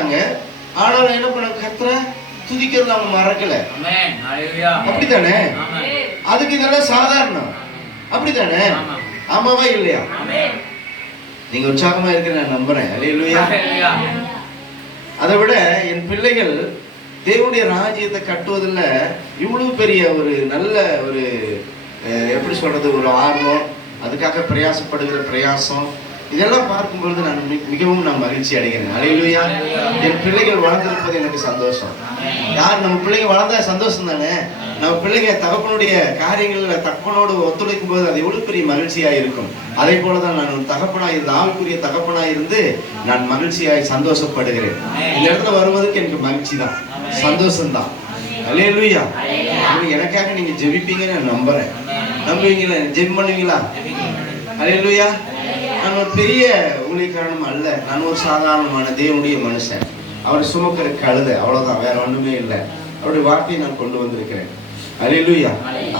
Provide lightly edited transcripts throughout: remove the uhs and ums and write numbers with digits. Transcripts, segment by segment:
இருந்தாங்க. ஆனாலும் என்ன பண்ண, கர்த்தரை துதிக்கிறது அவங்க மறக்கல. அப்படித்தானே? அதுக்கு இதெல்லாம் சாதாரணம். அப்படித்தானே? ஆமாவா இல்லையா? நீங்க உற்சாகமா இருக்கிற நான் நம்புறேன். அல்லேலூயா. அதை விட என் பிள்ளைகள் தேவனுடைய ராஜ்யத்தை கட்டுவதில் இவ்வளவு பெரிய ஒரு நல்ல ஒரு எப்படி சொல்றது, ஒரு ஆர்வம், அதுக்காக பிரயாசப்படுகிற பிரயாசம், இதெல்லாம் பார்க்கும்பொழுது நான் மிகவும் மகிழ்ச்சி அடைகிறேன். அல்லேலூயா. என் பிள்ளைகள் வளர்ந்திருப்பது எனக்கு சந்தோஷம். யார் நம்ம பிள்ளைங்க வளர்ந்தா சந்தோஷம் தானே. நம்ம பிள்ளைங்க தகப்பனுடைய காரியங்களில் தகப்பனோடு ஒத்துழைக்கும் போது அது எவ்வளவு பெரிய மகிழ்ச்சியாக இருக்கும். அதே போலதான் நான் தகப்பனாக இருந்து, ஆவிக்குரிய தகப்பனாக இருந்து நான் மகிழ்ச்சியாய் சந்தோஷப்படுகிறேன். இந்த இடத்துல வருவதற்கு எனக்கு மகிழ்ச்சி தான், சந்தோஷம்தான். அல்லேலூயா. எனக்காக நீங்க ஜெபிப்பீங்கன்னு நான் நம்புறேன். நம்புவீங்களா? ஜெபம் பண்ணுவீங்களா? அல்லேலூயா. நான் ஒரு பெரிய ஊழியக்காரனும் அல்ல. நான் ஒரு சாதாரணமான தேவனுடைய மனுஷன். அவரை சுமக்கிற கழுதை, அவ்வளவுதான், வேற ஒண்ணுமே இல்லை. அவருடைய வார்த்தையை நான் கொண்டு வந்திருக்கிறேன். அல்லேலூயா.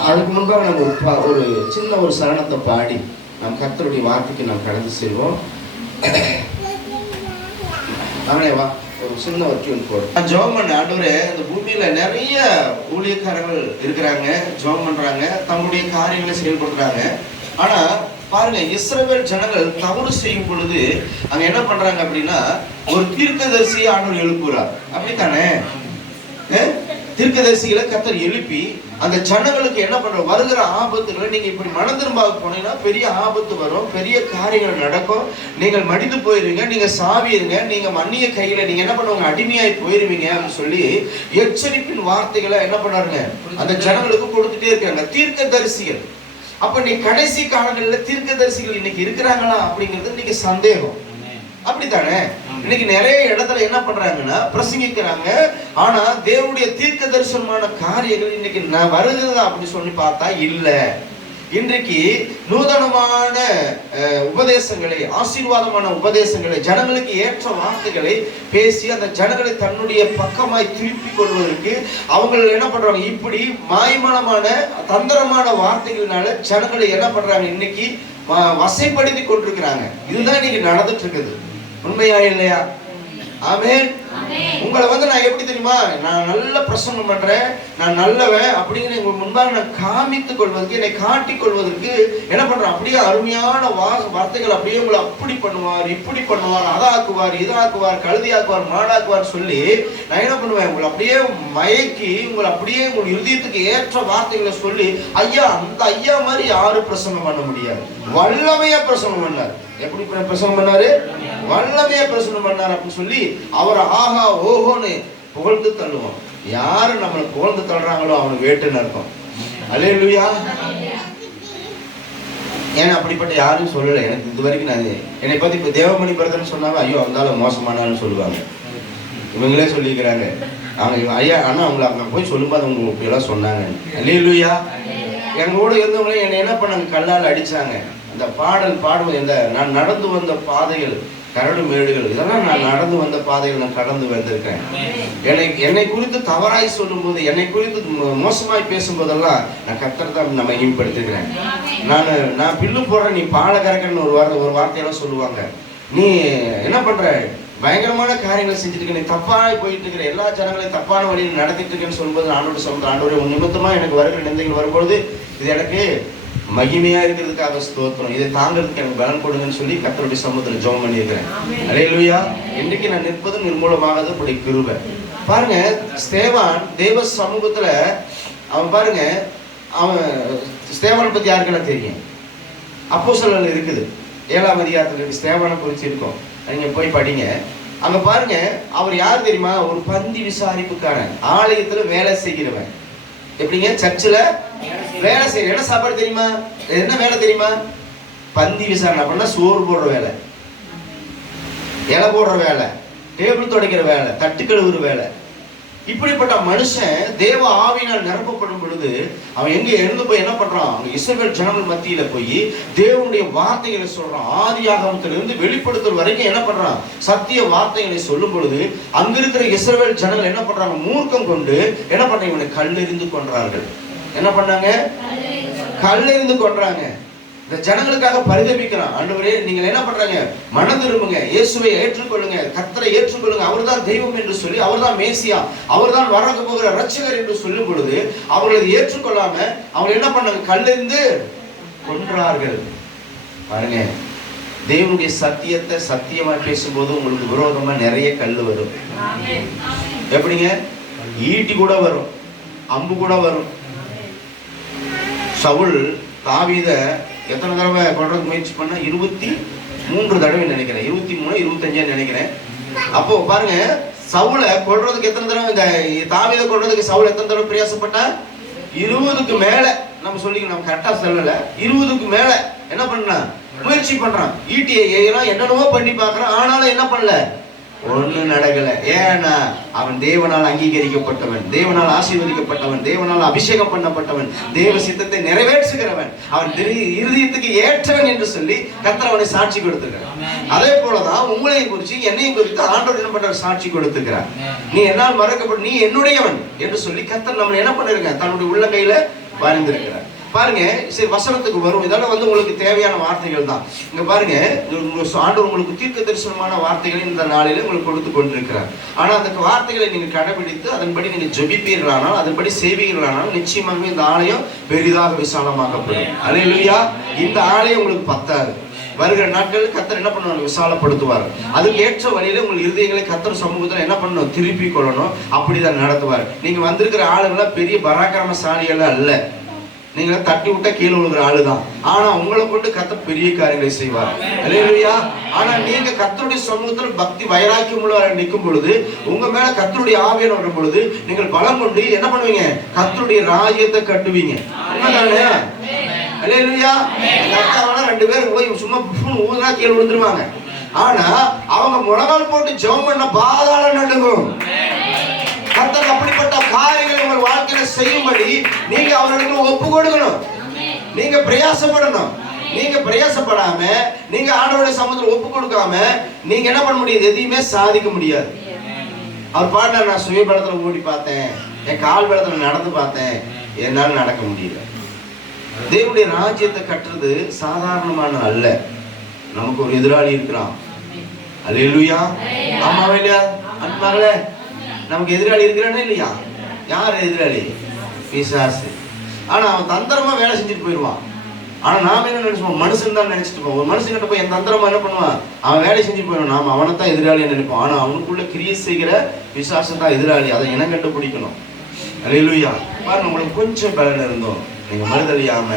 அதுக்கு முன்பாக நம்ம ஒரு சின்ன ஒரு சரணத்தை பாடி நம் கர்த்தருடைய வார்த்தைக்கு நாம் கடந்து செல்வோம். அவனே வா, ஒரு சின்ன ஒரு டியூன் போடு. நான் ஜெபம் பண்ண, ஆண்டவரே, இந்த பூமியில நிறைய ஊழியக்காரர்கள் இருக்கிறாங்க, ஜெபம் பண்றாங்க, தங்களுடைய காரியங்களை செயல்படுறாங்க. ஆனா பாருங்க, இஸ்ரவேல் ஜனங்கள் தவறு செய்யும் பொழுது அங்க என்ன பண்றாங்க அப்படின்னா, ஒரு தீர்க்கதரிசியை ஆண்டவர் எழுப்புறார். அப்படித்தானே? தீர்க்கதரிசிகளை கர்த்தர் எழுப்பி அந்த ஜனங்களுக்கு என்ன பண்ற, வருகிற ஆபத்துகளை நீங்க இப்படி மனம் திரும்ப போனீங்கன்னா பெரிய ஆபத்து வரும், பெரிய காரியங்கள் நடக்கும், நீங்கள் மடிந்து போயிருவீங்க, நீங்க சாவிடுங்க, நீங்க மன்னிய கையில நீங்க என்ன பண்ணுவாங்க, அடிமையாய் போயிருவீங்க அப்படின்னு சொல்லி எச்சரிப்பின் வார்த்தைகளை என்ன பண்ணாருங்க அந்த ஜனங்களுக்கு கொடுத்துட்டே இருக்காங்க தீர்க்கதரிசிகள். அப்ப நீ கடைசி காலங்களில் தீர்க்கதரிசிகள் இன்னைக்கு இருக்கிறாங்களா அப்படிங்கிறது இன்னைக்கு சந்தேகம். அப்படித்தானே? இன்னைக்கு நிறைய இடத்துல என்ன பண்றாங்கன்னா பிரசங்கிக்கிறாங்க, ஆனா தேவனுடைய தீர்க்க தரிசனமான காரியங்கள் இன்னைக்கு வருகிறதா அப்படின்னு சொல்லி பார்த்தா இல்ல. இன்றைக்கு நூதனமான உபதேசங்களை, ஆசீர்வாதமான உபதேசங்களை, ஜனங்களுக்கு ஏற்ற வார்த்தைகளை பேசி அந்த ஜனங்களை தன்னுடைய பக்கமாய் திருப்பி கொள்வதற்கு அவங்க என்ன பண்றாங்க, இப்படி மாய்மானமான தந்திரமான வார்த்தைகளினால ஜனங்களை என்ன பண்றாங்க, இன்னைக்கு வசைப்படுத்தி கொண்டிருக்கிறாங்க. இதுதான் இன்னைக்கு நடந்துட்டு இருக்குது. உண்மையா இல்லையா? ஆமென். உங்களை நான் எப்படி தெரியுமா, நான் நல்ல பிரசங்கம் பண்றேன், நான் நல்லவன் அப்படிங்கிற உங்க முன்பாக நான் காமித்துக் கொள்வதற்கு, என்னை காட்டிக் கொள்வதற்கு என்ன பண்றேன், அப்படியே அருமையான வார்த்தைகள் அப்படியே உங்களை அப்படி பண்ணுவார், இப்படி பண்ணுவார், அதாக்குவார், இதாக்குவார், கழுதியாக்குவார், மாடாக்குவார் சொல்லி நான் என்ன பண்ணுவேன், உங்களை அப்படியே மயக்கி உங்களை அப்படியே உங்கள் இருதயத்துக்கு ஏற்ற வார்த்தைகளை சொல்லி, ஐயா அந்த ஐயா மாதிரி யாரும் பிரசங்கம் பண்ண முடியாது. வல்லமையா பிரசங்கம் பண்ணார். எப்படி பிரசங்கம் பண்ணாரு? வல்லமையா பிரசங்கம் பண்ணார் அப்படின்னு சொல்லி அவரை ஆஹா ஓஹோன்னு புகழ்ந்து தள்ளுவோம். யாரு நம்மளை புகழ்ந்து தள்ளுறாங்களோ அவனுக்கு வேட்டுன்னு அர்த்தம். அல்லேலூயா. ஏன்னா அப்படிப்பட்ட யாரும் சொல்லலை எனக்கு இது வரைக்கும். நான் என்னை பத்தி இப்ப தேவமணி பிரதர்ன்னு சொன்னாங்க, ஐயோ இருந்தாலும் மோசமானாலும் சொல்லுவாங்க. இவங்களே சொல்லிக்கிறாங்க, அவங்க ஐயா ஆனா அவங்களை அவங்க போய் சொல்லும்போது அவங்க இப்படியெல்லாம் சொன்னாங்க. அல்லேலூயா. எங்க கூட இருந்தவங்களே என்னை என்ன பண்ணாங்க, கல்லால் அடிச்சாங்க. அந்த பாடல் பாடுவது, நான் நடந்து வந்த பாதைகள் கரடு மேடுகள், இதெல்லாம் நான் நடந்து வந்த பாதைகள் நான் கடந்து வந்திருக்கேன். என்னை குறித்து தவறாய் சொல்லும் போது, என்னை குறித்து மோசமாய் பேசும்போதெல்லாம் நான் கர்த்தரை தான் நம்ம மகிமைப்படுத்துகிறேன். நான் பில்லு போடுறேன், நீ பாலை கறக்கன்னு ஒரு வார்த்தையெல்லாம் சொல்லுவாங்க. நீ என்ன பண்ற, பயங்கரமான காரியங்களை செஞ்சுட்டு இருக்க, நீ தப்பாய் போயிட்டு இருக்கிற, எல்லா ஜனங்களையும் தப்பான வழியில் நடத்திட்டு இருக்கேன்னு சொல்லும்போது ஆண்டோட சொல்ற, ஆண்டோட உன் நிமித்தமா எனக்கு வருகிற நிந்தைகள் வரும்பொழுது இது எனக்கு மகிமையா இருக்கிறதுக்காக ஸ்தோத்திரம், இதை தாங்கிறதுக்கு எனக்கு பலன் கொடுங்கன்னு சொல்லி கர்த்தருடைய சமூகத்தில் ஜெபம் பண்ணியிருக்கிறேன். அல்லேலூயா. இன்றைக்கு நான் நிற்பதும் நிர்மூலமாகது உடைய கிருபை. பாருங்க, ஸ்தேவான் தேவ சமூகத்துல அவன் பாருங்க, அவன் ஸ்தேவானை பத்தி யாருக்கெல்லாம் தெரியும்? அப்போஸ்தலர்கள் இருக்குது, 7ஆம் அதிகாரத்துல ஸ்தேவானை குறித்து இருக்கும், நீங்க போய் படிங்க. அங்க பாருங்க, அவர் யார் தெரியுமா? ஒரு பந்தி விசாரிப்புக்காரன், ஆலயத்துல வேலை செய்கிறவன். எப்படிங்க? சர்ச்சில் வேலை செய்யற. என்ன சாப்பாடு தெரியுமா? என்ன வேலை தெரியுமா? பந்தி விசாரணை அப்படின்னா சோறு போடுற வேலை, இலை போடுற வேலை, டேபிள் துடைக்கிற வேலை, தட்டு கழுவுற வேலை. இப்படிப்பட்ட மனுஷன் தேவ ஆவியினால் நிரப்பப்படும் பொழுது அவன் எங்க எழுந்து போய் என்ன பண்றான், இஸ்ரவேல் ஜனங்கள் மத்தியில போய் தேவனுடைய வார்த்தைகளை சொல்றான். ஆதியாகமத்திலிருந்து வெளிப்படுத்தல் வரைக்கும் என்ன பண்றான், சத்திய வார்த்தைகளை சொல்லும் பொழுது அங்க இருக்கிற இஸ்ரவேல் ஜனங்கள் என்ன பண்றாங்க, மூர்க்கம் கொண்டு என்ன பண்றாங்க, இவனை கல்லெறிந்து கொன்றார்கள். என்ன பண்ணாங்க? கல்லெறிந்து கொன்றாங்க. இந்த ஜனங்களுக்காக பரிதபிக்கிறான். ஆண்டவரே, நீங்கள் என்ன பண்றாங்க? மனம் திரும்புங்க, இயேசுவை ஏற்றுக்கொள்ளுங்க, கர்த்தரை ஏற்றுக்கொள்ளுங்க, அவர்தான் தெய்வம் என்று சொல்லி, அவர்தான் மேசியா, அவர்தான் வர போகிற ரட்சகர் என்று சொல்லும் பொழுது அவர்கள் ஏற்றுக்கொள்ளாம அவங்க என்ன பண்ணாங்க? கல்லெறிந்து கொன்றார்கள். பாருங்க, தேவனுடைய சத்தியத்தை சத்தியமா பேசும்போது உங்களுக்கு விரோதமா நிறைய கல் வரும். எப்படிங்க? ஈட்டி கூட வரும், அம்பு கூட வரும். சவுல் தாவீதை எத்தனை தடவை கொல்றதுக்கு முயற்சி பண்ண? 23 தடவை நினைக்கிறேன், 23 25 நினைக்கிறேன். அப்போ பாருங்க, சவுலை கொல்றதுக்கு எத்தனை தடவை, இந்த தாவீதை கொல்றதுக்கு சவுல் எத்தனை தடவை பிரயாசப்பட்டா? 20க்கு மேல. நம்ம சொல்லிக்கணும், நம்ம கரெக்டா சொல்லல, 20க்கு மேல என்ன பண்ணா முயற்சி பண்றான். ஈட்டியை ஏறான், என்னென்னவோ பண்ணி பார்க்கறான், ஆனாலும் என்ன பண்ணல? ஒண்ணு நடக்கல. ஏன்னா அவன் தேவனால் அங்கீகரிக்கப்பட்டவன், தேவனால் ஆசீர்வதிக்கப்பட்டவன், தேவனால் அபிஷேகம் பண்ணப்பட்டவன், தேவ சித்தத்தை நிறைவேற்றுகிறவன், அவன் இருதயத்துக்கு ஏற்றவன் என்று சொல்லி கர்த்தர் அவனை சாட்சி கொடுத்திருக்கிறார். அதே போலதான் உங்களையும் குறித்து என்னையும் குறித்து ஆண்டவர் என்ன பண்ற? சாட்சி கொடுத்திருக்கிறார். நீ என்னால் மறக்கப்பட்ட, நீ என்னுடையவன் என்று சொல்லி கர்த்தர் நம்மளை என்ன பண்ணிருக்க? தன்னுடைய உள்ள கையில வரைந்திருக்கிறார். பாருங்க, சரி வசனத்துக்கு வரும். இதெல்லாம் உங்களுக்கு தேவையான வார்த்தைகள் தான். இங்க பாருங்க, ஆண்டவர் உங்களுக்கு தீர்க்க தரிசனமான வார்த்தைகளை இந்த நாளில உங்களுக்கு கொடுத்து கொண்டிருக்கிறார். ஆனா அந்த வார்த்தைகளை நீங்க கடைபிடித்து அதன்படி நீங்க ஜெபிப்பீர்களானால், அதன்படி செய்வீர்களானால் நிச்சயமாகவே இந்த ஆலயம் பெரிதாக விசாலமாகப்படும். அல்லேலூயா. இந்த ஆலயம் உங்களுக்கு பத்தாது. வருகிற நாட்களில் கர்த்தர் என்ன பண்ணுவாங்க? விசாலப்படுத்துவார். அதுக்கு ஏற்ற வழியில உங்கள் இருதயங்களை கர்த்தர் சமூகத்தில் என்ன பண்ணணும்? திருப்பி கொள்ளணும். அப்படிதான் நடத்துவார். நீங்க வந்திருக்கிற ஆளுங்களா பெரிய பராக்கிரமசாலிகள் அல்ல, நீங்க தட்டி விட்டா கீழே விழுகிற ஆளுதான். ஆனா உங்களை கொண்டு கர்த்தர் பெரிய காரியங்களை செய்வார். அல்லேலூயா. ஆனா நீங்க கர்த்தருடைய சமூகத்தில் பக்தி வைராக்கியம் உள்ளவராக நிற்கும் பொழுது, உங்க மேல கர்த்தருடைய ஆவியானவர் வரும் பொழுது நீங்கள் பலம் கொண்டு என்ன பண்ணுவீங்க? கர்த்தருடைய ராஜ்யத்தை கட்டுவீங்க. உண்மைதானே? அல்லேலூயா. கர்த்தரான 2 பேர் போய் சும்மா ஊதுனா கீழே விழுந்துருவாங்க. ஆனா அவங்க முழங்கால் போட்டு ஜெபம் பண்ண பாதாளம் நடுங்கும். கர்த்தர் அப்படிப்பட்ட காரியங்களை உங்கள் வாழ்க்கையில செய்யும்படி நீங்க அவர்களுக்கு ஒப்பு கொடுக்கணும். நீங்க பிரயாசப்படணும். நீங்க பிரயாசப்படாம, நீங்க ஆண்டவருடைய சமூகத்தில் ஒப்பு கொடுக்காம நீங்க என்ன பண்ண முடியாது? எதையுமே சாதிக்க முடியாது. அவர் பாடினார், நான் சுயபலத்துல ஓடி பார்த்தேன், என் கால் பலத்துல நடந்து பார்த்தேன், என்னால நடக்க முடியல. தேவனுடைய ராஜ்யத்தை கட்டுறது சாதாரணமான அல்ல. நமக்கு ஒரு எதிராளி இருக்கிறான். அல்லேலூயா. ஆமாவா இல்லையா? அன்பாங்களே, நமக்கு எதிராளி இருக்கிறானே இல்லையா? யார் எதிராளி? பிசாசு. ஆனா அவன் தந்திரமா வேலை செஞ்சுட்டு போயிடுவான். ஆனா நாம என்ன நினைச்சுப்போம்? மனுஷன் தான் நினைச்சிட்டு போவோம். ஒரு மனுஷன் கிட்ட போய் என் தந்திரமா என்ன பண்ணுவான்? அவன் வேலை செஞ்சு போயிடும். நாம அவனைத்தான் எதிராளி நினைப்போம். ஆனா அவனுக்குள்ள கிரியை செய்கிற பிசாசு தான் எதிராளி. அதை இனம் கண்டுபிடிக்கணும். அல்லேலூயா. பாருங்க, உங்களுக்கு கொஞ்சம் பலன் இருந்தோம், நீங்க மறுதலியாம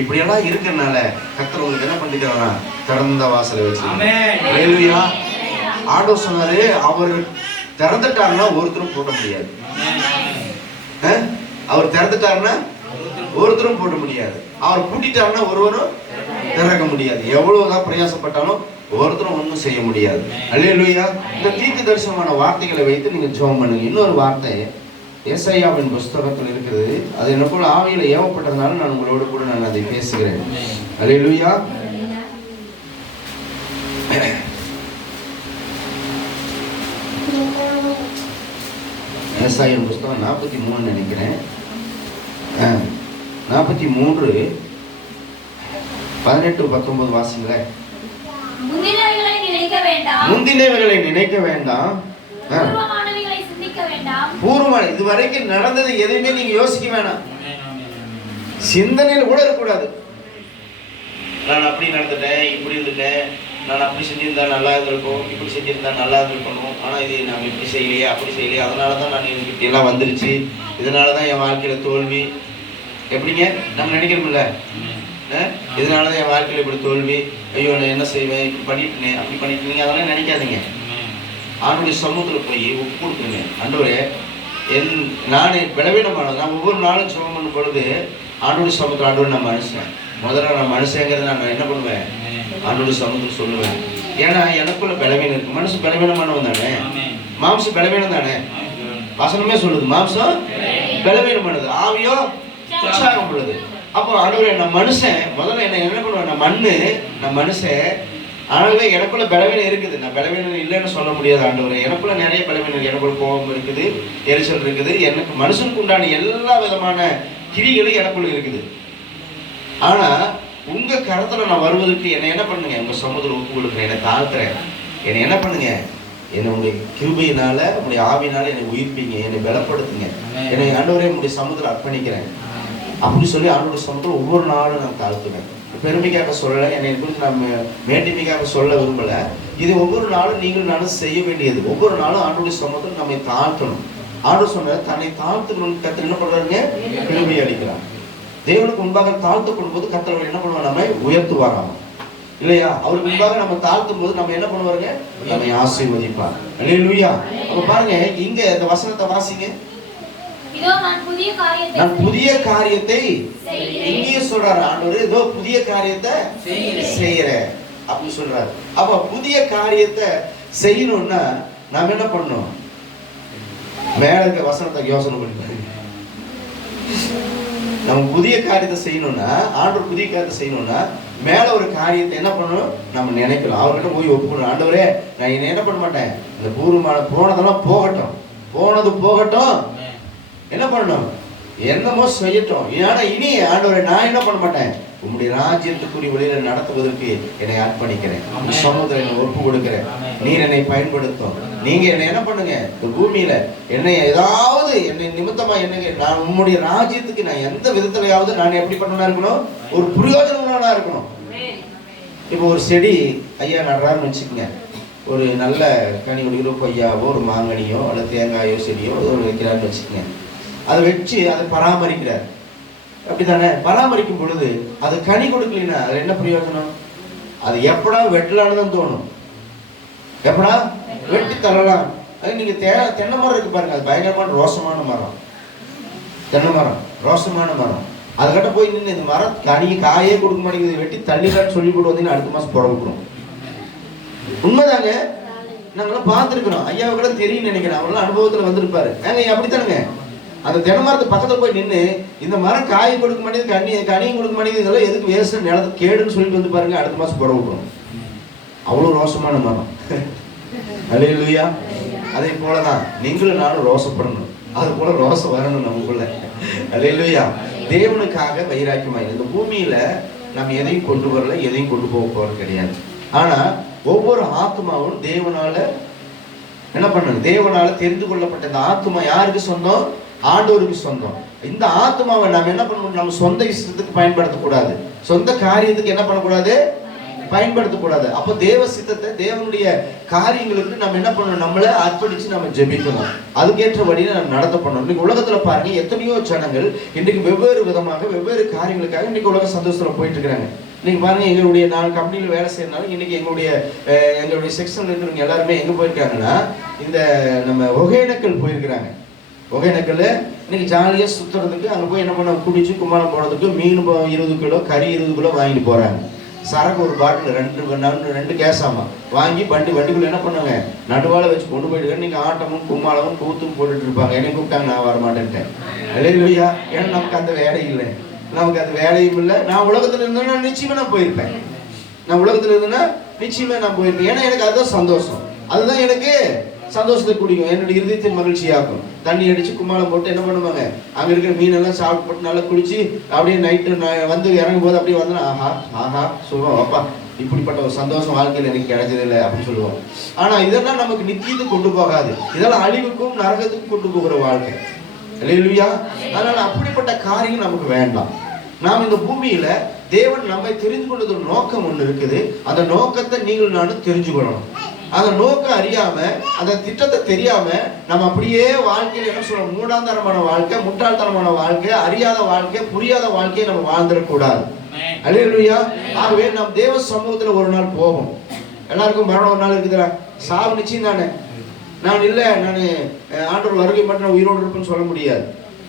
இப்படியெல்லாம் இருக்கிறனால கர்த்தர் உங்களுக்கு என்ன பண்ணிக்கிறானா? திறந்த வாசலை வச்சு. அல்லேலூயா. ஆண்டவர் சொன்னாரு, அவர் திறந்துட்டாருன்னா ஒருத்தரும் போட முடியாது. அவர் திறந்துட்டாருன்னா ஒருத்தரும் போட முடியாது. அவர் பூட்டிட்டாருன்னா ஒருவரும் திறக்க முடியாது. எவ்வளவுதான் பிரயாசப்பட்டாலும் ஒருத்தரும் ஒன்றும் செய்ய முடியாது. அல்லேலூயா. இந்த தீர்க்க தரிசனமான வார்த்தைகளை வைத்து நீங்க ஜெபம் பண்ணுங்க. இன்னொரு வார்த்தை ஏசாயாவின் புஸ்தகத்தில் இருக்குது. அது என்ன போல ஆவியில ஏவப்பட்டதுனால நான் உங்களோடு கூட நான் அதை பேசுகிறேன். அல்லேலூயா. ஏசாயாவின் புஸ்தகம் 43 நினைக்கிறேன். 43 18 19 வாசிங்களேன். முந்தினவைகளை நினைக்க வேண்டாம், பூர்வமான இதுவரைக்கும் நடந்தது எதுவுமே நீங்க யோசிக்க வேணாம். சிந்தனையில் கூட இருக்கக்கூடாது. நான் அப்படி நடந்துட்டேன், இப்படி இருந்துட்டேன், நான் அப்படி செஞ்சிருந்தா நல்லா இருந்திருக்கும், இப்படி செஞ்சிருந்தா நல்லா இருந்திருக்கணும், ஆனா இது நான் இப்படி செய்யலையே, அப்படி செய்யலையே, அதனாலதான் நான் இப்படி எல்லாம் வந்துருச்சு, இதனாலதான் என் வாழ்க்கையில தோல்வி. எப்படிங்க நம்ம நினைக்கிறோம்ல, இதனாலதான் என் வாழ்க்கையில இப்படி தோல்வி, ஐயோ நான் என்ன செய்வேன், இப்படி பண்ணிட்டேன், அப்படி பண்ணிட்டு அதெல்லாம் நினைக்காதீங்க. ஆண்டவருடைய சமூகத்தில் போய் ஒப்பு கொடுத்துருங்க. ஆண்டவரே, நானே பலவீனமானது. நான் ஒவ்வொரு நாளும் ஜெபம் பண்ணும் பொழுது ஆண்டவருடைய சமூகத்தில், ஆண்டவர் நான் மனுஷன், முதல்ல நான் மனுஷங்கிறத நான் என்ன பண்ணுவேன்? ஆண்டவருடைய சமூகத்தில் சொல்லுவேன். ஏன்னா எனக்குள்ள பலவீனம் இருக்கு. மனுஷன் பலவீனமானவன் தானே, மாம்சம் பலவீனம் தானே. வசனமே சொல்லுது, மாம்சம் பலவீனமானது, ஆவியோ உற்சாகம் உள்ளது. அப்போ ஆண்டவரே, நான் மனுஷன், முதல்ல என்ன பண்ணுவேன்? நான் மண்ணு, நான் மனுஷன், ஆனாலுமே எனக்குள்ள பலவீனம் இருக்குது. நான் பலவீனம் இல்லைன்னு சொல்ல முடியாது. ஆண்டவரே, எனக்குள்ள நிறைய பலவீனம், எனக்குள்ள கோபம் இருக்குது, எரிச்சல் இருக்குது, எனக்கு மனுஷனுக்கு உண்டான எல்லா விதமான கிரிகளும் எனக்குள்ள இருக்குது. ஆனா உங்க கருத்துல நான் வருவதற்கு என்னை என்ன பண்ணுங்க, உங்க சமூகத்தில் ஒப்பு கொடுக்குறேன், என்னை தாழ்த்துறேன். என்னை என்ன பண்ணுங்க, என்னை உங்களுடைய கிருபையினால உங்களுடைய ஆவினால என்னை உயிர்ப்பீங்க, என்னை பலப்படுத்துங்க, என்னை ஆண்டவரே உங்களுடைய சமூகத்தில் அர்ப்பணிக்கிறேன் அப்படி சொல்லி ஆண்டோட சமூகத்தில் ஒவ்வொரு நாளும் நான் தாழ்த்துவேன். பெருமைக்காக சொல்லலை, என்னை குறித்து நம்ம மேட்டிமைக்காக சொல்ல விரும்பலை. இது ஒவ்வொரு நாளும் நீங்கள் நானும் செய்ய வேண்டியது. ஒவ்வொரு நாளும் ஆண்டோடைய சமூகத்தில் நம்மை தாழ்த்தணும். ஆண்டவர் சொன்ன தன்னை தாழ்த்துக்கணும் கர்த்தர் என்ன பண்றாருங்க, கிருபை அளிக்கிறார். தேவனுக்கு முன்பாக தாழ்த்தப்படும் போது கர்த்தர் என்ன பண்ணுவார், நம்மை உயர்த்துவாராம் இல்லையா? அவருக்கு முன்பாக நம்ம தாழ்த்தும் போது நம்ம என்ன பண்ணுவாருங்க, நம்மை ஆசீர்வதிப்பார். அல்லேலூயா. அப்ப பாருங்க, இங்க இந்த வசனத்தை வாசிங்க. நான் புதிய காரியத்தை இங்கே சொல்றாரு ஆண்டவர், ஏதோ புதிய காரியத்தை செய்யறேன் அப்படின்னு சொல்றாரு. அப்ப புதிய காரியத்தை செய்யணும்னா நாம என்ன பண்ணணும், மேல இருக்க வசனத்தை யோசனை பண்ணி பாருங்க. நம்ம புதிய காரியத்தை செய்யணும்னா, ஆண்டவர் புதிய காரியத்தை செய்யணும்னா மேல ஒரு காரியத்தை என்ன பண்ணணும், நம்ம நினைக்கலாம். அவர்கிட்ட போய் ஒப்புக்கணும், ஆண்டவரே நான் என்ன பண்ண மாட்டேன், இந்த பூர்வமான போனதெல்லாம் போகட்டும், போனது போகட்டும், என்ன பண்ணணும், என்னமோ செய்யட்டும். ஏன்னா இனி ஆண்டவரே நான் என்ன பண்ண மாட்டேன், உங்களுடைய ராஜ்யத்துக்குரிய வழியில நடத்துவதற்கு என்னை அர்ப்பணிக்கிறேன், சமுதிரம் என்னை ஒப்பு கொடுக்கிறேன், நீர் என்னை பயன்படுத்தும். நீங்க என்னை என்ன பண்ணுங்க, இந்த பூமியில என்னை ஏதாவது என்னை நிமித்தமா என்னங்க, நான் உங்களுடைய ராஜ்யத்துக்கு நான் எந்த விதத்திலையாவது நான் எப்படி பண்ணா இருக்கணும், ஒரு பிரயோஜனமா இருக்கணும். இப்போ ஒரு செடி ஐயா நடுறாருன்னு வச்சுக்கோங்க, ஒரு நல்ல கனி கொடுக்குற கொய்யாவோ ஒரு மாங்கனியோ அல்லது தேங்காயோ செடியோ வைக்கிறாருன்னு வச்சுக்கோங்க. அதை வச்சு அதை பராமரிக்கிறார், அப்படித்தானே? பராமரிக்கும் பொழுது அது கனி கொடுக்கலன்னா அது என்ன பிரயோஜனம்? அது எப்படா வெட்டலான்னு தான் தோணும், எப்படா வெட்டி தள்ளலாம். அது நீங்க தென்னை மரம் இருக்கு பாருங்க, அது பயங்கரமான ரோசமான மரம், தென்னை மரம் ரோசமான மரம். அதுக்கிட்ட போய் நின்று இந்த மரம் காயே கொடுக்க மாட்டேங்குது, வெட்டி தள்ளிடலான்னு சொல்லி போட்டு வந்தீங்கன்னா அடுத்த மாசம் புறவுக்கிறோம். உண்மைதாங்க, நாங்களாம் பார்த்துருக்குறோம். ஐயாவுக்கு தெரியும் நினைக்கிறேன், அவரெல்லாம் அனுபவத்தில் வந்திருப்பாரு. நாங்கள் அப்படித்தானுங்க, அந்த தென்னை மரத்து பக்கத்தில் போய் நின்று இந்த மரம் காய் கொடுக்க மாட்டேங்குது, கனியும் கொடுக்க மாட்டேங்குது, இதெல்லாம் எதுக்கு வேஸ்ட், நிலத்துக்கு கேடுன்னு சொல்லிட்டு வந்து பாருங்க, அடுத்த மாதம் புறவுக்கிறோம். அவ்வளோ ரோசமான மரம். அல்லேலூயா. அதே போலதான் நீங்களும் நானும் ரோசப்படணும், அது போல ரோசம் வரணும் நமக்குள்ள. அல்லேலூயா. தேவனுக்காக வைராக்கியமாக இந்த பூமியில நம்ம எதையும் கொண்டு வரல, எதையும் கொண்டு போக போறது கிடையாது. ஆனா ஒவ்வொரு ஆத்மாவும் தேவனால என்ன பண்ணுங்க, தேவனால தெரிந்து கொள்ளப்பட்ட இந்த ஆத்மா யாருக்கு சொந்தம், ஆண்டவருக்கு சொந்தம். இந்த ஆத்மாவை நாம் என்ன பண்ணணும், நம்ம சொந்த இஷ்டத்துக்கு பயன்படுத்தக்கூடாது, சொந்த காரியத்துக்கு என்ன பண்ணக்கூடாது, பயன்படுத்தக்கூடாது. அப்போ தேவ சித்தத்தை தேவனுடைய காரியங்களுக்கு நம்ம என்ன பண்ணணும், நம்மளை அர்ப்பணிச்சு நம்ம ஜெபிக்கணும், அதுக்கேற்ற வழியில நம்ம நடத்த பண்ணணும். இன்னைக்கு உலகத்துல பாருங்க, எத்தனையோ ஜனங்கள் இன்றைக்கு வெவ்வேறு விதமாக வெவ்வேறு காரியங்களுக்காக இன்னைக்கு உலக சந்தோஷத்துல போயிட்டு இருக்கிறாங்க. இன்னைக்கு பாருங்க, எங்களுடைய 4 கம்பெனியில் வேலை செய்யறதுனால இன்னைக்கு எங்களுடைய செக்ஷன்ல இருக்கிறவங்க எல்லாருமே எங்க போயிருக்காங்கன்னா, இந்த நம்ம ஒகேனக்கல் போயிருக்கிறாங்க. ஒகேனக்கல் இன்னைக்கு ஜாலியா சுத்துறதுக்கு அங்க போய் என்ன பண்ண, குடிச்சு கும்மாளம் போடுறதுக்கு மீன் 20 கிலோ, கறி 20 கிலோ வாங்கிட்டு போறாங்க. சரக்கு ஒரு பாட்டில் 2 கேஸாமா வாங்கி வண்டிக்குள்ள என்ன பண்ணுவாங்க, நடுவால வச்சு கொண்டு போயிட்டு நீங்க ஆட்டமும் கும்மாளமும் கூத்தும் போட்டுட்டு இருப்பாங்க. என்னை கூப்பிட்டாங்க, நான் வரமாட்டேன்ட்டேன். அல்லேலூயா. ஏன்னா நமக்கு அந்த வேலை இல்லை, நமக்கு அது வேலையும் இல்லை. நான் உலகத்துல இருந்தேன்னா நிச்சயமா நான் போயிருப்பேன், நான் உலகத்துல இருந்தேன்னா நிச்சயமா நான் போயிருப்பேன். ஏன்னா எனக்கு அதுதான் சந்தோஷம், அதுதான் எனக்கு சந்தோஷத்தை குடிக்கும், என்னுடைய இருதயத்தின் மகிழ்ச்சியாகும். தண்ணி அடிச்சு கும்மாளம் போட்டு என்ன பண்ணுவாங்க, அங்க இருக்கிற மீனெல்லாம் சாப்பிட்டு போட்டு நல்லா குடிச்சு அப்படியே நைட்டு வந்து இறங்கும் போது அப்படியே வந்தோன்னா ஆஹா ஆஹா சுகம், அப்பா இப்படிப்பட்ட ஒரு சந்தோஷம் வாழ்க்கையில் எனக்கு கிடைச்சதில்லை அப்படின்னு சொல்லுவோம். ஆனா இதெல்லாம் நமக்கு நித்தியத்துக்கு கொண்டு போகாது, இதெல்லாம் அழிவுக்கும் நரகத்துக்கும் கொண்டு போகிற வாழ்க்கை. அல்லேலூயா. அதனால அப்படிப்பட்ட காரியம் நமக்கு வேண்டாம். நாம் இந்த பூமியில தேவன் நம்மை தெரிந்து கொண்டது ஒரு நோக்கம் ஒன்று இருக்குது, அந்த நோக்கத்தை நீங்கள் நானும் தெரிஞ்சுக்கணும். அந்த நோக்கம் அறியாம, அந்த திட்டத்தை தெரியாம நம்ம அப்படியே வாழ்க்கையில என்ன சொல்றோம், மூடாந்தரமான வாழ்க்கை, முட்டாள்தனமான வாழ்க்கை, அறியாத வாழ்க்கை, புரியாத வாழ்க்கையை நம்ம வாழ்ந்துடக்கூடாது. அல்லேலூயா. ஆகவே நாம் தேவ சமூகத்துல ஒரு நாள் போவோம். எல்லாருக்கும் மரணம் ஒரு நாள் இருக்குதுல, சாவு நிச்சயம் தானே. நான் இல்லை, நான் ஆண்டவர் வருகை மட்டும் நான் உயிரோடு இருப்பேன்னு சொல்ல முடியாது,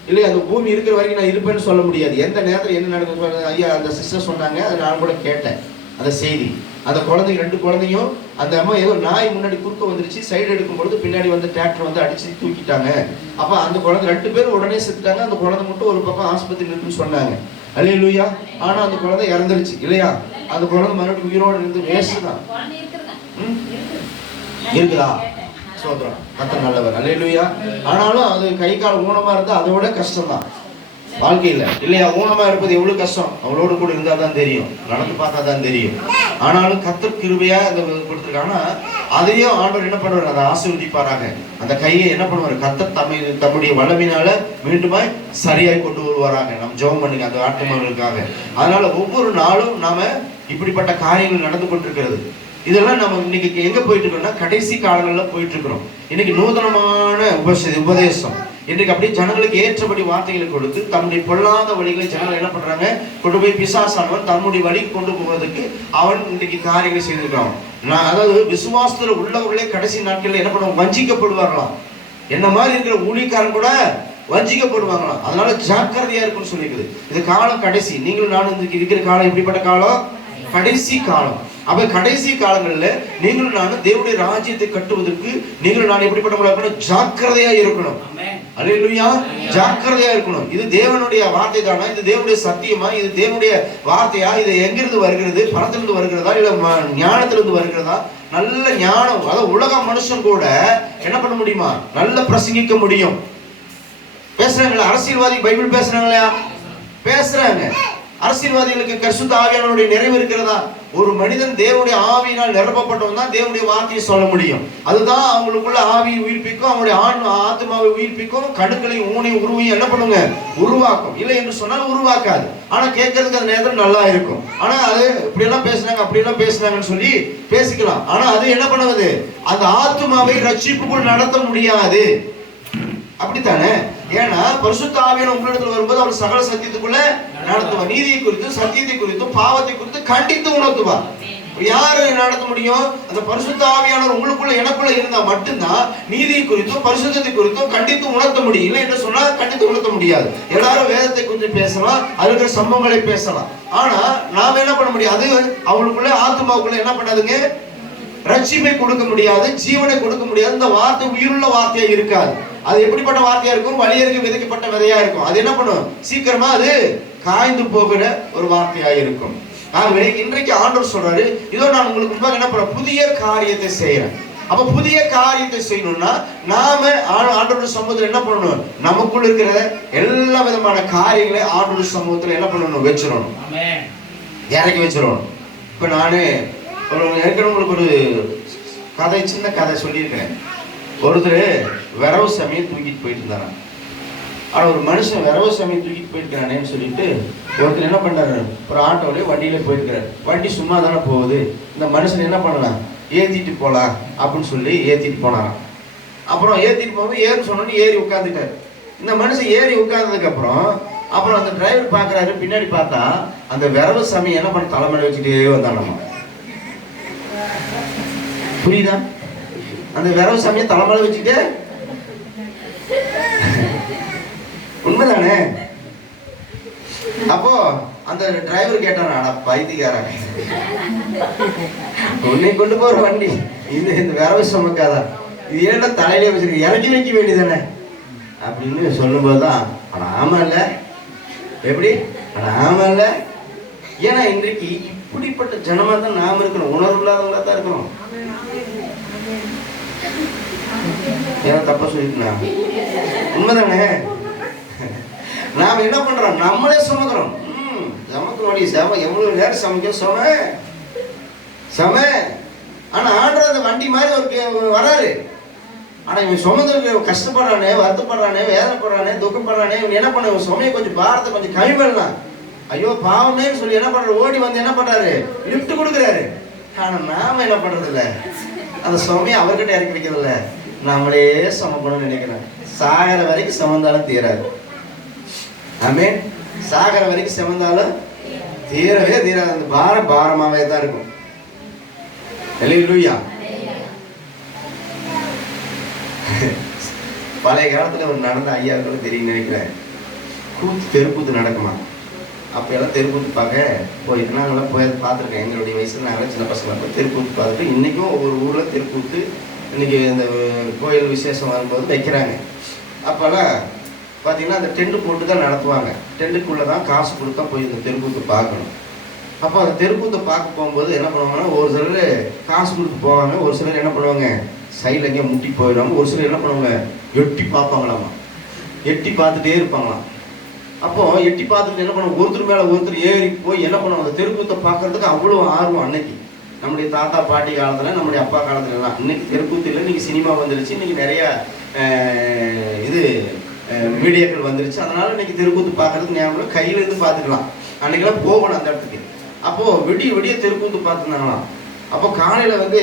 இல்லை அந்த பூமி இருக்கிற வரைக்கும் நான் இருப்பேன்னு சொல்ல முடியாது. எந்த நேரத்தில் என்ன நடக்குது ஐயா அந்த சிஸ்டர் சொன்னாங்க, அதை நான் கூட கேட்டேன் அந்த செய்தி. அந்த குழந்தைங்க 2 குழந்தையும், அந்த அம்மா ஏதோ நாய் முன்னாடி குறுக்க வந்துருச்சு, சைடு எடுக்கும் பொழுது பின்னாடி வந்து டிராக்டர் வந்து அடிச்சு தூக்கிட்டாங்க. அப்ப அந்த குழந்தை 2 பேரும் உடனே செத்துட்டாங்க, அந்த குழந்தை மட்டும் ஒரு பக்கம் ஆஸ்பத்திரி இருக்குன்னு சொன்னாங்க. அல்லேலூயா. ஆனா அந்த குழந்தை இறந்துருச்சு இல்லையா, அந்த குழந்தை மறுபடியும் உயிரோடு இருந்து வேஸ்ட் தான் இருக்குதா, சோதரம் கர்த்தர் நல்லவர். அல்லேலூயா. ஆனாலும் அது கை கால் ஊனமா இருந்தா அதை விட கஷ்டம் தான். வாழ்க்கையில் இல்லையா? ஊனமா இருப்பது எவ்வளவு கஷ்டம். அவளோடு கூட இருந்தால் தான் தெரியும், நடந்து பார்த்தா தான் தெரியும். ஆனாலும் கர்த்தர் கிருபையா இதை கொடுத்துருக்காங்கன்னா அதையும் ஆண்டவர் என்ன பண்ணுவார், அதை ஆசீர்வதிப்பாராக. அந்த கையை என்ன பண்ணுவார், கர்த்தர் தம்முடைய வல்லமையினால மீண்டுமாய் சரியாய் கொண்டு வருவாராக. நம்ம ஜெபம் பண்ணுங்க அந்த ஆத்துமாக்களுக்காக. அதனால ஒவ்வொரு நாளும் நாம இப்படிப்பட்ட காரியங்கள் நடந்து கொண்டிருக்கிறது. இதெல்லாம் நம்ம இன்னைக்கு எங்க போயிட்டு இருக்கோம்னா கடைசி காலங்களில் போயிட்டு இருக்கிறோம். இன்னைக்கு நூதனமான உபதேசம் இன்றைக்கு அப்படியே ஜனங்களுக்கு ஏற்றபடி வார்த்தைகளை கொடுத்து தன்னுடைய பொல்லாத வழிகளை ஜனங்கள் என்ன பண்றாங்க, கொண்டு போய் பிசாசானவன் தன்னுடைய வழிக்கு கொண்டு போவதற்கு அவன் இன்றைக்கு காரியங்களை செய்திருக்கான். அதாவது விசுவாசத்துல உள்ளவர்களே கடைசி நாட்களில் என்ன பண்ணுவாங்க, வஞ்சிக்கப்படுவார்களாம். என்ன மாதிரி இருக்கிற ஊழியக்காரன் கூட வஞ்சிக்கப்படுவாங்களாம். அதனால ஜாக்கிரதையா இருக்குன்னு சொல்லியிருக்குது. இது காலம் கடைசி. நீங்களும் நானும் இருக்கிற காலம் எப்படிப்பட்ட காலம், கடைசி காலம். அப்ப கடைசி காலங்களில் நீங்களும் நானும் தேவனுடைய ராஜ்யத்தை கட்டுவதற்கு நீங்களும் நான் எப்படிப்பட்ட ஜாக்கிரதையா இருக்கணும். அல்லேலூயா, ஜாக்கிரதையா இருக்கணும். இது தேவனுடைய வார்த்தை தானா, இது தேவனுடைய சத்தியமா, இது தேவனுடைய வார்த்தையா, இது எங்கிருந்து வருகிறது, பணத்திலிருந்து வருகிறதா இல்ல ஞானத்திலிருந்து வருகிறதா? நல்ல ஞானம், அதாவது உலக மனுஷன் கூட என்ன பண்ண முடியுமா, நல்ல பிரசங்கிக்க முடியும். பேசுறாங்களா அரசியல்வாதி, பைபிள் பேசுறாங்களா? பேசுறாங்க. அரசியல்வாதிகளுக்கு பரிசுத்த ஆவியானவருடைய நிறைவு இருக்கிறதா? ஒரு மனிதன் தேவனுடைய ஆவியினால் நிரப்பப்பட்டவன் தான் தேவனுடைய வார்த்தையை சொல்ல முடியும். அதுதான் அவங்களுக்குள்ள ஆவியை உயிர்ப்பிக்கும், அவங்களுடைய ஆத்மாவை உயிர்ப்பிக்கும், கணுக்களை ஊனையும் உருவையும் என்ன பண்ணுங்க, உருவாக்கும். இல்லை என்று சொன்னால் உருவாக்காது. ஆனா கேட்கறதுக்கு அந்த நேரத்தில் நல்லா இருக்கும். ஆனா அது இப்படியெல்லாம் பேசினாங்க அப்படியெல்லாம் பேசினாங்கன்னு சொல்லி பேசிக்கலாம். ஆனா அது என்ன பண்ணுவது, அந்த ஆத்மாவை ரட்சிப்புக்குள் நடத்த முடியாது. அப்படித்தானே? ஏன்னா பரிசுத்த ஆவியானவர் உங்களிடத்தில் வரும்போது அவர் சகல சத்தியத்துக்குள்ள நடத்துவார். நீதியை குறித்தும் சத்தியத்தை குறித்தும் பாவத்தை குறித்து கண்டித்து உணர்த்துவார். யாரு நடத்த முடியும்? அந்த பரிசுத்த ஆவியானவர் உங்களுக்குள்ள எனக்குள்ள இருந்தா மட்டும்தான் நீதியை குறித்தும் பரிசுத்தத்தை குறித்தும் கண்டித்து உணர்த்த முடியும். இல்லை என்று சொன்னா கண்டித்து உணர்த்த முடியாது. எல்லாரும் வேதத்தை குறித்து பேசலாம், அதுக்கு சம்பவங்களை பேசலாம். ஆனா நாம என்ன பண்ண முடியாது, அது அவங்களுக்குள்ள ஆத்மாவுக்குள்ள என்ன பண்ணாதுங்க, ரட்சிப்பை கொடுக்க முடியாது, ஜீவனை கொடுக்க முடியாது. இந்த வார்த்தை உயிருள்ள வார்த்தையா இருக்காது. அது எப்படிப்பட்ட வார்த்தையா இருக்கும், வழியருக்கு விதைக்கப்பட்ட விதையா இருக்கும். அது என்ன பண்ணும், சீக்கிரமா அது காய்ந்து போகிற ஒரு வார்த்தையா இருக்கும். ஆகவே இன்றைக்கு ஆண்டவர் சொல்றாரு, இதோ நான் உங்களுக்கு முன்பாக என்ன பண்ண, புதிய காரியத்தை செய்யறேன். அப்ப புதிய காரியத்தை செய்யணும்னா நாம ஆண்டவருடைய சமூகத்துல என்ன பண்ணணும், நமக்குள்ள இருக்கிற எல்லா விதமான காரியங்களை ஆண்டவருடைய சமூகத்துல என்ன பண்ணணும், வச்சிடணும், இறக்கி வச்சிடணும். இப்ப நானு ஏற்கனவே உங்களுக்கு ஒரு கதை, சின்ன கதை சொல்லியிருக்கேன். ஒருத்தர் விரவு சமயம் தூக்கிட்டு போயிட்டு இருந்தாரான். ஆனால் ஒரு மனுஷன் விரவு சமயம் தூக்கிட்டு போயிருக்கிறானேன்னு சொல்லிட்டு ஒருத்தர் என்ன பண்ணாரு, ஒரு ஆட்டோலேயே வண்டியில போயிருக்கிறார். வண்டி சும்மா தானே போகுது, இந்த மனுஷன் என்ன பண்ணலாம், ஏற்றிட்டு போகலாம் அப்படின்னு சொல்லி ஏற்றிட்டு போனாராம். அப்புறம் ஏற்றிட்டு போகும்போது ஏறு சொன்னோன்னு ஏறி உட்காந்துட்டார். இந்த மனுஷன் ஏறி உட்கார்ந்ததுக்கு அப்புறம் அந்த டிரைவர் பார்க்குறாரு. பின்னாடி பார்த்தா அந்த விரவு சமயம் என்ன பண்ண தலைமையில வச்சுட்டே வந்தானம்மா. புரியுதா? அந்த விரவு சமயம் தலைமையில வச்சுட்டு, உண்மைதானே? அப்போ அந்த டிரைவர் கேட்டான், அட பைத்தியக்காரன், உன்னை கொண்டு போற வண்டி இந்த விரவு சமக்காதா, இது ஏன்னா தலையிலே வச்சிருக்க, இறக்கி வைக்க வேண்டியதானே அப்படின்னு சொல்லும்போதுதான், அட ஆமா இல்ல, எப்படி அட ஆமா இல்ல. ஏன்னா இன்றைக்கு இப்படிப்பட்ட ஜனமா தான் நாம இருக்கணும், உணர்வு இல்லாதவங்களா தான் இருக்கிறோம். ஏன்னா தப்பா சொல்லிட்டுனா உண்மைதானே? நாம என்ன பண்றோம், நம்மளே சுமக்கிறோம். சமக்க செம, எவ்வளவு நேரம் சமைக்க செம. ஆனா ஆண்டவர் அந்த வண்டி மாதிரி ஒரு வராரு. ஆனா இவன் சுமந்துருக்கு, கஷ்டப்படுறானே, வருத்தப்படுறானே, வேதனைப்படுறானே, துக்கப்படுறானே, இவன் என்ன பண்ண, சுமையை கொஞ்சம் பாரத்தை கொஞ்சம் கம்மி பண்ணலாம், ஐயோ பாவமே சொல்லி என்ன பண்றாரு, ஓடி வந்து என்ன பண்றாரு, லிஃப்ட் கொடுக்குறாரு. ஆனா நாம என்ன பண்றது இல்ல, அந்த சுமையை அவர்கிட்ட இறக்கி வைக்கிறது இல்ல, நம்மளே சுமக்கணும்னு நினைக்கிறேன். சாகர வரைக்கும் சுமந்தாலும் தீராது. ஆமே, சாகர வரைக்கும் சுமந்தாலும் தீரவே தீராது. அந்த பாரமாவே தான் இருக்கும். அல்லேலூயா. பழைய காலத்துல ஒரு நடந்த ஐயாவுக்கு தெரியும் நினைக்கிறேன், கூத்து தெருக்கூத்து நடக்குமா. அப்போ எல்லாம் தெருக்கூத்து பார்க்க போயிட்டு நாங்களாம் போய் பார்த்துருக்கேன். எங்களுடைய வயசுல நாங்கள் சின்ன பசங்களை போய் தெருக்கூத்து பார்த்துட்டு, இன்றைக்கும் ஒவ்வொரு ஊரில் தெருக்கூத்து இன்றைக்கி இந்த கோயில் விசேஷம் வரும்போது வைக்கிறாங்க. அப்போல்லாம் பார்த்தீங்கன்னா அந்த டென்ட்டு போட்டு தான் நடத்துவாங்க. டென்ட்டுக்குள்ளே தான் காசு கொடுத்தா போய் இந்த தெருக்கூத்து பார்க்கணும். அப்போ அந்த தெருக்கூத்தை பார்க்க போகும்போது என்ன பண்ணுவாங்கன்னா, ஒரு சிலர் காசு கொடுத்து போவாங்க, ஒரு சிலர் என்ன பண்ணுவாங்க, சைடில் எங்கேயும் முட்டி போயிடுவாங்க, ஒரு சிலர் என்ன பண்ணுவாங்க, எட்டி பார்ப்பாங்களாமா, எட்டி பார்த்துட்டே இருப்பாங்களாம். அப்போ எட்டி பார்த்துட்டு என்ன பண்ணுவோம், ஒருத்தர் மேல ஒருத்தர் ஏறி போய் என்ன பண்ணுவோம், அந்த தெருக்கூத்தை பார்க்கறதுக்கு அவ்வளோ ஆர்வம். அன்னைக்கு நம்முடைய தாத்தா பாட்டி காலத்துல, நம்முடைய அப்பா காலத்துல எல்லாம் இன்னைக்கு தெருக்கூத்து இல்லை, இன்னைக்கு சினிமா வந்துருச்சு, இன்னைக்கு நிறைய இது மீடியாக்கள் வந்துருச்சு. அதனால இன்னைக்கு தெருக்கூத்து பார்க்கறதுக்கு ஞாபகம் கையில இருந்து பார்த்துக்கலாம். அன்னைக்கெல்லாம் போகணும் அந்த இடத்துக்கு. அப்போ விடிய விடிய தெருக்கூத்து பார்த்துருந்தாங்களாம். அப்போ காலையில வந்து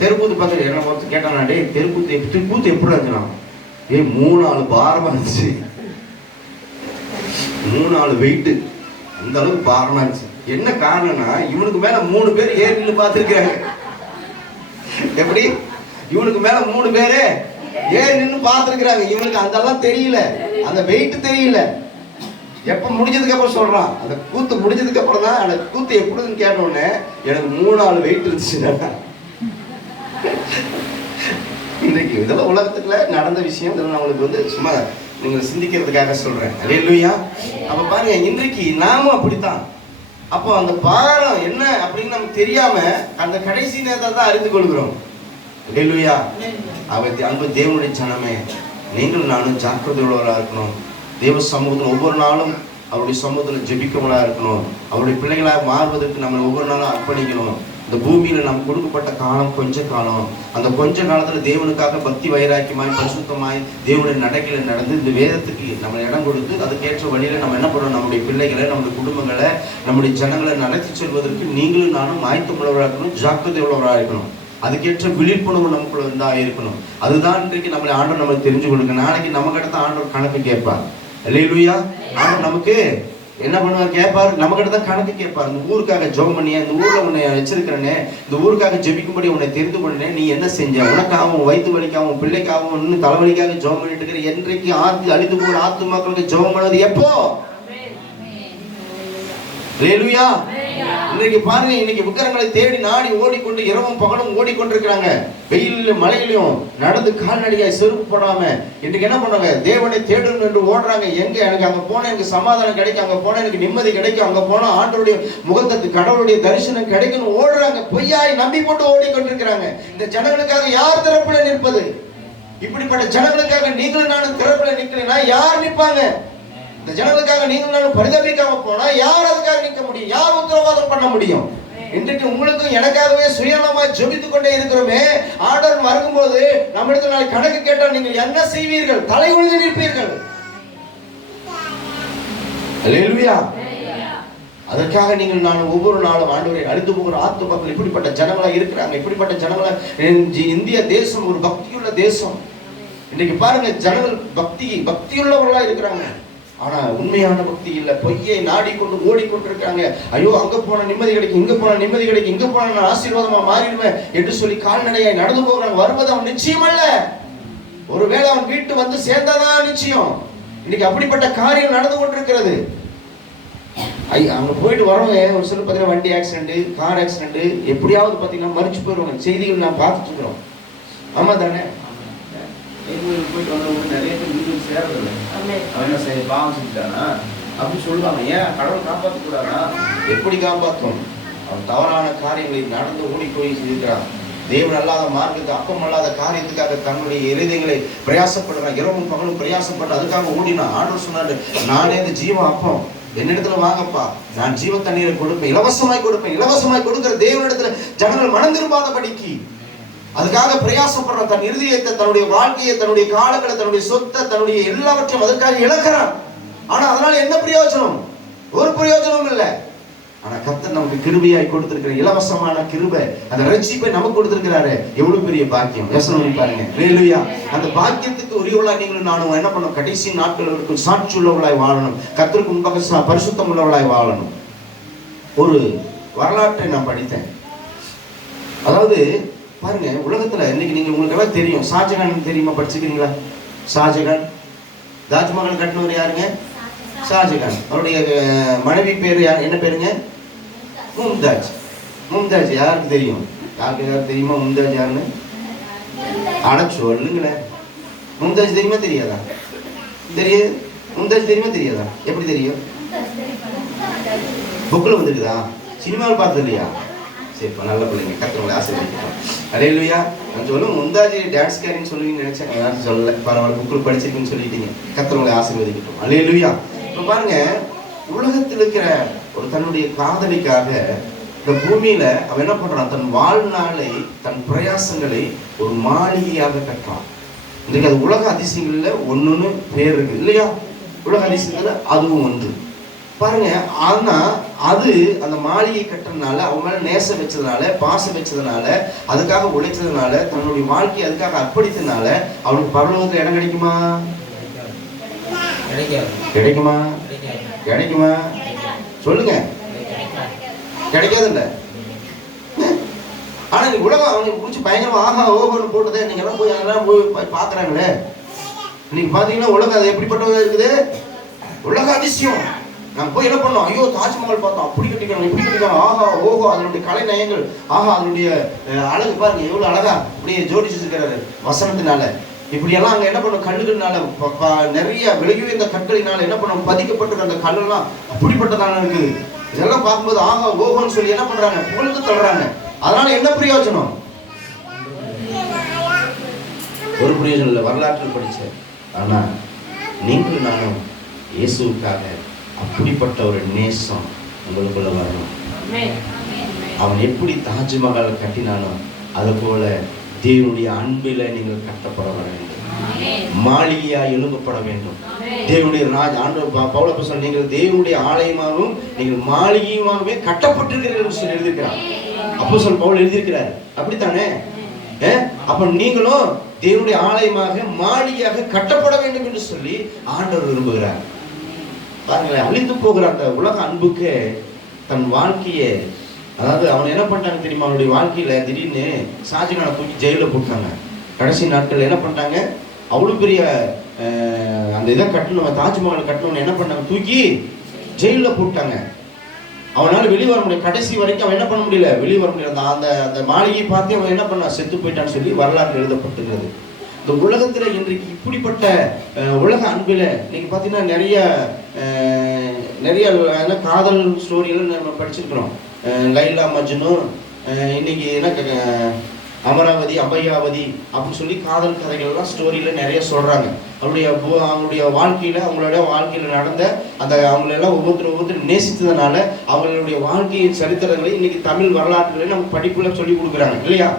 தெருக்கூத்து பார்த்து என்ன பார்த்து கேட்டானா, டே தெருக்கூத்து எப்படி இருந்துச்சுனா, 3-4 பாரமா இருந்துச்சு, 3-4 வெயிட்டு, அந்த அளவுக்கு பாரமா இருந்துச்சு. என்ன காரணம்னா, இவனுக்கு மேல 3 பேர் ஏறி நின்று பார்த்துருக்காங்க. எப்படி இவனுக்கு மேல 3 பேரு ஏறி நின்று பார்த்துருக்குறாங்க. இவனுக்கு அதெல்லாம் தெரியல, அந்த வெயிட் தெரியல. எப்ப முடிஞ்சதுக்கு அப்புறம் சொல்றான், அந்த கூத்து முடிஞ்சதுக்கு அப்புறம் தான், அந்த கூத்து எப்படின்னு கேட்டோடனே எனக்கு 3-4 வெயிட் இருந்துச்சு. இன்றைக்கு இதெல்லாம் உலகத்துல நடந்த விஷயம். இதெல்லாம் நான் உங்களுக்கு வந்து சும்மா நீங்க சிந்திக்கிறதுக்காக சொல்றேன். அல்லேலூயா. அப்ப பாருங்க, இன்றைக்கு நாமும் அப்படித்தான். அப்போ அந்த பாரம் என்ன அப்படின்னு நமக்கு தெரியாம அந்த கடைசி நேரத்தில் தான் அறிந்து கொள்கிறோம். அல்லேலூயா. அன்பு தேவனுடைய ஜனமே, நீங்களும் நானும் ஜாக்கிரதை உள்ளவராக இருக்கணும். தேவ சமூகத்தில் ஒவ்வொரு நாளும் அவருடைய சமூகத்தில் ஜெபிக்கவளாக இருக்கணும். அவருடைய பிள்ளைகளாக மாறுவதற்கு நம்ம ஒவ்வொரு நாளும் அர்ப்பணிக்கணும். இந்த பூமியில நமக்கு கொடுக்கப்பட்ட காலம் கொஞ்ச காலம். அந்த கொஞ்ச காலத்துல தேவனுக்காக பக்தி வைராக்கியமாய் பரிசுத்தமாய் தேவனுடைய நடைகளை நடந்து இந்த வேதத்துக்கு நம்ம இடம் கொடுத்து அதுக்கேற்ற வழியில நம்ம என்ன பண்ணணும், நம்முடைய பிள்ளைகளை, நம்முடைய குடும்பங்களை, நம்முடைய ஜனங்களை நடத்தி செல்வதற்கு நீங்களும் நானும் ஆயத்தம் உள்ளவராக இருக்கணும், ஜாக்கிரதை உள்ளவராக இருக்கணும். அதுக்கேற்ற விழிப்புணர்வு நமக்குள்ள இருந்தா இருக்கணும். அதுதான் இன்றைக்கு நம்மளை ஆண்டவர் நம்மளுக்கு தெரிஞ்சு கொடுங்க. நாளைக்கு நமக்கு அடுத்த ஆண்டவர் கணக்கு கேட்பார். அல்லேலூயா. ஆண்டவர் நமக்கு என்ன பண்ணுவார், கேட்பாரு, நம்ம கிட்ட தான் கணக்கு கேட்பாரு. இந்த ஊருக்காக ஜெபம் பண்ணியா, இந்த ஊர்ல உன்னை வச்சிருக்கிறனே, இந்த ஊருக்காக ஜெபிக்கும்படி உன்னை தெரிந்து கொண்டனே, நீ என்ன செஞ்ச, உனக்காகவும் வயிற்று வலிக்காகவும் பிள்ளைக்காகவும் இன்னும் தலைவலிக்காக ஜெபம் பண்ணிட்டு இருக்கிற, என்றைக்கு அழிந்து போகிற ஆத்துமாக்களுக்கு ஜெபம் பண்ணது எப்போ? அல்லேலூயா. இன்னைக்கு பாருங்க, இன்னைக்கு விக்கிரங்களை தேடி நாடி ஓடிக்கொண்டு இரவும் பகலும் ஓடிக்கொண்டிருக்கிறாங்க. வெயிலும் மழையிலும் நடந்து கால்நடையாய் செருப்பு போடாம இன்னைக்கு என்ன பண்றாங்க, தேவனை தேடணும் என்று ஓடுறாங்க. எங்க எனக்கு அங்க போனா எனக்கு சமாதானம் கிடைக்கும், அங்க போனா எனக்கு நிம்மதி கிடைக்கும், அங்க போனா ஆண்டவருடைய முகத்தை கடவுளுடைய தரிசனம் கிடைக்கும் ஓடுறாங்க. பொய்யாய் நம்பி போட்டு ஓடிக்கொண்டிருக்கிறாங்க. இந்த ஜனங்களுக்காக யார் திறப்புல நிற்பது? இப்படிப்பட்ட ஜனங்களுக்காக நீங்களும் நானும் திறப்புல நிக்கலைன்னா யார் நிற்பாங்க? இந்த ஜனங்களுக்காக நீங்கள் நானும் பரிதபிக்காம போனா யார் அதுக்காக நிற்க முடியும்? யார் உத்தரவாதம் பண்ண முடியும்? இன்றைக்கு உங்களுக்கும் எனக்காகவே சுயநலமா ஜெபித்துக் கொண்டே இருக்கிறோமே. ஆர்டர் வரும்போது நம்மிடத்தில் நாளை கணக்கு கேட்டால் நீங்கள் என்ன செய்வீர்கள்? தலை குனிந்து நிற்பீர்கள். அல்லேலூயா. அதற்காக நீங்கள் நான் ஒவ்வொரு நாளும் ஆண்டவரை அழிந்து போகிற ஆத்துமாக்கள் இப்படிப்பட்ட ஜனங்களா இருக்கிறாங்க. இப்படிப்பட்ட ஜனங்களா இந்திய தேசம் ஒரு பக்தியுள்ள தேசம். இன்னைக்கு பாருங்க, ஜனங்கள் பக்தியுள்ளவர்களா இருக்கிறாங்க. ஆனா உண்மையான பக்தி இல்ல, பொய்யை நாடிக்கொண்டு ஓடிக்கொண்டிருக்காங்க. ஐயோ, அங்க போன நிம்மதி கிடைக்கும், இங்க போன நிம்மதி கிடைக்கும், இங்க போன நான் ஆசீர்வாதமா மாறிடுவேன் என்று சொல்லி கால்நடையாய் நடந்து போகிறாங்க. வருவது அவன் நிச்சயம் அல்ல. ஒருவேளை அவன் வீட்டு வந்து சேர்ந்தாதான் நிச்சயம். இன்னைக்கு அப்படிப்பட்ட காரியம் நடந்து கொண்டிருக்கிறது. அங்க போயிட்டு வரவங்க ஒரு சில பார்த்தீங்கன்னா வண்டி ஆக்சிடென்ட், கார் ஆக்சிடென்ட், எப்படியாவது பார்த்தீங்கன்னா மறிச்சு போயிடுவாங்க. செய்திகள் நான் பார்த்துட்டு இருக்கிறோம். ஆமா தானே? போயிட்டு வந்தவங்க நிறைய பேர் வீட்டுக்கு சேர்றதில்லை. அவன் என்ன செய்ய, பாவம் செஞ்சுட்டானா அப்படின்னு சொல்லுவாங்க. ஏன் கடவுள் காப்பாற்ற கூடாதா? எப்படி காப்பாற்றும்? அவன் தவறான காரியங்களை நடந்து ஓடி போய் செய்கிறான். தேவன் அல்லாத மார்க்கத்தை, அப்பம் அல்லாத காரியத்துக்காக தன்னுடைய இருதயங்களை பிரயாசப்படுறான். இரவும் பகலும் பிரயாசப்பட்டு அதுக்காக ஓடினான். ஆண்டவர் சொன்னாரு, நானே இந்த ஜீவ அப்பம், என்னிடத்துல வாங்கப்பா, நான் ஜீவ தண்ணீரை கொடுப்பேன், இலவசமாய் கொடுப்பேன். இலவசமாய் கொடுக்கிற தேவனிடத்துல ஜனங்கள் மனம் திரும்பாதபடிக்கு அதுக்காக பிரயாசப்படுற தன் இருதயத்தை, தன்னுடைய வாழ்க்கையை, தன்னுடைய காலங்களை, தன்னுடைய சொத்தை, தன்னுடைய எல்லாவற்றையும் அதற்காக இழக்கிறான். ஆனா அதனால என்ன பிரயோஜனம்? ஒரு பிரயோஜனமும் இல்லை. ஆனா கர்த்தர் நமக்கு கிருபையாய் கொடுத்திருக்கிற இலவசமான கிருபை, அந்த ரட்சிப்பை நமக்கு கொடுத்திருக்கிறாரு. எவ்வளவு பெரிய பாக்கியம்! யோசனை பாருங்க. அல்லேலூயா. அந்த பாக்கியத்துக்கு உரியவளாய் நீங்களும் நானும் என்ன பண்ணணும்? கடைசி நாட்களுக்கு சாட்சி உள்ளவர்களாய் வாழணும். கர்த்தருக்கு முன்பாக பரிசுத்தம் உள்ளவர்களாய் வாழணும். ஒரு வரலாற்றை நான் படித்தேன். அதாவது பாருங்க, உலகத்துல இன்னைக்கு நீங்க உங்களுக்கு எல்லாம் தெரியும், ஷாஜகான் தெரியுமா? படிச்சுக்கிறீங்களா? ஷாஜகான் தாஜ்மஹால் கட்டினவர் யாருங்க? ஷாஜகான். அவருடைய மனைவி பேரு என்ன பேருங்க? மும்தாஜ். மும்தாஜ் யாருக்கு தெரியும்? யாருக்கு தெரியுமா மும்தாஜ் யாருன்னு? அட சொல்லுங்களேன். மும்தாஜ் தெரியுமா தெரியாதா? தெரியும். மும்தாஜ் தெரியுமா தெரியாதா? எப்படி தெரியும்? புக்கில் வந்துருக்குதா? சினிமாவில் பார்த்தது இல்லையா? சரிப்பா, நல்ல பிள்ளைங்க, கர்த்தர் ஆசீர்வதிக்கட்டும். அல்லேலூயா. நான் சொல்லும் முந்தாஜி டான்ஸ் கேரின்னு சொல்லுவீங்கன்னு நினைச்சேன், யாரும் சொல்லலை. பரவாயில்ல, புக்கில் படிச்சிருக்குன்னு சொல்லிட்டீங்க. கர்த்தர் ஆசீர்வதிக்கட்டும். அல்லேலூயா. இப்போ பாருங்க, உலகத்தில் இருக்கிற ஒரு தன்னுடைய காதலிக்காக இந்த பூமியில அவன் என்ன பண்றான், தன் வாழ்நாளை தன் பிரயாசங்களை ஒரு மாளிகையாக கட்டுறான். இன்றைக்கு அது உலக அதிசயங்கள்ல ஒண்ணுன்னு பேர் இருக்கு இல்லையா? உலக அதிசயங்கள்ல அதுவும் ஒன்று பாருங்க. ஆனா அது அந்த மாளிகை கட்டுறதுனால, அவங்க மேல நேசம் வச்சதுனால, பாசம் வச்சதுனால, அதுக்காக உழைச்சதுனால, தன்னுடைய வாழ்க்கையை அதுக்காக அர்ப்பணித்ததுனால அவனுக்கு பரலோகத்துல இடம் கிடைக்குமா? கிடைக்குமா? கிடைக்குமா? சொல்லுங்க. கிடைக்காது இல்ல. ஆனா நீ உலகம் அவனுக்கு பிடிச்சி பயங்கரமா ஆஹா ஓஹோன்னு போட்டதே நீங்க எல்லாம் போய் அதெல்லாம் போய் பாக்குறாங்களே. நீங்க பாத்தீங்கன்னா உலகம் அது எப்படிப்பட்டதா இருக்குது? உலக அதிசயம். நாங்க போய் என்ன பண்ணோம், ஐயோ தாஜ்மஹால் பார்த்தோம், அப்படி கட்டிக்கணும் இப்படி கட்டிக்கணும், ஆஹா ஓஹோ அதனுடைய கலை நயங்கள், ஆஹா அதனுடைய அழகு பாருங்க எவ்வளவு அழகா அப்படியே ஜோடிச்சு இருக்கிறாரு வசனத்தினால. இப்படியெல்லாம் அங்க என்ன பண்ணும், கல்லுகள்னால நிறைய விலகி இந்த கற்களினால என்ன பண்ணும், பதிக்கப்பட்டிருக்க அந்த கல்லெல்லாம் அப்படிப்பட்டதான இருக்குது. இதெல்லாம் பார்க்கும்போது ஆஹா ஓஹோன்னு சொல்லி என்ன பண்றாங்க, புகழ்ந்து தள்ளுறாங்க. அதனால என்ன பிரயோஜனம்? ஒரு பிரயோஜனம் இல்லை, வரலாற்றில் படிச்ச. ஆனா நீங்களும் நானும் இயேசுக்காக அப்படிப்பட்ட ஒரு நேசம் உங்களுக்குள்ள வரணும். அவன் எப்படி தாஜ்மஹால் கட்டினானோ அது போல தேவனுடைய அன்பில நீங்கள் கட்டப்பட வேண்டும், மாளிகையா எழும்பப்பட வேண்டும். தேவனுடைய பவுல் அப்போஸ்தலன் நீங்கள் தேவனுடைய ஆலயமாகவும் நீங்கள் மாளிகையுமாகவே கட்டப்பட்டிருக்கிறீர்கள் சொல்லி எழுதியிருக்கிறார். அப்போஸ்தலன் பவுல் எழுதியிருக்கிறார். அப்படித்தானே? அப்ப நீங்களும் தேவனுடைய ஆலயமாக மாளிகையாக கட்டப்பட வேண்டும் என்று சொல்லி ஆண்டவர் விரும்புகிறார். பாருங்களேன், அழிந்து போகிற அந்த உலக அன்புக்கு தன் வாழ்க்கையை, அதாவது அவன் என்ன பண்ணிட்டாங்க தெரியுமா, அவனுடைய வாழ்க்கையில திடீர்னு ஷாஜகானை தூக்கி ஜெயில போட்டாங்க. கடைசி நாட்கள் என்ன பண்ணிட்டாங்க, அவ்வளவு பெரிய அந்த இதை கட்டணும், தாஜ்மஹால் கட்டணும்னு என்ன பண்ணாங்க, தூக்கி ஜெயில போட்டாங்க. அவனால வெளியே வர முடியல, கடைசி வரைக்கும் அவன் என்ன பண்ண முடியல, வெளியே வர முடியல. அந்த அந்த மாளிகையை பார்த்து அவன் என்ன பண்ணான், செத்து போயிட்டான்னு சொல்லி வரலாறு எழுதப்பட்டிருக்கிறது. இந்த உலகத்துல இன்றைக்கு இப்படிப்பட்ட உலக அன்பில நீங்க பாத்தீங்கன்னா நிறைய காதல் ஸ்டோரிகள் நம்ம படிச்சிருக்கிறோம். லைலா மஜ்னு, இன்னைக்கு என்ன அமராவதி அபயாவதி அப்படின்னு சொல்லி காதல் கதைகள் எல்லாம் ஸ்டோரியில நிறைய சொல்றாங்க. அவங்களுடைய வாழ்க்கையில நடந்த அந்த அவங்களெல்லாம் ஒவ்வொருத்தரும் நேசித்ததுனால அவங்களுடைய வாழ்க்கையின் சரித்திரங்களை இன்னைக்கு தமிழ் வரலாற்றுகளை நம்ம படிப்புல சொல்லி கொடுக்குறாங்க இல்லையா?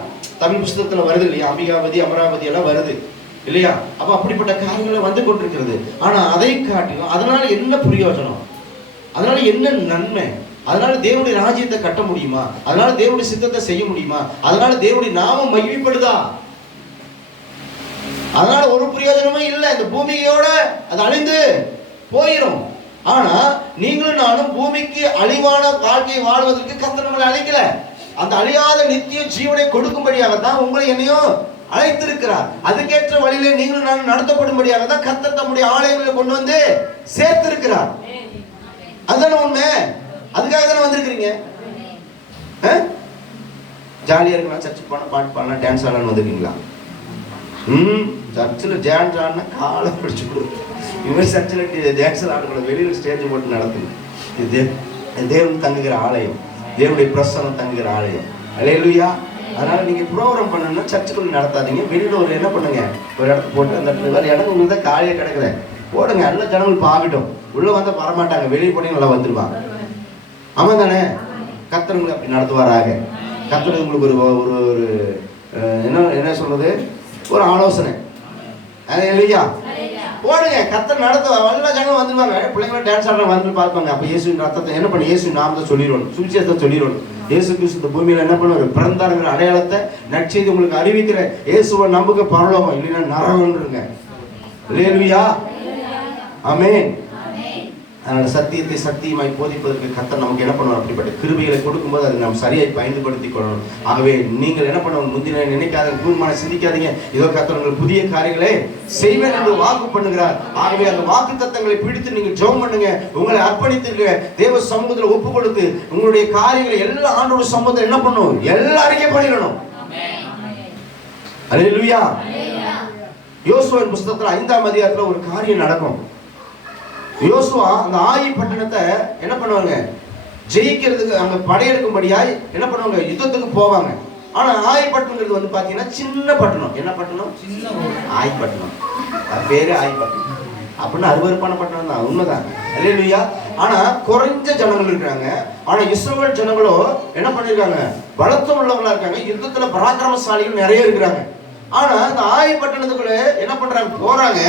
தமிழ் புஸ்தகத்துல வருது இல்லையா? அம்பிகாவதி அமராவதி எல்லாம் வருது இல்லையா? அப்ப அப்படிப்பட்ட காரியங்களை வந்து கொண்டிருக்கிறது. ஆனா அதை காட்டிலும் அதனால என்ன பிரயோஜனம், அதனால என்ன நன்மை, அதனால தேவனுடைய ராஜ்யத்தை கட்ட முடியுமா, அதனால தேவனுடைய சித்தத்தை செய்ய முடியுமா, அதனால தேவனுடைய நாமம் மகிமைப்படுதா? அதனால ஒரு பிரயோஜனமே இல்லை. இந்த பூமியோட அது அழிந்து போயிடும். ஆனா நீங்களும் நானும் பூமிக்கு அழிவான வாழ்க்கையை வாழ்வதற்கு கர்த்தர் நம்மளை அழைக்கல. அந்த அழியாத நித்திய ஜீவனை கொடுக்கும்படியாகத்தான் உங்களை என்னையும் அழைத்திருக்கிறார். அதுக்கேற்ற வழியிலே நீங்களும் நானும் நடத்தப்படும்படியாக தான் கர்த்தர் தம்முடைய ஆலயங்களை கொண்டு வந்து சேர்த்திருக்கிறார். அதுதானே உண்மை. அதுக்காக தானே வந்திருக்கிறீங்க. ஜாலியா இருக்கலாம், சர்ச்சுக்கு போனா பாட்டு பாடலாம், டான்ஸ் ஆடலான்னு வந்திருக்கீங்களா? சர்ச்சில் டான்ஸ் ஆடினா காலை பிடிச்சு கொடுக்கும். இவன் சர்ச்சில் டான்ஸ் ஆடக்கூடாது, வெளியில் ஸ்டேஜ் போட்டு நடத்துங்க. இது தேவன் தங்குகிற ஆலயம், தேவனுடைய பிரசனம் தங்குகிற ஆலயம். அல்லேலூயா. அதனால நீங்க ப்ரோக்ராம் பண்ணணும்னா சர்ச்சுக்குள்ள நடத்தாதீங்க, வெளியில ஒரு என்ன பண்ணுங்க, ஒரு இடத்துக்கு போட்டு அந்த வேறு இடம் உங்களுக்கு தான் காலியாக கிடக்குற போடுங்க, நல்ல ஜனங்கள் பாவிட்டோம். உள்ள வந்தா வரமாட்டாங்க, வெளியே போனீங்க நல்லா வந்துருவாங்க. ஆமா தானே? கர்த்தர் உங்களை அப்படி நடத்துவாராக. கர்த்தர் உங்களுக்கு ஒரு என்ன சொல்றது, ஒரு ஆலோசனை. இல்லையா? போடுங்க, கர்த்தர் நடத்துவா, எல்லா ஜனங்களும் வந்துருவாங்க. பிள்ளைங்கள டான்ஸ் ஆடுற வந்து பார்ப்பாங்க. அப்ப இயேசுவின் ரத்தத்தை என்ன பண்ண, இயேசு நாமத்தை சொல்லிடணும், சுவிசேஷத்தை சொல்லிடணும். இயேசு கிறிஸ்து இந்த பூமியில என்ன பண்ணுவார், பிறந்தாருங்கிற அடையாளத்தை நற்செய்தி உங்களுக்கு அறிவிக்கிற இயேசுவை நம்புக பரலோகம், இல்லைன்னா நரகம்ன்றீங்க. அல்லேலூயா. ஆமென். அதனால சத்தியத்தை சத்தியமாய் போதிப்பதற்கு கர்த்தர் நமக்கு என்ன பண்ணுவார், அப்படிப்பட்ட கிருபைகளை கொடுக்கும்போது அதை நாம் சரியாய் பயன்படுத்திக் கொள்ளணும். ஆகவே நீங்கள் என்ன பண்ணணும், முந்தின நினைக்காதீங்க, கூர்மான சிந்திக்காதீங்க, இதோ கர்த்தர் உங்கள் புதிய காரியங்களை செய்வேன் என்று வாக்கு பண்ணுகிறார். ஆகவே அந்த வாக்கு தத்தங்களை பிடித்து நீங்கள் ஜெபம் பண்ணுங்க, உங்களை அர்ப்பணித்து தேவ சமூகத்தில் ஒப்பு கொடுத்து உங்களுடைய காரியங்களை எல்லா ஆண்டோட சமூகத்தில் என்ன பண்ணணும், எல்லாருக்கே பண்ணிடணும். அல்லேலூயா. யோசுவாவின் புஸ்தகத்தில் 5ஆம் அதிகாரத்தில் ஒரு காரியம் நடக்கும். யோசுவா அந்த ஆயி பட்டணத்தை என்ன பண்ணுவாங்க, ஜெயிக்கிறதுக்கு அங்க படையெடுக்கும்படியா என்ன பண்ணுவாங்க, யுத்தத்துக்கு போவாங்க. ஆனா ஆய்பட்டணங்கிறது வந்து பாத்தீங்கன்னா சின்ன பட்டணம். என்ன பட்டணம்? சின்ன ஆய்பட்டணம். பேரு ஆய்பட்டணம் அப்படின்னு அருவருப்பான பட்டணம் தான், உண்மைதான். அல்லேலூயா. ஆனா குறைஞ்ச ஜனங்கள் இருக்காங்க. ஆனா இஸ்ரவேல் ஜனங்களோ என்ன பண்ணிருக்காங்க, பலத்தம் உள்ளவங்களா இருக்காங்க, யுத்தத்துல பராக்கிரமசாலிகள் நிறைய இருக்கிறாங்க. ஆனா இந்த ஆய்பட்டணத்துக்குள்ள என்ன பண்றாங்க, போறாங்க.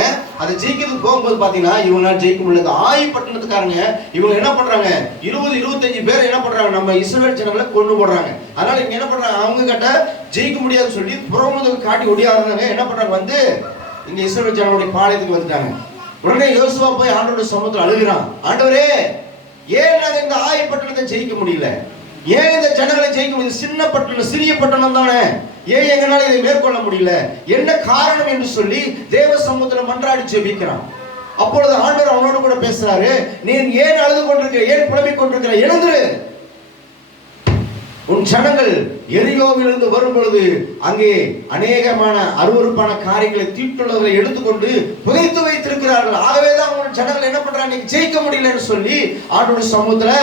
அதை ஜெயிக்கிறதுக்கு போகும்போது பாத்தீங்கன்னா இவங்களால ஜெயிக்க முடியல. ஆய்பட்டணத்துக்காரங்க இவங்க என்ன பண்றாங்க, 20-25 பேர் என்ன பண்றாங்க, நம்ம இஸ்ரவேல் ஜனங்களை கொண்டு போடுறாங்க. அதனால இவங்க என்ன பண்றாங்க, அவங்க கிட்ட ஜெயிக்க முடியாதுன்னு சொல்லி புறமுதுகு காட்டி ஒடியாடுறாங்க. என்ன பண்றாங்க, வந்து இங்க இஸ்ரவேல் ஜனங்களுடைய பாளையத்துக்கு வந்துட்டாங்க. உடனே யோசுவா போய் ஆண்டவருடைய சமூகத்தில் அழுகிறான், ஆண்டவரே ஏன் நாங்க இந்த ஆய்பட்டணத்தை ஜெயிக்க முடியல, ஏன் இந்த ஜனங்களை ஜெயிக்க முடியல, சின்ன பட்டணம் சிறிய பட்டணம் தானே, ஏன் எங்களால இதை மேற்கொள்ள முடியல, என்ன காரணம் என்று சொல்லி தேவ சமூகத்தில் மன்றாடி ஜெபிக்கிறான். அப்பொழுது ஆண்டவர் அவனோடு கூட பேசுறாரு, நீ ஏன் அழுது கொண்டிருக்கிற, ஏன் புலம்பிக் கொண்டிருக்கிற, எழுந்துரு. உன் ஜனங்கள் எரியோவிலிருந்து வரும் பொழுது அங்கே அநேகமான அருவருப்பான காரியங்களை தீட்டுள்ளவர்களை எடுத்துக்கொண்டு புதைத்து வைத்திருக்கிறார்கள். ஆகவேதான் உன் ஜனங்கள் என்ன பண்றாங்க, ஜெயிக்க முடியலன்னு சொல்லி ஆண்டவருடைய சமூகத்துல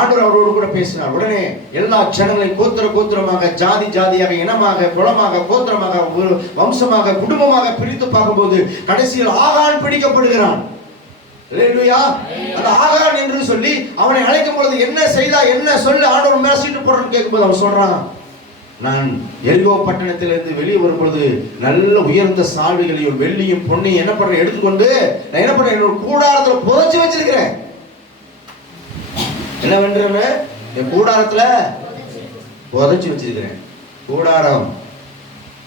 ஆண்டவர் அவரோடு கூட பேசினார். உடனே எல்லா ஜனங்களையும் கோத்திரமாக, ஜாதி ஜாதியாக, இனமாக, குலமாக, கோத்திரமாக, ஒரு வம்சமாக, குடும்பமாக பிரித்து பார்க்கும்போது கடைசியில் ஆகான் பிடிக்கப்படுகிறான். அல்லேலூயா. அந்த ஆகான் என்று சொல்லி அவனை அழைக்கும் பொழுது என்ன செய்தா, என்ன சொல்லு, ஆண்டவர் மேல சீட்டு போடுறன்னு கேட்கும்போது அவன் சொல்றான், நான் எரிகோ பட்டணத்திலிருந்து வெளியே வரும்பொழுது நல்ல உயர்ந்த சால்வைகளையும் வெள்ளியும் பொன்னையும் என்ன பண்றேன் எடுத்துக்கொண்டு நான் என்ன பண்றேன், என்னோட கூடாரத்துல புதைச்சு வச்சிருக்கிறேன். என்ன பண்றேன்னு, என் கூடாரத்துல புதைச்சு வச்சிருக்கிறேன். கூடாரம்,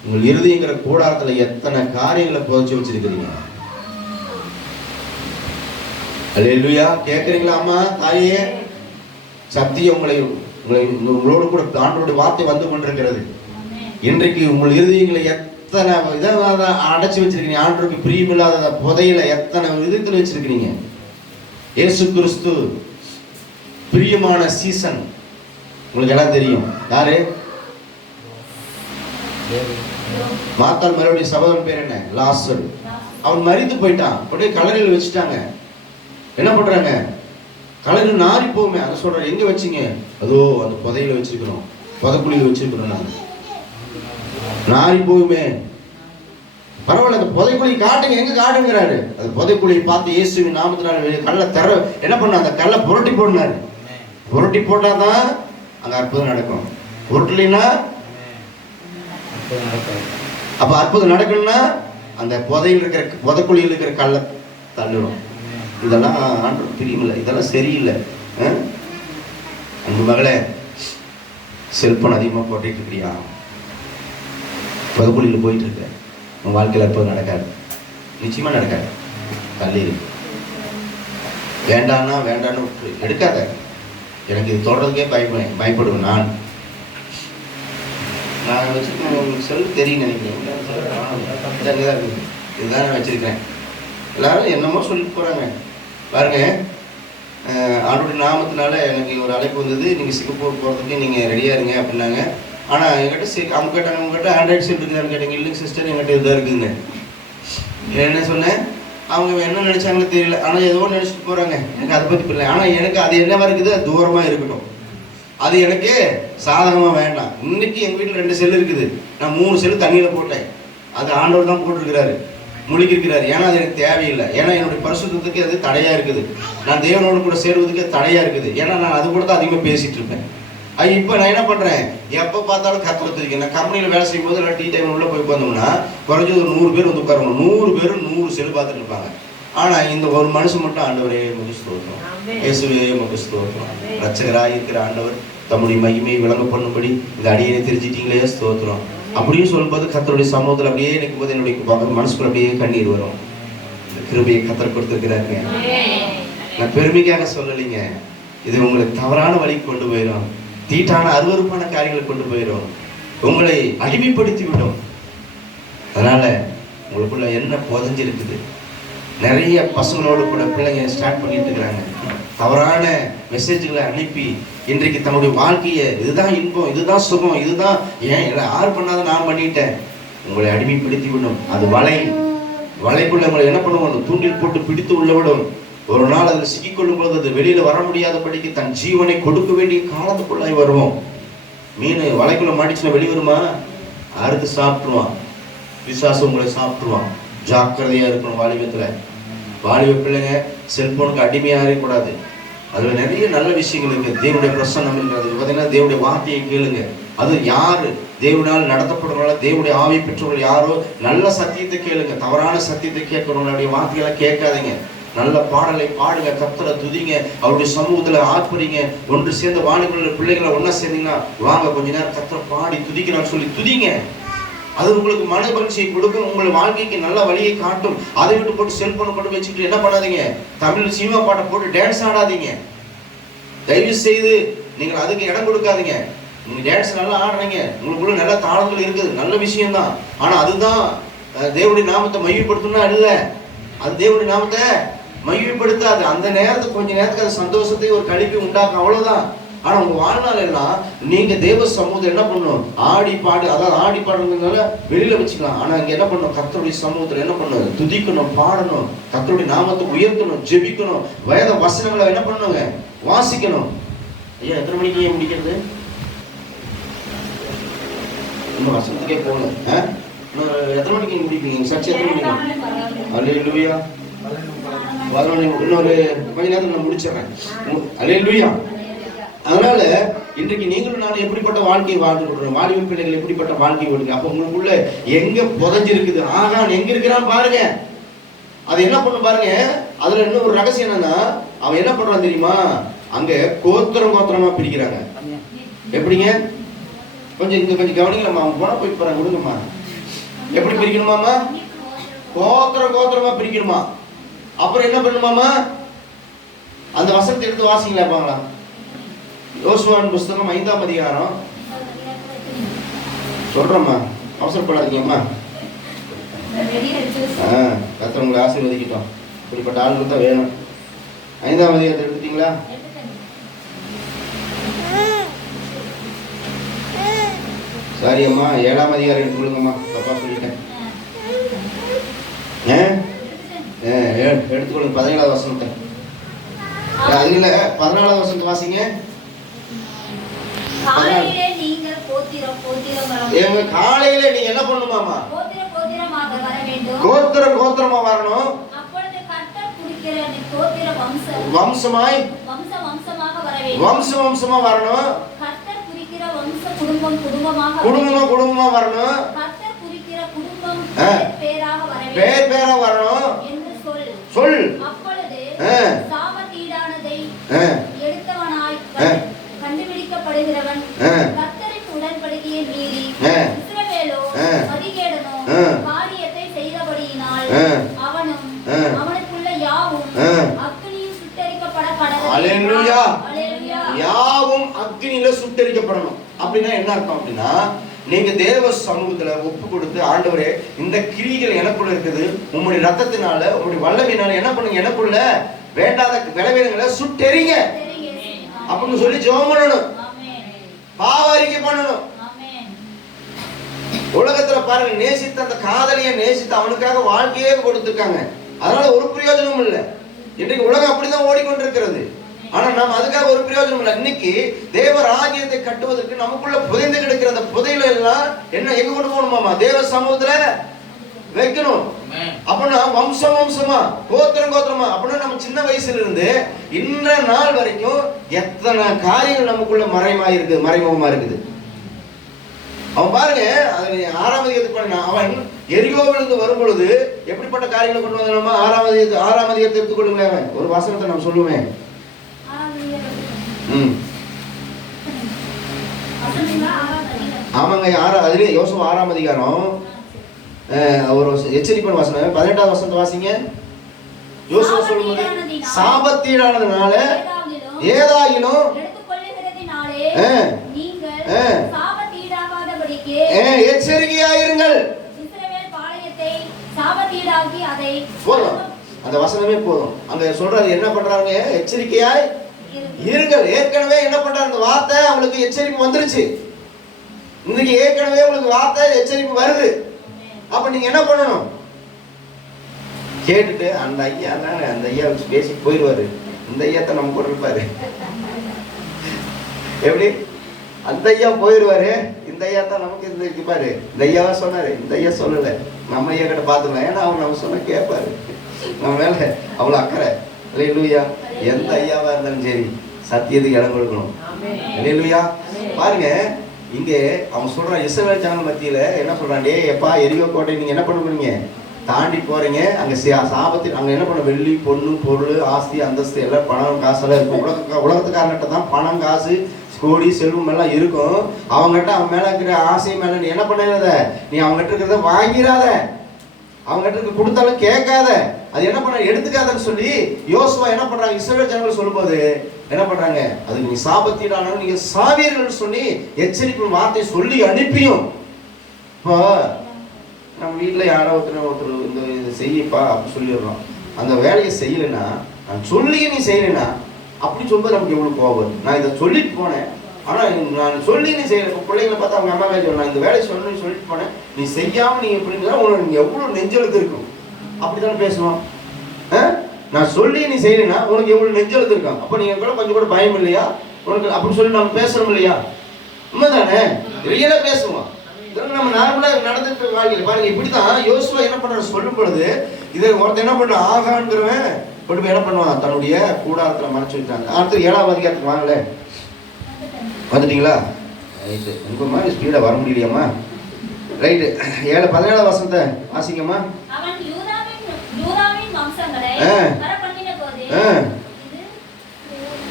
உங்கள் இறுதிங்கிற கூடாரத்துல எத்தனை காரியங்களை புதைச்சு வச்சிருக்கிறீங்க. அல்லேலூயா. கேட்குறீங்களா அம்மா, தாயே? சத்தியம் உங்களோடு கூட ஆண்டவருடைய வார்த்தை வந்து கொண்டிருக்கிறது. இன்றைக்கு உங்கள் இருதயங்களை எத்தனை இதை அடைச்சி வச்சிருக்கீங்க, ஆண்டவருக்கு பிரியமில்லாத புதையில எத்தனை விதத்தில் வச்சிருக்கிறீங்க. இயேசு கிறிஸ்து பிரியமான சீசன் உங்களுக்கு எல்லாம் தெரியும். யாரு? மாத்தாள் மறுபடியும் சகோதரன் பேர் என்ன? லாசரு. அவன் மரித்து போயிட்டான். அப்படியே கல்லறையில் வச்சுட்டாங்க. என்ன பண்றாங்க, கலரு நாரி போமே. அதை சொல்ற, எங்க வச்சிங்க? அதோ அந்த புதையில வச்சிருக்கிறோம், புதைக்குழியில வச்சிருக்கிறோம். நாங்க நாரி போகுமே, பரவாயில்ல, அந்த புதைக்குழி காட்டுங்க, எங்க காட்டுங்கிறாரு. அந்த புதைக்குழியை பார்த்து இயேசுவின் நாமத்தினால கல்லை தர என்ன பண்ண, அந்த கல்லை புரட்டி போடினாரு. புரட்டி போட்டாதான் அங்க அற்புதம் நடக்கும். புரட்டலினா அப்ப அற்புதம் நடக்கணும்னா அந்த புதையில் இருக்கிற புதைக்குழியில் இருக்கிற கல்லை தள்ளிடும். இதெல்லாம் ஆண்டவர் பிரியமில்லை, இதெல்லாம் சரியில்லை. அந்த மகளே, செல்போன் அதிகமாக போட்டுட்டு இருக்கிறியா, புதைக்குழியில் போயிட்டு இருக்க, உன் வாழ்க்கையில் அற்புதம் நடக்காது, நிச்சயமா நடக்காது. தள்ளி இருக்கு. வேண்டான்னா வேண்டான்னு எடுக்காத. எனக்கு இது தொடர்றதுக்கே பயப்படுவேன். நான் வச்சிருக்கேன், உங்களுக்கு செல் தெரியும் நினைக்கிறேன். இதுதான் நான் வச்சிருக்கிறேன். எல்லாரும் என்னமோ சொல்லிட்டு போறாங்க பாருங்க. ஆண்டோடைய நாமத்தினால எனக்கு ஒரு அழைப்பு வந்தது, நீங்கள் சிங்கப்பூர் போகிறதுக்கு நீங்கள் ரெடியாக இருங்க அப்படின்னாங்க. ஆனால் எங்கிட்ட அவங்க கேட்டாங்க, உங்ககிட்ட ஆண்ட்ராய்டு செல் இருக்குதான்னு கேட்டீங்க. இல்லைங்க சிஸ்டர், எங்கிட்ட இதாக இருக்குதுங்க. என்ன சொன்னேன், அவங்க என்ன நினச்சாங்களோ தெரியல, ஆனால் ஏதோ நினச்சிட்டு போகிறாங்க. எனக்கு அதை பற்றி இல்லை. ஆனால் எனக்கு அது என்னவா இருக்குது, அது தூரமாக இருக்கட்டும், அது எனக்கு சாதகமாக வேண்டாம். இன்னைக்கு எங்கள் வீட்டில் 2 செல் இருக்குது. நான் 3 செல் தண்ணியில் போட்டேன். அது ஆண்டவர் தான் போட்டிருக்கிறாரு, முழுகிருக்கிறார். ஏன்னா அது எனக்கு தேவையில்லை. ஏன்னா என்னுடைய பரிசுத்தத்துக்கு அது தடையா இருக்குது. நான் தேவனோடு கூட சேருவதுக்கு தடையா இருக்குது. ஏன்னா நான் அது கூட தான் அதிகமாக பேசிட்டு இருப்பேன். இப்போ நான் என்ன பண்றேன், எப்போ பார்த்தாலும் கத்துறதுக்கு நான் கம்பெனியில் வேலை செய்யும் போது இல்லை டீ டைம் உள்ள போய் உட்காந்தோம்னா குறைஞ்சது ஒரு 100 பேர் வந்து உட்காருவோம். 100 பேரும் 100 செல் பார்த்துட்டு இருப்பாங்க. ஆனா இந்த ஒரு மனுஷன் மட்டும், ஆண்டவரே உமக்கு ஸ்தோத்திரம், இயேசுவே உமக்கு ஸ்தோத்திரம், ரட்சகராக இருக்கிற ஆண்டவர் தம்முடைய மகிமையை விளங்க பண்ணும்படி இந்த அடியை தெரிஞ்சிட்டீங்களே, ஸ்தோத்திரம் அப்படின்னு சொல்லும்போது கர்த்தருடைய சமூகத்தில் அப்படியே நிற்கும் போது என்னுடைய மனசுக்குள்ள அப்படியே கண்ணீர் வரும். இந்த கிருபையை கர்த்தர் கொடுத்துருக்கிறாருங்க. நான் பெருமைக்காக சொல்லலைங்க. இது உங்களை தவறான வழிக்கு கொண்டு போயிடும், தீட்டான அருவருப்பான காரியங்களை கொண்டு போயிடும், உங்களை அடிமைப்படுத்தி விடும். அதனால உங்களுக்குள்ள என்ன புதஞ்சிருக்குது. நிறைய பசங்களோடு கூட பிள்ளைங்க ஸ்டார்ட் பண்ணிட்டு இருக்கிறாங்க, தவறான மெசேஜ்களை அனுப்பி இன்றைக்கு தன்னுடைய வாழ்க்கையை இதுதான் இன்பம், இதுதான் சுகம், இதுதான் ஏன் யார் பண்ணாத நான் பண்ணிட்டேன், உங்களை அடிமைப்படுத்தி விடும். அது வலைக்குள்ள உங்களை என்ன பண்ணுவோம், தூண்டில் போட்டு பிடித்து உள்ள விடும். ஒரு நாள் அதில் சிக்கிக்கொள்ளும் போது அது வெளியில வர முடியாதபடிக்கு தன் ஜீவனை கொடுக்க வேண்டிய காலத்துக்குள்ளாய் வருவோம். மீன் வலைக்குள்ள மாட்டிச்சுன்னா வெளியே வருமா? அறுத்து சாப்பிட்டுருவான். பிசாசு உங்களை சாப்பிட்டுருவான். ஜாக்கிரதையா இருக்கணும். வாலிப பிள்ளைங்க செல்போனுக்கு அடிமையாக இருக்கக்கூடாது. அதுல நிறைய நல்ல விஷயங்கள் இருக்கு. தேவனுடைய பிரசன்னம் இருக்கிறது. பார்த்தீங்கன்னா தேவனுடைய வார்த்தையை கேளுங்க. அது யாரு தேவனால் நடத்தப்படுறவங்கள, தேவனுடைய ஆவி பெற்றவர்கள் யாரோ நல்ல சத்தியத்தை கேளுங்க. தவறான சத்தியத்தை கேட்கறவங்களுடைய வார்த்தைகளை கேட்காதீங்க. நல்ல பாடலை பாடுங்க, கர்த்தரை துதிங்க, அவருடைய சமூகத்துல ஆர்ப்பரிங்க. ஒன்று சேர்ந்த வாலிபர்கள் பிள்ளைகளை ஒன்னா சேர்ந்தீங்கன்னா வாங்க கொஞ்ச நேரம் கர்த்தரை பாடி துதிக்கிறான்னு சொல்லி துதிங்க. அது உங்களுக்கு மன மகிழ்ச்சியை கொடுக்கும், உங்கள் வாழ்க்கைக்கு நல்ல வழியை காட்டும். அதை விட்டு போட்டு செல்போனை கொண்டு வச்சுக்கிட்டு என்ன பண்ணாதீங்க, தமிழ் சினிமா பாட்டை போட்டு டான்ஸ் ஆடாதீங்க. தயவு செய்து நீங்கள் அதுக்கு இடம் கொடுக்காதீங்க. நீங்க டான்ஸ் நல்லா ஆடுறீங்க, உங்களுக்குள்ள நல்ல தாளங்கள் இருக்குது, நல்ல விஷயம்தான். ஆனா அதுதான் தேவனுடைய நாமத்தை மையப்படுத்தணும்னா இல்ல, அது தேவனுடைய நாமத்தை மையப்படுத்தாது. அந்த நேரத்துக்கு கொஞ்ச நேரத்துக்கு அது சந்தோஷத்தை ஒரு கழிப்பை உண்டாக்கும், அவ்வளவுதான். ஆனா உங்க வாழ்நாள் எல்லாம் நீங்க தேவ சமூகத்தை என்ன பண்ணணும், ஆடி பாடு, அதாவது ஆடி பாடுறதுனால வெளியில வச்சுக்கலாம். ஆனா இங்க என்ன பண்ணணும், கர்த்தருடைய சமூகத்துல என்ன பண்ணணும், துதிக்கணும், பாடணும், கர்த்தருடைய நாமத்தை உயர்த்தணும், ஜெபிக்கணும், வேத வசனங்களை என்ன பண்ணணுங்க, வாசிக்கணும். ஐயா எத்தனை மணிக்கு முடிக்கிறது? இன்னும் வசனத்துக்கே போகல. எத்தனை மணிக்கு முடிப்பீங்க சர்ச்சை? எத்தனை மணிக்கு? அல்லேலூயா. 11 இன்னொரு கொஞ்ச நேரத்தில் நான் முடிச்சிடறேன். அல்லேலூயா. அதனால இன்றைக்கு நீங்களும் நான் எப்படிப்பட்ட வாழ்க்கையை வாழ்ந்து கொடுறோம், வாலிப பிள்ளைகள் எப்படிப்பட்ட வாழ்க்கை கொடுங்க. அப்ப உங்களுக்குள்ள எங்க புதஞ்சிருக்குது, ஆகான் எங்க இருக்கிறான்னு பாருங்க. அது என்ன பண்ண பாருங்க. அதுல இன்னும் ஒரு ரகசியம் என்னன்னா, அவன் என்ன பண்றான் தெரியுமா, அங்க கோத்திரமா பிரிக்கிறாங்க. எப்படிங்க, கொஞ்சம் இங்க கொஞ்சம் கவனிங்களா, அவன் போனா போயிட்டு போறாங்க, கொடுங்கம்மா. எப்படி பிரிக்கணுமாமா, கோத்திரமா பிரிக்கணுமா. அப்புறம் என்ன பண்ணுமாமா, அந்த வசனத்தை எடுத்து வாசிங்களா இருப்பாங்களா? யோசுவாவின் புஸ்தகம் 5ஆம் அதிகாரம் சொல்றோம்மா, அவசரப்படாதீங்கம்மா. கர்த்தர் உங்களை ஆசீர்வதிக்கட்டும். இப்படிப்பட்ட ஆளுநர் தான் வேணும். 5ஆம் அதிகாரத்தை எடுத்துட்டீங்களா? சாரி அம்மா, 7ஆம் அதிகாரம் எடுத்துக்கொள்ளுங்கம்மா, தப்பா சொல்லிட்டேன். எடுத்துக்கொள்ளுங்க 17ஆவது வசனத்தை. அதுல 14ஆவது வசனத்தை வாசிங்க. காலையில நீங்க என்ன பண்ணுமாமா, கோத்திரமா வரணும். வம்சமாய் வம்சமா வரணும். குடும்பமா வரணும். பேரா வரணும். சொல். கண்டுபிடிக்கப்படுகிறவன் கர்த்தரின் உடன்படிக்கையை மீறி இஸ்ரவேலோ அதிகேடனோ காரியத்தை செய்தபடியினால் அவனும் அவனுக்குள்ள யாவும் அக்கினியில் சுட்டெரிக்கப்பட கடவுள். அல்லேலூயா. யாவும் அக்கினியில சுட்டெரிக்கப்படணும். அப்படின்னா என்ன அர்த்தம் அப்படின்னா, நீங்க தேவ சமூகத்துல ஒப்பு கொடுத்து, ஆண்டவரே இந்த கிரிகள் எனக்குள்ள இருக்குது, உங்களுடைய ரத்தத்தினால உங்களுடைய வல்லமையினால என்ன பண்ணுங்க, எனக்குள்ள வேண்டாத விளைவினங்களை சுட்டெரிங்க அப்படின்னு சொல்லி ஜெபம் பண்ணணும். பாவ அறிக்கை பண்ணணும். உலகத்துல பாருங்க, நேசித்த அந்த காதலியை நேசித்து அவனுக்காக வாழ்க்கையே கொடுத்துருக்காங்க. அதனால ஒரு பிரயோஜனமும் இல்லை. இன்றைக்கு உலகம் அப்படிதான் ஓடிக்கொண்டிருக்கிறது. ஆனா நம்ம அதுக்காக ஒரு பிரயோஜனம் இல்லை. இன்னைக்கு தேவ ராஜ்யத்தை கட்டுவதற்கு நமக்குள்ள புதைந்து கிடக்கிற அந்த புதையில எல்லாம் என்ன எங்க கொண்டு போகணுமாமா, தேவ சமூகத்துல வைக்கணும். அப்படின்னா வம்சமா கோத்திரமா, அப்படின்னா நம்ம சின்ன வயசுல இருந்து இன்ற நாள் வரைக்கும் எத்தனை காரியங்கள் நமக்குள்ள மறைமுகமா இருக்குது. அவன் பாருங்க, 6ஆம் அதிகாரத்துக்கு அவன் எரிகோவிலிருந்து வரும் பொழுது எப்படிப்பட்ட காரியங்களை கொண்டு வந்தோமா, 6ஆம் அதிகாரத்தை எடுத்துக்கொள்ளுங்களேன். அவன் ஒரு வசனத்தை நான் சொல்லுவேன். ஆமாங்க, அதுல யோசுவா 6ஆம் அதிகாரம் ஒரு எச்சரிப்பின் வசனம் 18ஆவது வசனத்தை வாசிங்க. யோசுவா சொல்லும்போது சாபத்தீடானதுனால ஏதாயிலும் எச்சரிக்கையாயிருங்கள். போதும், அந்த வசனமே போதும். அங்க சொல்றது என்ன பண்றாங்க, எச்சரிக்கையாய் இருங்கள். ஏற்கனவே என்ன பண்றாங்க, அந்த வார்த்தை அவங்களுக்கு எச்சரிப்பு வந்துருச்சு. இன்னைக்கு ஏற்கனவே உங்களுக்கு வார்த்தை எச்சரிப்பு வருது. அப்ப நீங்க என்ன பண்ணணும், கேட்டுட்டு அந்த ஐயா தான் அந்த ஐயா பேசி போயிடுவாரு. இந்த ஐயா தான் நம்ம கூட இருப்பாரு. எப்படி அந்த ஐயா போயிடுவாரு, இந்த ஐயா தான் நமக்கு இந்த இருப்பாரு. இந்த ஐயாவா சொன்னாரு, இந்த ஐயா சொல்லலை, நம்ம ஐயா கிட்ட பார்த்துக்கலாம். ஏன்னா அவங்க நம்ம சொன்ன கேட்பாரு, நம்ம மேல அவ்வளோ அக்கறை. அல்லேலூயா. எந்த ஐயாவா இருந்தாலும் சரி சத்தியத்துக்கு இடம் கொடுக்கணும். அல்லேலூயா. பாருங்க இங்கே அவன் சொல்றான், இஸ்ரவேல் ஜனங்கள் மத்தியில என்ன சொல்றான், டே எப்பா எரிகோ கோட்டை நீங்க என்ன பண்ண போறீங்க, தாண்டி போறீங்க, அங்க சாபத்தில் அங்க என்ன பண்ண, வெள்ளி பொண்ணு பொருள் ஆஸ்தி அந்தஸ்து எல்லாம் பணம் காசெல்லாம் இருக்கும். உலகத்துக்காரங்கிட்ட தான் பணம் காசு கோடி செல்வம் எல்லாம் இருக்கும். அவங்ககிட்ட அவன் மேல இருக்கிற ஆசை மேல நீ என்ன பண்ணாத, நீ அவங்ககிட்ட இருக்கிறத வாங்கிடாத, அவங்ககிட்ட இருக்க கொடுத்தாலும் கேட்காத, அது என்ன பண்ண எடுத்துக்காதன்னு சொல்லி யோசுவா என்ன பண்றாங்க, இஸ்ரவேல் ஜனங்கள் சொல்லும்போது என்ன பண்றாங்க, அதுக்கு நீ சாபத்தீடானாலும் நீங்க சாவீர்கள் சொல்லி எச்சரிக்கை வார்த்தை சொல்லி அனுப்பியும். இப்போ நம்ம வீட்டில் யாரோ ஒருத்தர் இந்த இதை செய்யப்பா அப்படி சொல்லிடுறோம். அந்த வேலையை செய்யலைன்னா, நான் சொல்லி நீ செய்யலைன்னா அப்படி சொல்லும்போது நமக்கு எவ்வளோ கோபம். நான் இதை சொல்லிட்டு போனேன், ஆனால் நான் சொல்லி நீ செய்யலை. இப்போ பிள்ளைங்களை பார்த்தா அவங்க அம்மா வேலை நான் இந்த வேலையை சொல்லணும்னு சொல்லிட்டு போனேன், நீ செய்யாமல் நீங்கள் எப்படின்னா உங்களுக்கு எவ்வளோ நெஞ்செழுத்து இருக்கும். அப்படி தானே பேசுவோம். நான் சொல்லி நீ செய்யலைன்னா உனக்கு எவ்வளோ நெஞ்செழுத்து இருக்கும். அப்போ நீங்கள் கூட கொஞ்சம் கூட பயம் இல்லையா உனக்கு அப்படின்னு சொல்லி நம்ம பேசணும் இல்லையா? உண்மைதானே? ரியலாக பேசுவோம். நம்ம நார்மலாக நடந்துட்டு வாழ்க்கையில் பாருங்க. இப்படித்தான் யோசுவா என்ன பண்றாரு சொல்லும் பொழுது, இதை ஒருத்தர் என்ன பண்றான், ஆகான்கிறவன் கொண்டு என்ன பண்ணுவான், தன்னுடைய கூடாரத்தில் மறைச்சு வச்சாங்க. அடுத்து 7ஆம் அதிகாரத்துக்கு வாங்கல. வந்துட்டீங்களா? ரைட்டு. உங்க மாதிரி ஸ்பீடா வர முடியலையாம்மா? ரைட்டு. 17ஆம் வசனத்தை வாசிங்கம்மா.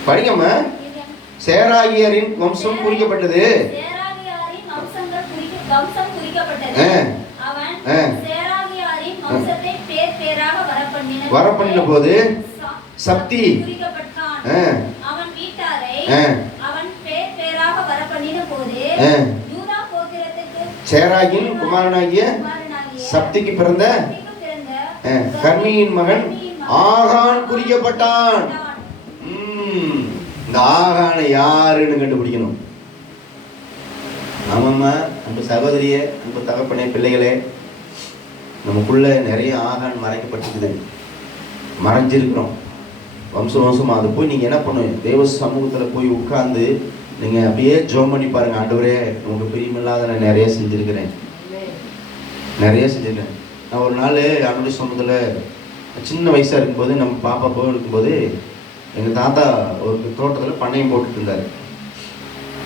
படிங்கம்மா. சேராகியரின் வம்சம் குறிக்கப்பட்டது. வரப்பண்ணின போது சப்தி சேராகின் குமாரனாகிய சப்திக்கு பிறந்த கர்மியின் மகன் ஆகான் குறிக்கப்பட்டான். இந்த ஆகானை யாருன்னு கண்டுபிடிக்கணும். ஆமாம்மா, அன்பு சகோதரியே, அன்பு தகப்பனே, பிள்ளைகளே, நமக்குள்ள நிறைய ஆகான் மறைக்கப்பட்டிருக்குது, மறைஞ்சிருக்கிறோம் வம்சம் வம்சமாக. அது போய் நீங்கள் என்ன பண்ணுவீங்க, தேவ சமூகத்தில் போய் உட்கார்ந்து நீங்கள் அப்படியே ஜோம் பண்ணி பாருங்கள். ஆண்டவரே உங்களுக்கு பிரியமில்லாத நான் நிறைய செஞ்சுருக்கிறேன். நான் ஒரு நாள் ஆண்டவருடைய சமூகத்தில் சின்ன வயசாக இருக்கும்போது, நம்ம பாப்பா போய் இருக்கும்போது, எங்கள் தாத்தா ஒரு தோட்டத்தில் பண்ணையம் போட்டுட்டு இருந்தார்.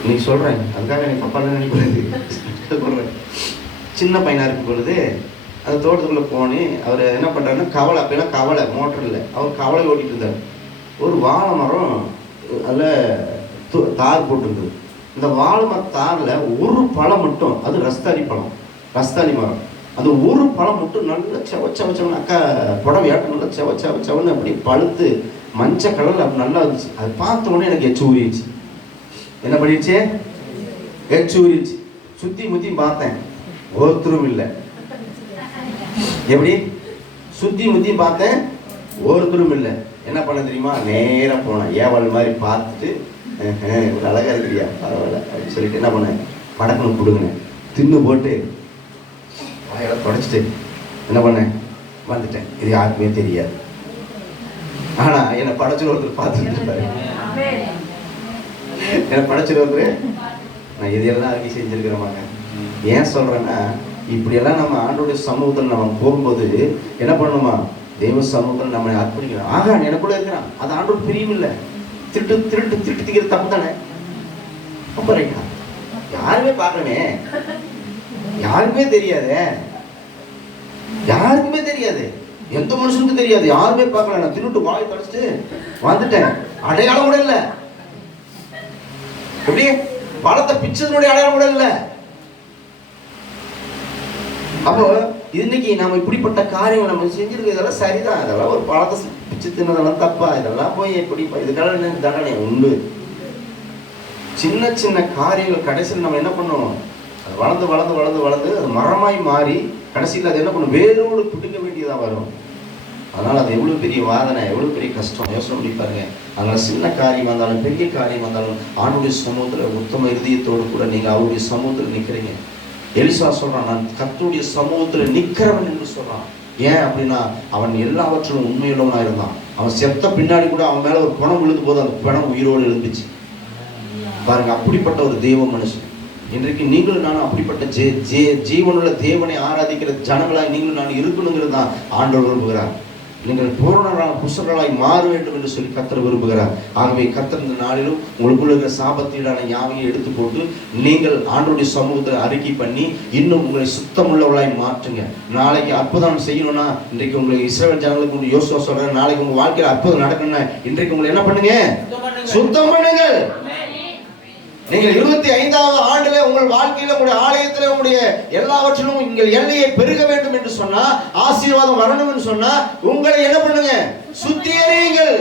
இன்னைக்கு சொல்கிறேன், அதுக்காக எனக்கு தப்பாக நினைக்கூடாது சொல்கிறேன். சின்ன பையனாக இருக்கும் பொழுது அந்த தோட்டத்துக்குள்ளே போனேன். அவர் என்ன பண்ணுறாருன்னா, கவலை, அப்போலாம் கவலை மோட்டர் இல்லை, அவர் கவலை ஓட்டிகிட்டு இருந்தார். ஒரு வாழை மரம் அதில் தார் போட்டிருந்தது. இந்த வாழை மர தாரில் ஒரு பழம் மட்டும், அது ரஸ்தாளி மரம், அந்த ஒரு பழம் மட்டும் நல்லா செவச்சவன்னு அக்கா புடவையாட்டம் நல்லா செவச்சவன்னு அப்படி பழுத்து மஞ்சள் கலரில் அப்படி நல்லா இருந்துச்சு. அது பார்த்த உடனே எனக்கு எச்சு ஊறிடுச்சு. என்ன பண்ணிடுச்சு, எச்சு ஊறிடுச்சு. சுற்றி முற்றி பார்த்தேன், ஒருத்தரும் இல்லை. எப்படி சுற்றி முற்றி பார்த்தேன், ஒருத்தரும் இல்லை. என்ன பண்ண தெரியுமா, நேராக போனேன். ஏவாள் மாதிரி பார்த்துட்டு, ஒரு அழகாக இருக்கிறியா, பரவாயில்ல அப்படின்னு சொல்லிட்டு என்ன பண்ணேன், படக்கணும் கொடுங்கினேன். தின்னு போட்டு வாயெல்லாம் தொடச்சிட்டு என்ன பண்ணேன், வந்துட்டேன். இது யாருக்குமே தெரியாது. ஆனால் என்னை படைச்சு ஒருத்தர் பார்த்துட்டு இருப்பாரு. என்னை படைச்சிட்டு ஒருத்தர், நான் இதையெல்லாம் அறிக்கை செஞ்சுருக்கிறேமாங்க. ஏன் சொல்கிறேன்னா, இப்படியெல்லாம் நம்ம ஆண்டோடைய சமூகத்தில் நம்ம போகும்போது என்ன பண்ணணுமா, தெய்வ சமூகத்தில் நம்ம அர்ப்பணிக்கணும். ஆகான் எனக்குள்ள இருக்கிறான், அது ஆண்டோட பிரியும் இல்லை. திருட்டு தப்பு தானே. அப்போ ரைட்டா, யாருமே பார்க்கணுமே, யாருக்குமே தெரியாது, எந்த மனுஷனுக்கும் தெரியாது, யாருமே பார்க்கல. நான் திருட்டு வாயை தொடச்சிட்டு வந்துட்டேன், அடையாளம் கூட இல்லை. எப்படி பழத்தை பிச்சதனுடைய அடையாளம் கூட இல்லை. அப்போ இன்னைக்கு நம்ம இப்படிப்பட்ட காரியங்கள் நம்ம செஞ்சிருக்க, இதெல்லாம் சரிதான், இதெல்லாம் ஒரு பழத்தை பிச்சு தின்னதெல்லாம் தப்பா, இதெல்லாம் போய் எப்படி இதுக்கெல்லாம் என்ன தண்டனை உண்டு. சின்ன சின்ன காரியங்கள் கடைசியில் நம்ம என்ன பண்ணுவோம், அது வளர்ந்து வளர்ந்து வளர்ந்து வளர்ந்து அது மரமாய் மாறி கடைசியில் அது என்ன பண்ணும், வேரோடு பிடிக்க வேண்டியதாக வரும். அதனால் அது எவ்வளோ பெரிய வாதனை, எவ்வளோ பெரிய கஷ்டம் யோசனை பண்ணி பாருங்க. அதனால் சின்ன காரியம் வந்தாலும் பெரிய காரியம் வந்தாலும் ஆண்டுடைய சமூகத்தில் உத்தம இருதயத்தோடு கூட நீங்கள் அவருடைய சமூகத்தில் நிற்கிறீங்க. எலிசா சொல்கிறான், நான் கர்த்தருடைய சமூகத்தில் நிற்கிறவன் என்று சொல்கிறான். ஏன் அப்படின்னா அவன் எல்லாவற்றிலும் உண்மையுள்ளவனாக இருந்தான். அவன் செத்த பின்னாடி கூட அவன் மேலே ஒரு பணம் விழுந்து போது அந்த பணம் உயிரோடு எழுந்துச்சு பாருங்க. அப்படிப்பட்ட ஒரு தெய்வ மனுஷன். இன்றைக்கு நீங்களும் நானும் அப்படிப்பட்ட ஜீவனுள்ள தேவனை ஆராதிக்கிற ஜனங்களாய் நீங்களும் நான் இருக்கணுங்கிறது தான் ஆண்டவர் விரும்புகிறார். நீங்கள் பூரணரான புருஷர்களாய் மாற வேண்டும் என்று சொல்லி கர்த்தர் விரும்புகிறார். ஆகவே கர்த்தர் இந்த நாளிலும் உங்களுக்குள்ள இருக்கிற சாபத்தீடான யாவையும் எடுத்து போட்டு நீங்கள் ஆண்டவருடைய சமூகத்தில் அறிக்கை பண்ணி இன்னும் உங்களை சுத்தமுள்ளவர்களாய் மாற்றுங்க. நாளைக்கு அற்புதம் செய்யணும்னா இன்றைக்கு உங்களுக்கு இஸ்ரவேல் ஜனங்களுக்கு யோசுவா சொல்றேன், நாளைக்கு உங்க வாழ்க்கையில் அற்புதம் நடக்கணும்னா இன்றைக்கு உங்களை என்ன பண்ணுங்க? சுத்தம் பண்ணுங்கள். நீங்கள் 25வது ஆண்டுல உங்கள் வாழ்க்கையில உங்களுடைய ஆலயத்தில் உங்களுடைய எல்லாவற்றிலும் உங்கள் எல்லையை பெருக வேண்டும் என்று சொன்னா, ஆசீர்வாதம் வரணும் என்று சொன்னா உங்களை என்ன பண்ணுங்க? சுத்திகரியுங்கள்.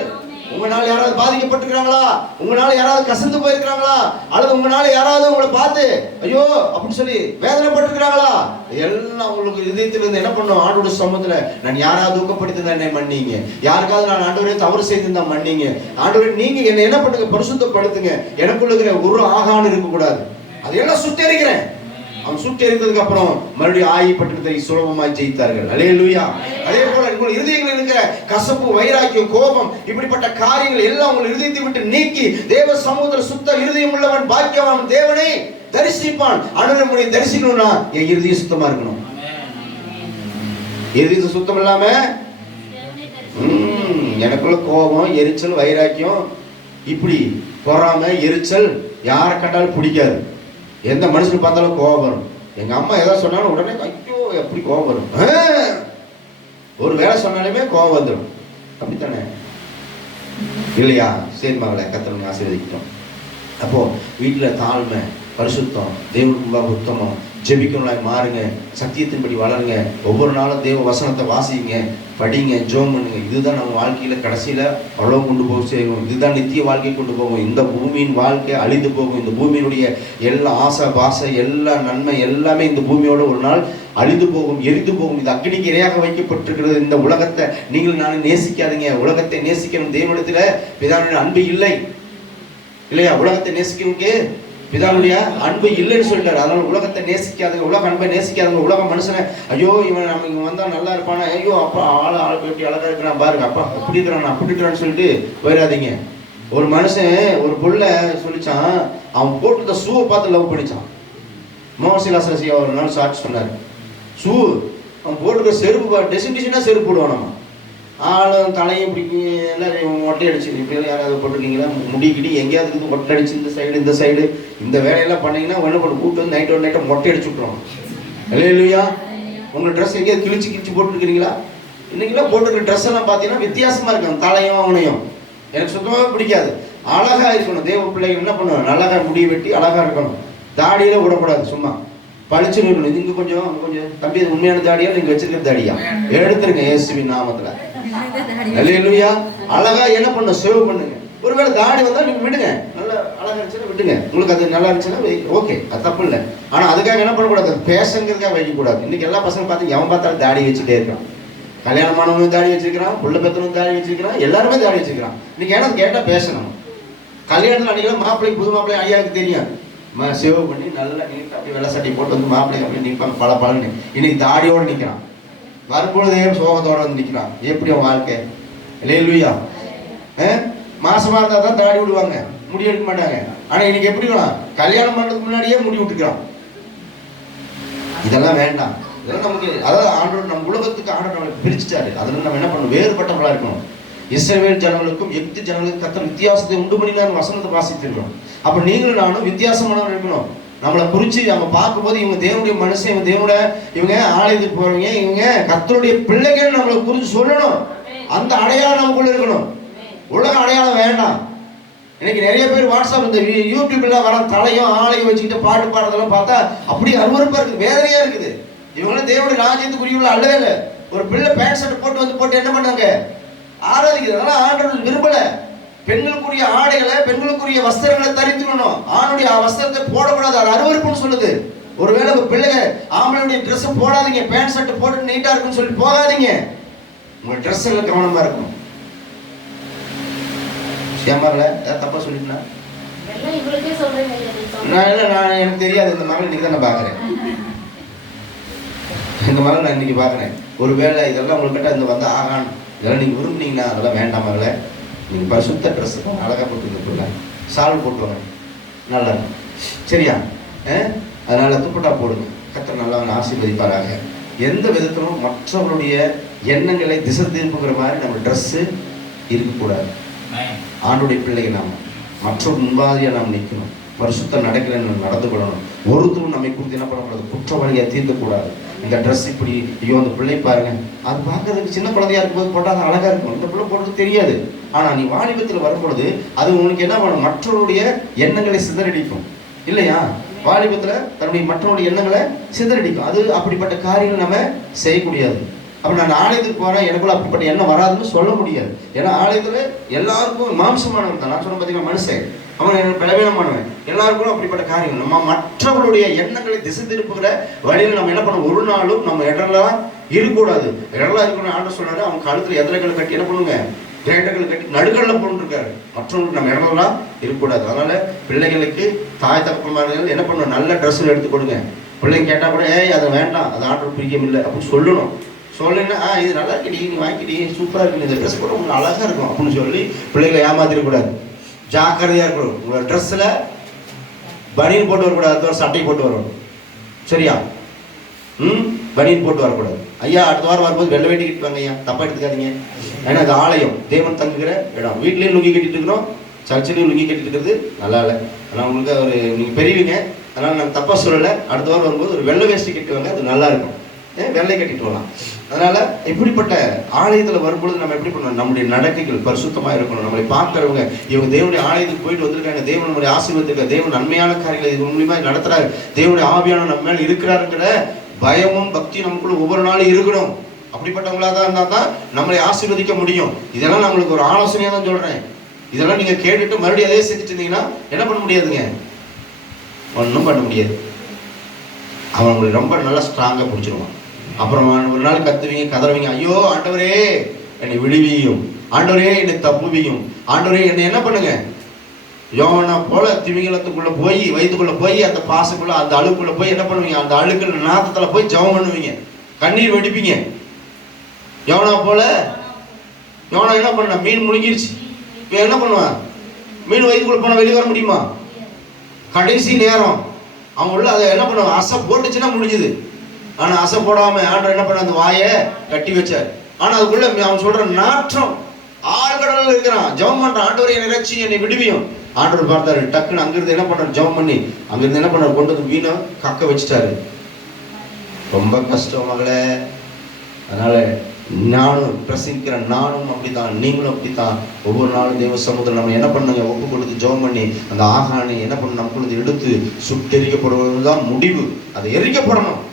உங்களால யாராவது பாதிக்கப்பட்டிருக்காங்களா? உங்களால யாராவது கசந்து போயிருக்காங்களா? அல்லது உங்களால யாராவது உங்களை பார்த்து ஐயோ அப்படின்னு சொல்லி வேதனைப்பட்டிருக்கிறாங்களா? எல்லாம் உங்களுக்கு இதயத்திலிருந்து என்ன பண்ணும்? ஆண்டோட சமூகத்துல நான் யாராவது ஊக்கப்படுத்திருந்தா என்னை மன்னிங்க, யாருக்காவது நான் ஆண்டவரே தவறு செய்திருந்தா மன்னிங்க, ஆண்டவரே நீங்க என்னை என்ன பண்ணுங்க? பரிசுத்தப்படுத்துங்க. எனக்குள்ள இருக்கிற ஒரு ஆகான்னு இருக்கக்கூடாது. அதையெல்லாம் சுத்தரிக்கிறேன். அவன் சுட்டெரித்ததுக்கு அப்புறம் மறுபடியும் ஆயி பட்டணத்தை சுலபமாய் ஜெயித்தார்கள். அல்லேலூயா. அதே போல உங்கள் இருதயங்களில் இருக்கிற கசப்பு, வைராக்கியம், கோபம் இப்படிப்பட்ட காரியங்கள் எல்லாம் உங்கள் இருதயத்தை விட்டு நீக்கி தேவ சமூகத்தில் சுத்த இருதயம் உள்ளவன் பாக்கியவான், தேவனை தரிசிப்பான். ஆண்டவரை தரிசிக்கணும்னா என் இருதயம் சுத்தமா இருக்கணும். இருதயம் சுத்தம் இல்லாம எனக்குள்ள கோபம், எரிச்சல், வைராக்கியம், இப்படி பொறாமை, எரிச்சல் யாரை கண்டாலும் பிடிக்காது. எந்த மனுஷன் பார்த்தாலும் கோபம் வரும். எங்க அம்மா ஏதாவது சொன்னாலும் உடனே ஐயோ எப்படி கோபம் வரும். ஒரு வேலை சொன்னாலுமே கோபம் வந்துடும். அப்படித்தானே இல்லையா? சரி மகளே, கர்த்தர் ஆசீர்வதிக்கிட்டோம். அப்போ வீட்டுல தாழ்மை, பரிசுத்தம், தேவனுக்கு உத்தமம், ஜெபிக்கணும்லாய் மாறுங்க, சத்தியத்தின்படி வளருங்க, ஒவ்வொரு நாளும் தேவ வசனத்தை வாசிங்க, படிங்க, ஜோம் பண்ணுங்க. இதுதான் நம்ம வாழ்க்கையில கடைசியில அவ்வளோ கொண்டு போக செய்யணும். இதுதான் நித்திய வாழ்க்கை கொண்டு போகும். இந்த பூமியின் வாழ்க்கை அழிந்து போகும். இந்த பூமியினுடைய எல்லா ஆசை பாசை எல்லா நன்மை எல்லாமே இந்த பூமியோட ஒரு நாள் அழிந்து போகும், எரிந்து போகும். இது அக்னிக்கு இரையாக வைக்கப்பட்டிருக்கிறது. இந்த உலகத்தை நீங்கள் நானும் நேசிக்காதீங்க. உலகத்தை நேசிக்கணும். தேவனிடத்துல பிதாவினுடைய அன்பு இல்லை இல்லையா? உலகத்தை நேசிக்கிறதுக்கு பிதாவுடைய அன்பு இல்லைன்னு சொல்லிட்டாரு. அதனால உலகத்தை நேசிக்காதுங்க, உலக அன்பை நேசிக்காதுங்க. உலக மனுஷனை ஐயோ இவன் நம்ம இவன் வந்தா நல்லா இருப்பானா, ஐயோ அப்பா ஆள் எப்படி அழகா இருக்கிறான் பாருங்க, அப்பா அப்படி இருக்கிறான் அப்படி இருக்கிறான்னு சொல்லிட்டு போயிடாதீங்க. ஒரு மனுஷன் ஒரு புள்ள சொல்லிச்சான், அவன் போட்டுருந்த ஷூவை பார்த்து லவ் பண்ணிச்சான். மோசிலாசரசி ஒரு நாள் சாட்சி சொன்னார். ஷூ அவன் போட்டுருக்க செருப்பு டெசினா செருப்பு போடுவான். நம்ம ஆளும் தலையும் இப்படி எல்லாம் மொட்டை அடிச்சு இப்படியெல்லாம் யாராவது போட்டிருக்கீங்களா? முடிக்கிட்டி எங்கேயாவது மொட்டை அடிச்சு இந்த சைடு இந்த வேலையெல்லாம் பண்ணீங்கன்னா ஒன்று பண்ண கூட்டு வந்து நைட்டை மொட்டை அடிச்சு விட்ருவாங்க. இல்லையா? உங்கள் ட்ரெஸ் எங்கேயாவது கிழிச்சு போட்டுருக்கிறீங்களா? இன்னைக்கெல்லாம் போட்டுருக்க ட்ரெஸ் எல்லாம் பார்த்தீங்கன்னா வித்தியாசமா இருக்கும். தலையும் அவனையும் எனக்கு சுத்தமாக பிடிக்காது. அழகா இருக்கணும். தேவ பிள்ளைகள் என்ன பண்ணுவாங்க? அழகா முடி வெட்டி அழகா இருக்கணும். தாடியில விடக்கூடாது. சும்மா பழிச்சுன்னு இருக்கணும். இது கொஞ்சம் தம்பி உண்மையான தாடியா நீங்க வச்சிருக்கிற தாடியா எடுத்துருங்க இயேசுவின் நாமத்துல. அல்லேலூயா. அழகா என்ன பண்ண சேவ் பண்ணுங்க. ஒருவேளை தாடி வந்தா நீங்க விடுங்க. நல்லா அழகா இருந்துச்சுன்னா விடுங்க. உங்களுக்கு அது நல்லா இருந்துச்சுன்னா ஓகே, அது தப்பு இல்லை. ஆனா அதுக்காக என்ன பண்ணக்கூடாது? பேசுங்கிறதுக்காக வைக்கக்கூடாது. இன்னைக்கு எல்லா பசங்க பார்த்து எவன் பார்த்தாலும் தாடி வச்சுட்டே இருக்கான். கல்யாணமானவனும் தாடி வச்சிருக்கிறான், புள்ள பெத்தனும் தாடி வச்சிருக்கிறான், எல்லாருமே தாடி வச்சிருக்கிறான். இன்னைக்கு ஏன்னா கேட்டா பேசணும். கல்யாணத்துல அன்னைக்கு மாப்பிள்ளை புது மாப்பிள்ளை ஐயாவுக்கு தெரியும் சேவ் பண்ணி நல்லா நீட்டா அப்படி வெள்ளை சட்டை போட்டு வந்து மாப்பிள்ளை அப்படி நிற்பாங்க பல பலன்னு. இன்னைக்கு தாடியோடு நிற்கிறான். வரும்பொழுதே சோகத்தோட வந்து நிற்கிறான். எப்படி அவன் வாழ்க்கை? இல்லையா? மாசமா இருந்தா தான் தாடி விடுவாங்க, முடி எடுக்க மாட்டாங்க. ஆனா இன்னைக்கு எப்படி வேணாம்? கல்யாணம் பண்றதுக்கு முன்னாடியே முடி விட்டுக்கிறான். இதெல்லாம் வேண்டாம். இதெல்லாம் நமக்கு அதாவது ஆண்டவர் நம்ம உலகத்துக்கு ஆண்டவர் நம்மளை பிரிச்சுட்டாரு. அதுல நம்ம என்ன பண்ணணும்? வேறுபட்டவங்களா இருக்கணும். இஸ்ரவேல் ஜனங்களுக்கும் எகிப்து ஜனங்களுக்கும் கர்த்தர் வித்தியாசத்தை உண்டு பண்ணினார் வசனத்தை வாசித்திருக்கிறோம். அப்ப நீங்களும் நானும் வித்தியாசமானவர்கள் இருக்கணும். நம்மளை குறிச்சு நம்ம பார்க்கும்போது இவங்க தேவனுடைய மனுஷன், இவங்க தேவனுடைய இவங்க ஆலயத்துக்கு போறவங்க, இவங்க கர்த்தருடைய பிள்ளைகள் நம்மளை குறிச்சு சொல்லணும். அந்த அடையாளம் நமக்குள்ள இருக்கணும். உலக அடையாளம் வேண்டாம். இன்னைக்கு நிறைய பேர் வாட்ஸ்அப் இந்த யூடியூப்ல வர தலையும் ஆலையும் வச்சுக்கிட்டு பாட்டு பாடுறதெல்லாம் பார்த்தா அப்படி அருவருப்பா இருக்குது, வேதனையா இருக்குது. இவங்களும் தேவனுடைய ராஜ்யத்துக்குரியவங்கள அல்லவே இல்லை. ஒரு பிள்ளை பேண்ட் ஷர்ட் போட்டு என்ன பண்ணாங்க? ஆராதிக்குது. அதெல்லாம் ஆண்டவர் விரும்பல. பெண்களுக்குரிய ஆடைகளை, பெண்களுக்குரிய வஸ்திரங்களை தரித்துக்கணும். ஆணுடைய வஸ்திரத்தை போடக்கூடாது, அது அருவருப்புன்னு சொல்லுது. ஒருவேளை பிள்ளைங்க ஆம்பளையுடைய ட்ரெஸ் போடாதீங்க, பேண்ட் ஷர்ட் போட்டு நீட்டா இருக்குன்னு சொல்லி போகாதீங்க. உங்க ட்ரெஸ்ல கவனமா இருக்கணும். ஏமாறல ஏதாவது தப்பா சொல்லிட்டேன்னா நான் எனக்கு தெரியாது. இந்த மகள் இன்னைக்கு தான் நான் பாக்குறேன். எங்கள் மகளை நான் இன்னைக்கு பார்க்குறேன். ஒரு வேளை இதெல்லாம் உங்கள்கிட்ட இந்த வந்து ஆகான் இதெல்லாம் நீங்கள் விரும்புனீங்கன்னா அதெல்லாம் வேண்டாம் மகளை, நீங்கள் பரிசுத்த ட்ரெஸ் அழகாக போட்டுருக்குள்ள சால் போட்டுவாங்க, நல்லா இருக்கும் சரியா? அதனால் துப்பட்டா போடுங்க. கர்த்தர் நல்லா ஆசீர்வதிப்பாராக. எந்த விதத்திலும் மற்றவர்களுடைய எண்ணங்களை திசை திருப்புகிற மாதிரி நம்ம ட்ரெஸ்ஸு இருக்கக்கூடாது. ஆண்டுடைய பிள்ளைங்க நாம் மற்றொரு முன்பாதியாக நாம் நிற்கணும். பரிசுத்தம் நடக்கிறேன்னு நடந்து கொள்ளணும். ஒருத்தரும் நம்மை குறித்து என்ன பண்ணக்கூடாது, குற்றவாளியாக தீர்க்கக்கூடாது. இந்த ட்ரெஸ் இப்படி, ஐயோ அந்த பிள்ளை பாருங்க, அது பார்க்கறதுக்கு சின்ன குழந்தையா இருக்கும்போது போட்டால் அது அழகாக இருக்கும், இந்த பிள்ளை போடுறது தெரியாது. ஆனால் நீ வாலிபத்தில் வரும்பொழுது அது உங்களுக்கு என்ன பண்ணும், மற்றவருடைய எண்ணங்களை சிதறடிக்கும் இல்லையா? வாலிபத்தில் தன்னுடைய மற்றவருடைய எண்ணங்களை சிதறடிக்கும். அது அப்படிப்பட்ட காரியங்கள் நம்ம செய்யக்கூடாது. அப்போ நான் ஆலயத்துக்கு போகிறேன், எனக்குள்ள அப்படிப்பட்ட எண்ணம் வராதுன்னு சொல்ல முடியாது. ஏன்னா ஆலயத்தில் எல்லாருக்கும் மாம்சமானவன் தான். நான் சொன்ன பார்த்தீங்கன்னா மனுஷன் அவன் பலவீனமானவன். எல்லாருக்கும் அப்படிப்பட்ட காரியங்கள் நம்ம மற்றவர்களுடைய எண்ணங்களை திசை திருப்புகிற வழியில் நம்ம என்ன பண்ணணும், ஒரு நாளும் நம்ம இடரெல்லாம் இருக்கக்கூடாது. இடரெல்லாம் இருக்கணும். ஆண்டு சொன்னாரு, அவன் கழுத்தில் எதிரைகள் கட்டி என்ன பண்ணுங்க, கிரேட்டர்கள் கட்டி நடுக்கல்ல போட்டுருக்காரு. மற்றவங்களுக்கு நம்ம இடரெல்லாம் இருக்கக்கூடாது. அதனால பிள்ளைகளுக்கு தாய் தகப்பன்மார்கள் என்ன பண்ணணும், நல்ல ட்ரெஸ்ஸுகள் எடுத்து கொடுங்க. பிள்ளைங்க கேட்டால் கூட அதை வேண்டாம், அது ஆர்டர் பிரிக்கம் இல்லை அப்படின்னு சொல்லணும். சொல்லுன்னா இது நல்லா இருக்குடி, நீ வாங்கிடி, சூப்பராக இருக்கு, இந்த ட்ரெஸ் கூட உங்களுக்கு அழகாக இருக்கும் அப்படின்னு சொல்லி பிள்ளைகளை ஏமாத்திடக்கூடாது. ஜாக்கிரதையாக இருக்கணும். உங்களோட ட்ரெஸ்ஸில் பனியன் போட்டு வரக்கூடாது, அடுத்த வாரம் சட்டை போட்டு வரணும் சரியா? பனியன் போட்டு வரக்கூடாது. ஐயா அடுத்த வாரம் வரும்போது வெள்ளை வேட்டி கட்டிப்பாங்க ஐயா, தப்பாக எடுத்துக்காதீங்க. ஏன்னா அது ஆலயம், தேவன் தங்குகிற இடம். வீட்லேயும் லுங்கி கட்டிட்டு இருக்கிறோம், சர்ச்சிலையும் லுங்கி கட்டிட்டு இருக்கிறது நல்லா இல்லை. ஆனால் உங்களுக்கு ஒரு நீங்கள் பெரியவங்க, அதனால் நான் தப்பாக சொல்லலை. அடுத்த வாரம் வரும்போது ஒரு வெள்ளை வேஷ்டி கட்டுவாங்க, அது நல்லா இருக்கும். வெள்ளை கட்டிட்டு வரலாம். அதனால இப்படிப்பட்ட ஆலயத்தில் வரும்பொழுது நம்ம எப்படி பண்ணணும், நம்முடைய நடக்கைகள் பரிசுத்தமாக இருக்கணும். நம்மளை பார்க்குறவங்க இவங்க தேவனுடைய ஆலயத்துக்கு போயிட்டு வந்திருக்காங்க, தேவன் நம்முடைய ஆசீர்வாதத்துக்கு, தேவன் நன்மையான காரியங்களை இது மூலியமாக நடத்துறாரு, தேவனுடைய ஆவியான நம்ம மேலே இருக்கிறாருங்கிற பயமும் பக்தி நமக்குள்ள ஒவ்வொரு நாளும் இருக்கணும். அப்படிப்பட்டவங்களா தான் இருந்தால் தான் நம்மளை ஆசீர்வதிக்க முடியும். இதெல்லாம் நம்மளுக்கு ஒரு ஆலோசனையாக தான் சொல்கிறேன். இதெல்லாம் நீங்கள் கேட்டுட்டு மறுபடியும் அதே செஞ்சுட்டு இருந்தீங்கன்னா என்ன பண்ண முடியாதுங்க, ஒன்றும் பண்ண முடியாது. அவன் உங்களுக்கு ரொம்ப நல்லா ஸ்ட்ராங்காக பிடிச்சிருவான். அப்புறம் ஒரு நாள் கத்துவீங்க, கதறுவீங்க, ஐயோ ஆண்டவரே என்னை விடுவியும், ஆண்டவரே என்னை தப்புவியும், ஆண்டவரே என்னை என்ன பண்ணுங்க. யோவனா போல திமிங்கலத்துக்குள்ள போய் வயிற்றுக்குள்ள போய் அந்த பாசக்குள்ள அந்த அழுக்குள்ள போய் என்ன பண்ணுவீங்க, அந்த அழுக்குள்ள நாத்தத்துல போய் ஜெபம் பண்ணுவீங்க, கண்ணீர் வெடிப்பீங்க. யோவனா போல யோவனா என்ன பண்ண, மீன் முழுங்கிருச்சு, இப்போ என்ன பண்ணுவான், மீன் வயிற்றுக்குள்ள போனால் வெளியே வர முடியுமா? கடைசி நேரம் அவன் உள்ள அதை என்ன பண்ணுவான், அசை போட்டுச்சுன்னா முடிஞ்சுது. ஆனால் அசை போடாமல் ஆண்டவர் என்ன பண்ண, அந்த வாயை கட்டி வச்சார். ஆனால் அதுக்குள்ள அவன் சொல்ற நாற்றம், ஆழ்கடலில் இருக்கிறான், ஜெபம் பண்றான், ஆண்டவரை என்னை ரட்சி என்னை விடுவியும். ஆண்டவர் பார்த்தாரு, டக்குன்னு அங்கிருந்து என்ன பண்றாரு, ஜெபம் பண்ணி அங்கிருந்து என்ன பண்ணாரு, கொண்டு வந்து மீனை கக்க வச்சுட்டாரு. ரொம்ப கஷ்டம் மகளே. அதனால நானும் பிரசங்கிக்கிறேன், நானும் அப்படித்தான், நீங்களும் அப்படித்தான். ஒவ்வொரு நாளும் தேவ சமூகத்தில் நம்ம என்ன பண்ணுங்க, ஒப்பு கொடுத்து ஜெபம் பண்ணி அந்த ஆகானை என்ன பண்ண நமக்குள்ளது எடுத்து சுட்டெரிக்கப்படுவதுதான் முடிவு. அதை எரிக்கப்படணும்.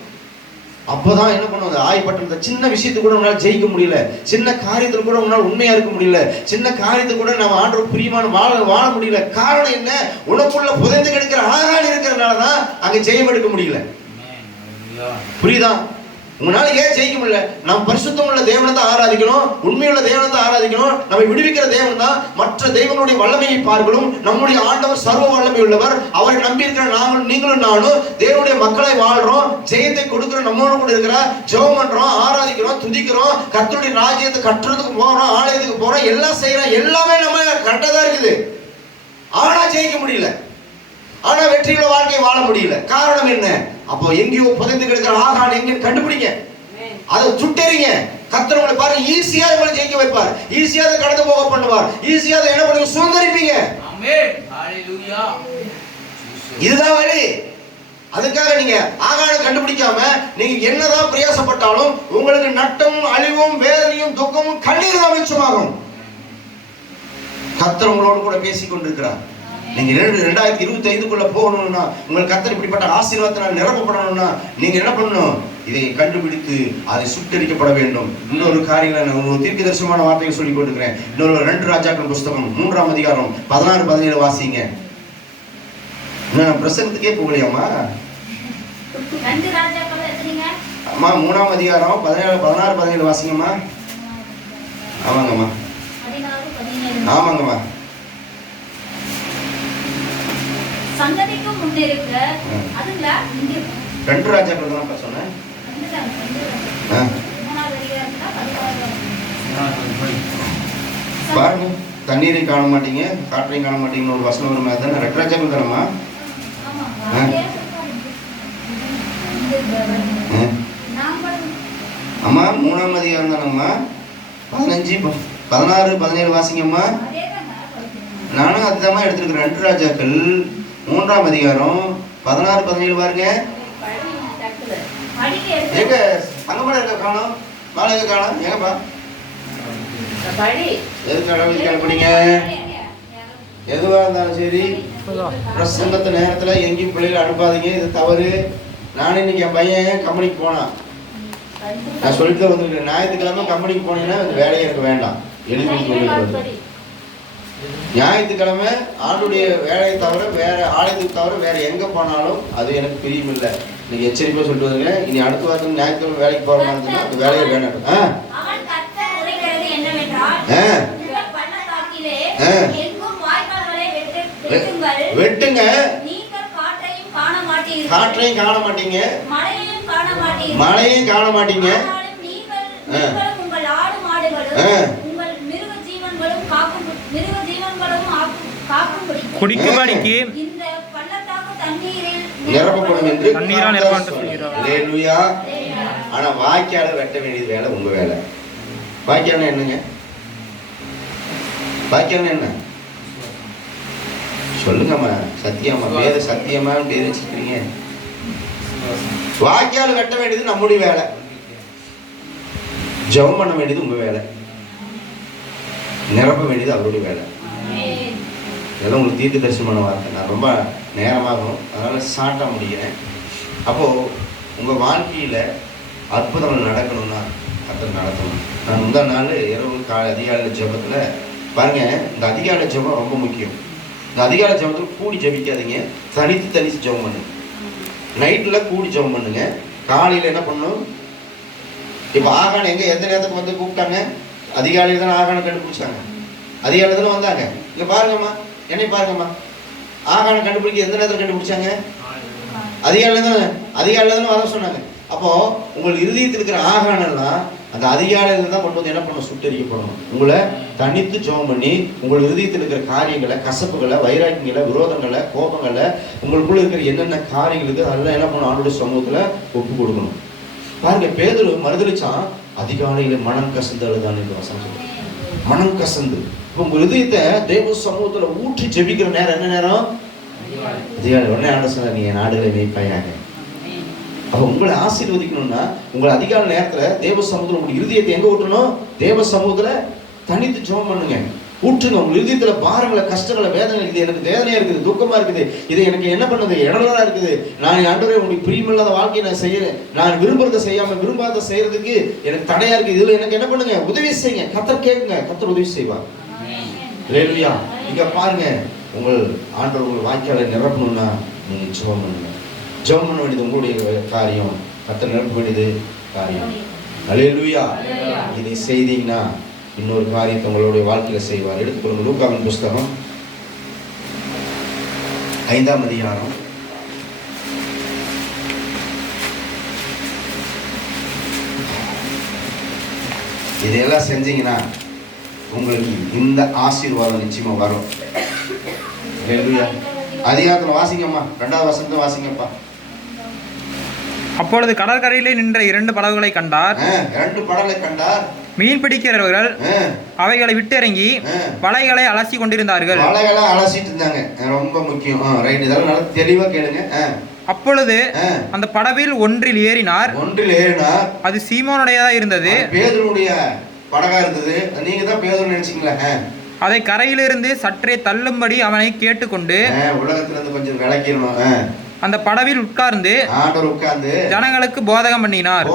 அப்போதான் என்ன பண்ணுவது, ஆய்ப்பட்ட சின்ன விஷயத்துக்கு கூட உங்களால் ஜெயிக்க முடியல, சின்ன காரியத்தில் கூட உங்களால் உண்மையா இருக்க முடியல, சின்ன காரியத்துக்கு கூட நம்ம ஆண்டவர் பிரியமான வாழ முடியல. காரணம் என்ன, உனக்குள்ள புதைந்து கிடக்கிற ஆகான் இருக்கிறதுனாலதான் அங்க ஜெயம் எடுக்க முடியல. புரியுதா? உங்களால ஏன் ஜெயிக்க முடியல? நாம் பரிசுத்தம் உள்ள தேவனை தான் ஆராதிக்கணும், உண்மையுள்ள தேவனை தான் ஆராதிக்கணும். நம்மை விடுவிக்கிற தேவன் தான். மற்ற தெய்வங்களுடைய வல்லமையை பார்க்கணும். நம்முடைய ஆண்டவர் சர்வ வல்லமை உள்ளவர். அவரை நம்பி இருக்கிற நாங்களும் நீங்களும் நானும் தேவனுடைய மக்களை வாழ்றோம். ஜெயத்தை கொடுக்கிற நம்மளோட கூட இருக்கிற, ஜெபம் பண்றோம், ஆராதிக்கிறோம், துதிக்கிறோம், கர்த்தருடைய ராஜ்யத்தை கட்டுறதுக்கு போறோம், ஆலயத்துக்கு போறோம், எல்லாம் செய்யறோம். எல்லாமே நம்ம கரெக்டா தான் இருக்குது. ஆனா ஜெயிக்க முடியல, ஆனா வெற்றியுள்ள வாழ்க்கையை வாழ முடியல. காரணம் என்ன? அப்போ எங்கேயோ புதைந்து கிடக்கிற ஆகான் எங்க கண்டுபிடிங்க, அதை சுட்டெறிங்க. கர்த்தர் உங்களை பாருங்க, ஈஸியா உங்களை ஜெயிக்க வைப்பார், ஈஸியா அதை கடந்து போக பண்ணுவார், ஈஸியா அதை என்ன பண்ணுங்க, சுதந்திரிப்பீங்க. இதுதான் வழி. அதுக்காக நீங்க ஆகானை கண்டுபிடிக்காம நீங்க என்னதான் பிரயாசப்பட்டாலும் உங்களுக்கு நட்டமும் அழிவும் வேதனையும் துக்கமும் கண்ணீர் தான் மிச்சமாகும். கர்த்தர் உங்களோடு கூட பேசிக் கொண்டிருக்கிறார். நீங்க 2025க்குள்ள போகணும்னா, உங்கள் கர்த்தர் இப்படிப்பட்ட ஆசீர்வாதத்தினால் நிரப்பப்படணும்னா நீங்க என்ன பண்ணணும், இதை கண்டுபிடித்து அதை சுட்டரிக்கப்பட வேண்டும். இன்னொரு காரியங்களை நான் ஒரு தீர்க்க தரிசனமான வார்த்தையை சொல்லிக் கொண்டிருக்கிறேன். இன்னொரு 2 ராஜாக்கள் புஸ்தகம் 3ஆம் அதிகாரம் 16-17 வாசிங்க. நான் பிரசங்கத்துக்கே போகலையாம்மா? அம்மா 3ஆம் அதிகாரம் 16-17 வாசிங்கம்மா. ஆமாங்கம்மா, ஆமாங்கம்மா. சங்கதிக்கும் முன்னே இருக்க அதுல 2 ராஜாக்கள் தான் சொன்னேன். மூணாவது அதிகாரத்துல 16. பாருங்க, தண்ணீரையும் காண மாட்டீங்க, காற்றையும் காண மாட்டீங்கன்னு ஒரு வசனம் வரும். தானே ரெட்ராஜாக்கள் தானம்மா? அம்மா 3ஆம் அதிகாரம் தானம்மா? 15, 16, 17 வாசிங்கம்மா. நானும் அதுதான் எடுத்துருக்கிறேன். 2 ராஜாக்கள் 3ஆம் அதிகாரம் 16, 17 பாருங்க. எங்க அங்கமான இருக்க காணும், மாலை காணும், எங்கப்பா எதுக்கு கடவுள் படிங்க? எதுவா இருந்தாலும் சரி, பிரசங்கத்த நேரத்துல எங்கேயும் பிள்ளைகளை அனுப்பாதீங்க, இது தவறு. நானும் இன்னைக்கு என் பையன் கம்பெனிக்கு போனான், நான் சொல்லிட்டு வந்துருக்கேன். ஞாயிற்றுக்கிழமை கம்பெனிக்கு போனீங்கன்னா அந்த வேலையே எனக்கு வேண்டாம், எழுதி. ஞாயிற்றுக்கிழமை ஆண்டுடைய வேலையை தவிர வேற ஆலயத்துக்கு தவிர வேற எங்க போனாலும் அது எனக்கு பிரியம் இல்லை. இன்னைக்கு எச்சரிப்பா சொல்லிட்டு வந்துருக்கேன். இனி அடுத்த வாரத்தில் ஞாயிற்றுக்கிழமை வேலைக்கு போற மாதிரி இருந்தா அந்த வேலையை வேண்டாம். வெட்டுங்க, காற்றையும் காண மாட்டீங்க, மழையும் காண மாட்டீங்க. குடிக்கும்படிக்கு நிரப்பப்படும் என்று அல்லேலூயா. ஆனா வாய்க்கால வெட்ட வேண்டியது வேலை உங்க வேலை. வாய்க்கால்னா என்னங்க? வாய்க்கால்னா என்ன சொல்லுங்கம்மா? சத்தியமா, வேத சத்தியமா பேர் வச்சுக்கிறீங்க. வாய்க்கால் வெட்ட வேண்டியது நம்முடைய வேலை, ஜெபம் பண்ண வேண்டியது உங்க வேலை, நிரப்ப வேண்டியது அவருடைய வேலை. இதெல்லாம் உங்களுக்கு தீர்க்க தரிசனமான வார்த்தை. நான் ரொம்ப நேரமாகும், அதனால ஷார்ட்டாக முடிக்கிறேன். அப்போது உங்கள் வாழ்க்கையில் அற்புதங்கள் நடக்கணும்னா கர்த்தர் நடத்தணும். நான் முந்தா நாள் இரவு அதிகாலை ஜெபத்தில் பாருங்கள், இந்த அதிகாலை ஜெபம் ரொம்ப முக்கியம். இந்த அதிகாலை ஜெபத்தில் கூடி ஜெபிக்காதீங்க, தனித்து ஜெபம் பண்ணுங்க. நைட்டில் கூடி ஜெபம் பண்ணுங்க. காலையில் என்ன பண்ணணும்? இப்போ ஆகான எங்கே எந்த நேரத்துக்கு வந்து கூப்பிட்டாங்க? அதிகாலையில் தானே ஆகானம் கண்டுபிடிச்சாங்க, அதிகாலையில் தானே வந்தாங்க. இங்கே பாருங்கம்மா, என்னை பாருங்கம்மா, ஆகானம் கண்டுபிடிக்க எந்த நேரத்தில் கண்டுபிடிச்சாங்க? அதிகாலையில் தானே வர சொன்னாங்க. அப்போ உங்கள் இருதயத்தில் இருக்கிற ஆகானம்லாம் அந்த அதிகாலையில் தான் கொண்டு வந்து என்ன பண்ணணும்? சுட்டரிக்கப்படணும். உங்களை தனித்து ஜெபம் பண்ணி உங்கள் இருதயத்தில் இருக்கிற காரியங்களை, கசப்புகளை, வைராக்கியங்களை, விரோதங்களை, கோபங்களை, உங்களுக்குள்ள இருக்கிற என்னென்ன காரியங்களுக்கு அதெல்லாம் என்ன பண்ணணும்? ஆண்டோட சமூகத்தில் ஒப்பு கொடுக்கணும். பாருங்க, பேதுரு மறுதளிச்சான், அதிகாலையில மனம் கசந்து அழுதான் என்று வசனம் சொல்லுது. மனம் கசந்து. இப்போ உங்க இதயத்தை தேவ சமூகத்துல ஊற்றி ஜெபிக்கிற நேரம் என்ன நேரம்? அதிகாலை. உடனே ஆண்டு சொன்னார், நீ என் நாடுகளை மேய்ப்பாயாக. அப்போ உங்களை ஆசீர்வதிக்கணும்னா உங்களை அதிகாலை நேரத்துல தேவ சமூகத்துல உங்க இருதயத்தை எங்க ஊற்றணும்? தேவ சமூகத்துல தனித்து ஜெபம் பண்ணுங்க, ஊற்றுங்க. உங்க இருதயத்துல பாரங்களை, கஷ்டங்களை, வேதனை, இது எனக்கு வேதனையா இருக்குது, துக்கமா இருக்குது, இது எனக்கு என்ன பண்ணுது, இடலா இருக்குது, நான் ஆண்டவரே உங்களுக்கு பிரியமில்லாத வாழ்க்கையை நான் செய்யறேன், நான் விரும்புறதை செய்யாம விரும்பாத செய்யறதுக்கு எனக்கு தடையா இருக்கு, இதுல எனக்கு என்ன பண்ணுங்க? உதவி செய்யுங்க. கர்த்தர் கேட்குங்க, கர்த்தர் உதவி செய்வார். அல்லேலூயா. இங்க பாருங்க, உங்கள் ஆண்டவர் உங்கள் வாய்க்காலை நிரப்பணும்னா நீங்க ஜெபம் பண்ணுங்க. ஜெபம் பண்ண வேண்டியது உங்களுடைய காரியம், கர்த்தர் நிரப்ப வேண்டியது காரியம். அல்லேலூயா. இதை செய்தீங்கன்னா இன்னொரு காரியத்தை உங்களுடைய வாழ்க்கையில செய்வார். எடுத்துக்கொள்ளுங்க, லூக்காவின் புஸ்தகம் 5ஆம் அதிகாரம் 5 இதெல்லாம் செஞ்சீங்கன்னா உங்களுக்கு இந்த ஆசீர்வாதம் நிச்சயமா வரும். அதிகாரத்துல வாசிங்கம்மா, 2வது வசனத்தை வாசிங்கப்பா. அப்பொழுது கடற்கரையிலே நின்ற 2 படகுகளை கண்டார். 2 படகுகளை கண்டார். மீன் பிடிக்கிறவர்கள் அவைகளை விட்டிறங்கி வலைகளை அலசி கொண்டிருந்தார்கள். வலைகளை அலசிட்டு இருந்தாங்க. ரொம்ப முக்கியம். ரைட், இதெல்லாம் நல்லா தெளிவா கேளுங்க. அப்பொழுது அந்த படவில் ஒன்றில் ஏறினார். அது சீமோனுடையதா இருந்தது. பேதுருடைய படகா இருந்தது. நீங்க தான் பேதுரு நினைச்சீங்களா? அதை கரையிலிருந்து சற்றே தள்ளும்படி அவனை கேட்டுக்கொண்டு உலகத்துல இருந்து கொஞ்சம் விளக்கிடணும். அந்த படவில் உட்கார்ந்து ஜனங்களுக்கு போதகம் பண்ணினார்.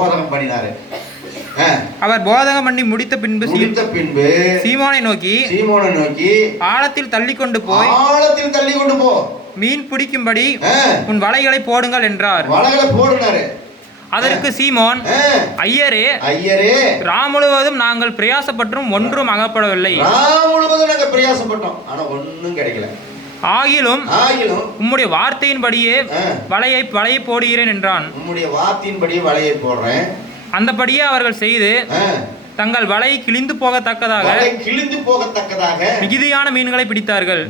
அவர் போதகம் பண்ணி முடித்த பின்பு சீமோனை நோக்கி ஆழத்தில் தள்ளி கொண்டு போய் மீன் பிடிக்கும்படி உன் வலைகளை போடுங்கள் என்றார். அதற்கு சீமோன், ஐயரே, ராம் முழுவதும் நாங்கள் பிரயாசப்பட்டும் ஒன்றும் அகப்படவில்லை. ஆகிலும் உம்முடைய வார்த்தையின்படியே வலையை போடுகிறேன் என்றான். உம்முடைய வார்த்தையின்படியே வலையை போடுறேன். அந்தபடியே அவர்கள் செய்து தங்கள் வலை கிழிந்து போகத்தக்கதாக மிகுதியான மீன்களை பிடித்தார்கள்.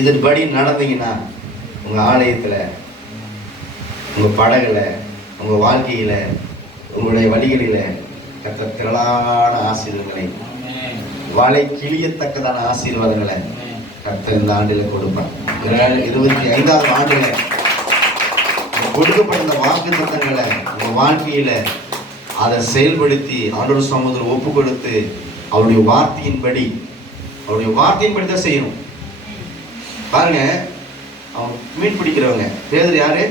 இதன்படி நடந்தீங்கன்னா உங்க ஆலயத்துல, உங்க படகுல, உங்க வாழ்க்கையில, உங்களுடைய வழிகளில கர்த்தர் திரளான ஆசீர்வாதங்களை, வலை கிழியத்தக்கதான ஆசீர்வாதங்களை கர்த்தர் இந்த ஆண்டில கொடுப்பார். 25வது ஆண்டுல கொடுக்கப்பட்ட வாக்குத்தத்தங்களை உங்க வாழ்க்கையில அதை செயல்படுத்தி ஆண்டவர் சமூகத்தில் ஒப்பு கொடுத்து அவருடைய வார்த்தையின்படி தான் செய்யணும். பாருங்க, அவங்க மீன் பிடிக்கிறவங்க, பேதர் யாரு?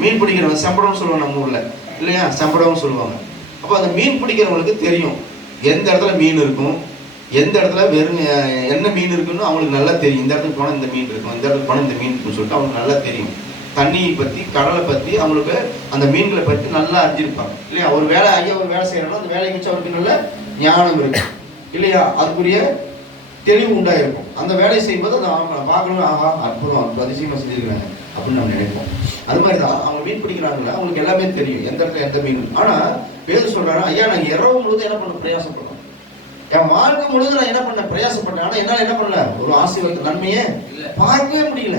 மீன் பிடிக்கிறவங்க. சம்பளம் சொல்லுவாங்க நம்ம ஊர்ல இல்லையா, சம்பளம் சொல்லுவாங்க. அப்போ அந்த மீன் பிடிக்கிறவங்களுக்கு தெரியும் எந்த இடத்துல மீன் இருக்கும், எந்த இடத்துல வெறும் என்ன மீன் இருக்குன்னு அவங்களுக்கு நல்லா தெரியும். இந்த இடத்துக்கு போனால் இந்த மீன் இருக்கும், இந்த இடத்துக்கு போனால் இந்த மீன் இருக்குன்னு சொல்லிட்டு அவங்களுக்கு நல்லா தெரியும். தண்ணியை பற்றி, கடலை பற்றி, அவங்களுக்கு அந்த மீன்களை பற்றி நல்லா அறிஞ்சிருப்பாங்க இல்லையா. ஒரு வேலை செய்யறோம்னா அந்த வேலையை வச்சு அவருக்கு நல்ல ஞானம் இருக்கு இல்லையா, அதுக்குரிய தெளிவு உண்டாயிருக்கும். அந்த வேலையை செய்யும்போது அதை அவங்க பார்க்கணும், ஆஹா அற்புதம் அதிசயமாக செஞ்சிருக்காங்க அப்படின்னு நம்ம நினைப்போம். அது மாதிரி தான் அவங்க மீன் பிடிக்கிறாங்களே, அவங்களுக்கு எல்லாமே தெரியும் எந்த இடத்துல எந்த மீன். ஆனால் பேர் சொல்றாரு, ஐயா நான் இரவு முழுவதும் என்ன பண்ண பிரயாசப்படுறேன், என் வாழ்க்கை முழுவதும் நான் என்ன பண்ண பிரயாசப்பட்டேன், ஆனால் என்னால் என்ன பண்ணல ஒரு ஆசீர்வாத நன்மையே பார்க்கவே முடியல.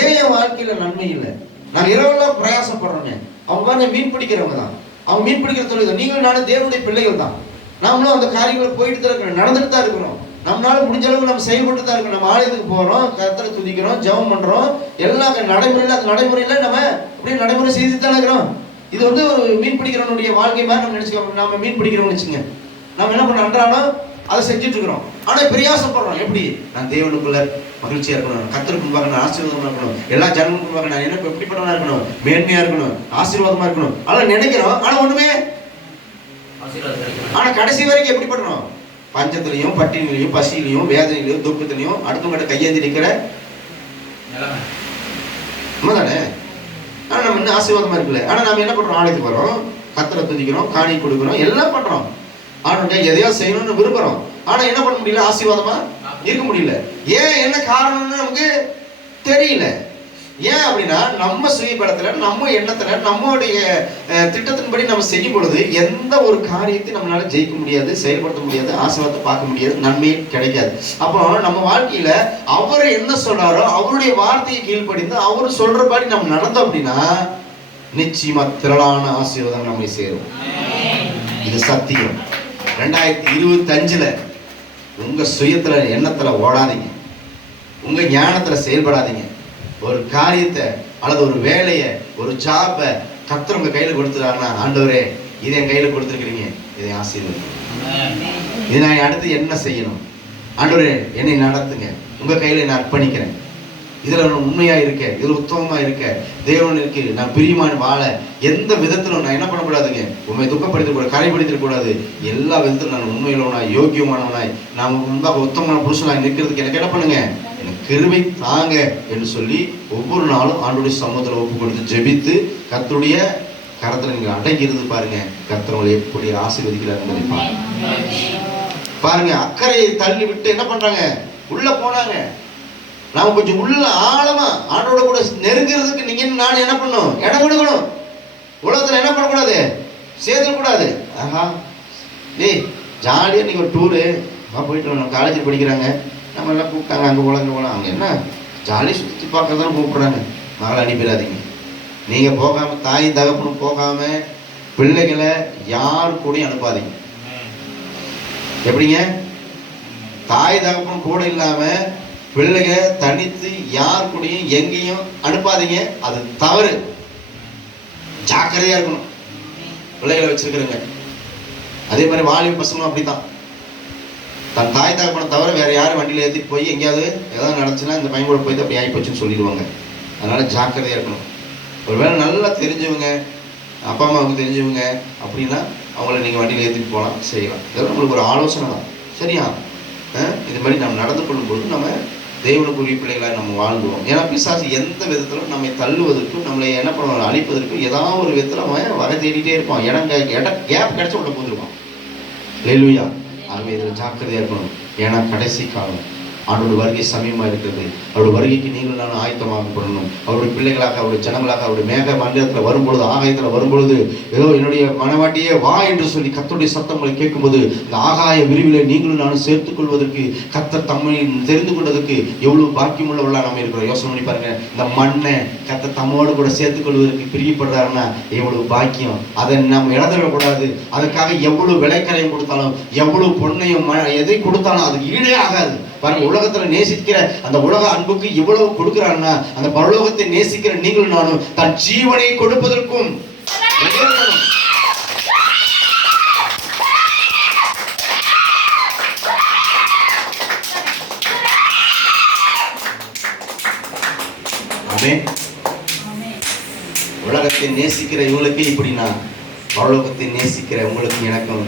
ஏன் என் வாழ்க்கையில நன்மை இல்லை? நான் இரவுலாம் பிரயாசப்படுறேங்க. அவங்க பாருங்க மீன் பிடிக்கிறவங்க தான், அவங்க மீன் பிடிக்கிற தொழில். நீங்களும் நானும் தேவனுடைய பிள்ளைகள் தான். நாமளும் அந்த காரியங்களை போயிட்டு தான் இருக்கிறோம், நடந்துட்டு தான் இருக்கிறோம். நம்மளால முடிஞ்ச அளவுக்கு நம்ம செயல்பட்டு தான் இருக்கோம். நம்ம ஆலயத்துக்கு போறோம், கர்த்தரை துதிக்கிறோம், ஜெபம் பண்றோம், எல்லா நடைமுறையில அந்த நடைமுறையில நம்ம அப்படியே நடைமுறை செய்து தான் இருக்கிறோம். இது ஒரு மீன் பிடிக்கிறவனுடைய வாழ்க்கை மாதிரி நம்ம நினைச்சுக்கோம். நம்ம மீன் பிடிக்கிறோம்னு வச்சுங்க, நம்ம என்ன பண்ண அன்றாடம் அதை செஞ்சுட்டு இருக்கிறோம். ஆனா பிரயாசப்படுறோம். எப்படி? நான் தேவனுக்குள்ள மகிழ்ச்சியா இருக்கணும், கர்த்தருக்கு முன்பாக நான் ஆசீர்வாதமா இருக்கணும், எல்லா ஜனங்களுக்கு முன்பாக நான் என்ன எப்படிப்பட்டவனா இருக்கணும், மேன்மையா இருக்கணும், ஆசீர்வாதமா இருக்கணும், அதெல்லாம் நினைக்கிறோம். ஆனா ஒண்ணுமே, ஆனா கடைசி வரைக்கும் எப்படி பண்ணணும்? பஞ்சத்திலையும், பட்டினிலையும், பசியிலையும், வேதனையிலையும், துக்கத்திலையும் அடுத்தவங்க கையேந்தி நிற்கிற தானே. ஆனா நம்ம இன்னும் ஆசீர்வாதமா இருக்குல்ல. ஆனா நம்ம என்ன பண்றோம்? ஆலயத்துக்கு வரோம், கர்த்தரை துதிக்கிறோம், காணி கொடுக்கிறோம், எல்லாம் பண்றோம். ஆனா எதையோ செய்யணும்னு விரும்புறோம். ஆனா என்ன பண்ண முடியல? ஆசீர்வாதமா இருக்க முடியல. ஏன்? என்ன காரணம்னு நமக்கு தெரியல. ஏன் அப்படின்னா நம்ம சுயபலத்துல, நம்ம எண்ணத்துல, நம்மளுடைய திட்டத்தின்படி நம்ம செய்யும் பொழுது எந்த ஒரு காரியத்தையும் நம்மளால ஜெயிக்க முடியாது, செயல்படுத்த முடியாது, ஆசீர்வாதத்தை பார்க்க முடியாது, நன்மையே கிடைக்காது. அப்போ நம்ம வாழ்க்கையில அவர் என்ன சொல்றாரோ அவருடைய வார்த்தையை கீழ்ப்படிந்து அவர் சொல்றபடி நம்ம நடந்தோம் அப்படின்னா நிச்சயமா திரளான ஆசீர்வாதம் நம்மை சேரும். இது சத்தியம். 2025ல உங்க சுயத்துல, எண்ணத்துல ஓடாதீங்க, உங்க ஞானத்துல செயல்படாதீங்க. ஒரு காரியத்தை அல்லது ஒரு வேலையை, ஒரு ஜாபை கர்த்தர் உங்க கையில கொடுத்துட்டாருன்னா, ஆண்டவரே இதை என் கையில கொடுத்துருக்கிறீங்க, இதை ஆசீர்வதிங்க, இதை நான் அடுத்து என்ன செய்யணும், ஆண்டவரே என்னை நடத்துங்க, உங்க கையில நான் அர்ப்பணிக்கிறேன், இதுல நான் உண்மையா இருக்க, இதுல உத்தமமா இருக்க, தேவனுக்கு நான் பிரியமான வாழ எந்த விதத்திலும் நான் என்ன பண்ணக்கூடாதுங்க, உண்மை துக்கப்படுத்தக்கூடாது, கரைப்படுத்திடக்கூடாது. எல்லா விதத்திலும் நான் உண்மையிலவனாய், யோக்கியமானவனாய், நான் முன்பாக உத்தமமான புருஷனாய் நிற்கிறதுக்கு எனக்கு என்ன பண்ணுங்க, எனக்கு கிருபை தாங்க என்று சொல்லி ஒவ்வொரு நாளும் ஆண்டவருடைய சமூகத்தில் ஒப்பு கொடுத்து ஜெபித்து கர்த்தருடைய கரத்துல நீங்க அடங்கி இருந்து பாருங்க, கர்த்தர் உங்களை எப்படி ஆசீர்வதிக்கிறார் என்பதை பாருங்க. அக்கறையை தள்ளி விட்டு என்ன பண்றாங்க, உள்ள போனாங்க. நாம கொஞ்சம் உள்ள ஆழமா ஆண்டோட கூட நெருங்கிறதுக்கு நீங்க நான் என்ன பண்ணணும், இடம் கொடுக்கணும். உலகத்துல என்ன பண்ணக்கூடாது, சேர்த்துக்கூடாது. ஆஹா டேய் ஜாலியா நீங்க ஒரு டூரு போயிட்டு நம்ம காலேஜில் படிக்கிறாங்க, நம்ம எல்லாம் கூப்பிட்டாங்க, அங்கே போகலாம் இங்கே போகலாம், அங்கே என்ன ஜாலியாக சுற்றி பார்க்கறதான கூப்பிட்றாங்க. மகளை அனுப்பிடாதீங்க. நீங்கள் போகாமல், தாய் தகப்பனும் போகாமல் பிள்ளைகளை யார் கூடயும் அனுப்பாதீங்க. எப்படிங்க? தாய் தகப்பனும் கூட இல்லாமல் பிள்ளைங்க தனித்து யார் கூடயும் எங்கேயும் அனுப்பாதீங்க. அது தவறு. ஜாக்கிரதையாக இருக்கணும் பிள்ளைகளை வச்சிருக்கிறேங்க. அதே மாதிரி வாலிப பசங்களும் அப்படித்தான். தன் தாய் தகப்பனை தவிர வேற யாரும் வண்டியில் ஏற்றிட்டு போய் எங்கேயாவது ஏதாவது நடந்துச்சுன்னா இந்த பையன் கூட போயிட்டு அப்படி ஆகிப்போச்சுன்னு சொல்லிடுவாங்க. அதனால ஜாக்கிரதையாக இருக்கணும். ஒருவேளை நல்லா தெரிஞ்சவங்க, அப்பா அம்மாவுக்கு தெரிஞ்சவங்க அப்படின்னா அவங்கள நீங்கள் வண்டியில் ஏற்றிட்டு போகலாம், செய்யலாம். இதெல்லாம் நம்மளுக்கு ஒரு ஆலோசனை தான். சரியா? இது மாதிரி நம்ம நடந்து கொள்ளும்போது நம்ம தேவனுக்குரிய பிள்ளைகளாக நம்ம வாழ்ந்துவோம். ஏன்னா பிசாசு எந்த விதத்திலும் நம்மை தள்ளுவதற்கும், நம்மளை என்ன பண்ணுவோம், அழிப்பதற்கும் ஏதாவது ஒரு விதத்தில் அவன் வகை தேடிட்டே இருப்பான். கேப் கிடைச்ச உள்ள போந்துருப்பான். ஹல்லேலூயா. ஆகவே இதில் ஜாக்கிரதையாக இருக்கணும். ஏன்னா கடைசி காலம் அவருடைய வருகை சமயமா இருக்கிறது. அவருடைய வருகைக்கு நீங்கள் நான் ஆயத்தமாகப்படணும். அவருடைய பிள்ளைகளாக, அவருடைய ஜனங்களாக, அவருடைய மேக மண்டலத்தில் வரும்பொழுது, ஆகாயத்தில் வரும்பொழுது, ஏதோ என்னுடைய மனவாட்டியே வா என்று சொல்லி கர்த்தருடைய சத்தங்களை கேட்கும்போது இந்த ஆகாய விரிவிலே நீங்களும் நானும் சேர்த்துக் கொள்வதற்கு, கர்த்தர் தம்மை தெரிந்து கொள்வதற்கு எவ்வளவு பாக்கியம் உள்ளவர்களா நம்ம இருக்கிறோம். யோசனை பண்ணி பாருங்க. இந்த மண்ணை கர்த்தர் தம்மோடு கூட சேர்த்துக் கொள்வதற்கு பிரியப்படுறாருன்னா எவ்வளவு பாக்கியம். அதை நம்ம இழந்துடக்கூடாது. அதுக்காக எவ்வளவு விலைக்கரையும் கொடுத்தாலும், எவ்வளவு பொண்ணையும் எதை கொடுத்தாலும் அதுக்கு ஈடே ஆகாது. பாருங்க, உலகத்துல நேசிக்கிற அந்த உலக அன்புக்கு எவ்வளவு கொடுக்கிறான்னா, அந்த பரலோகத்தை நேசிக்கிற நீங்களும் நானும் தன் ஜீவனை கொடுப்பதற்கும் உலகத்தை நேசிக்கிற இவங்களுக்கு இப்படின்னா, பரலோகத்தை நேசிக்கிற உங்களுக்கு எனக்கும்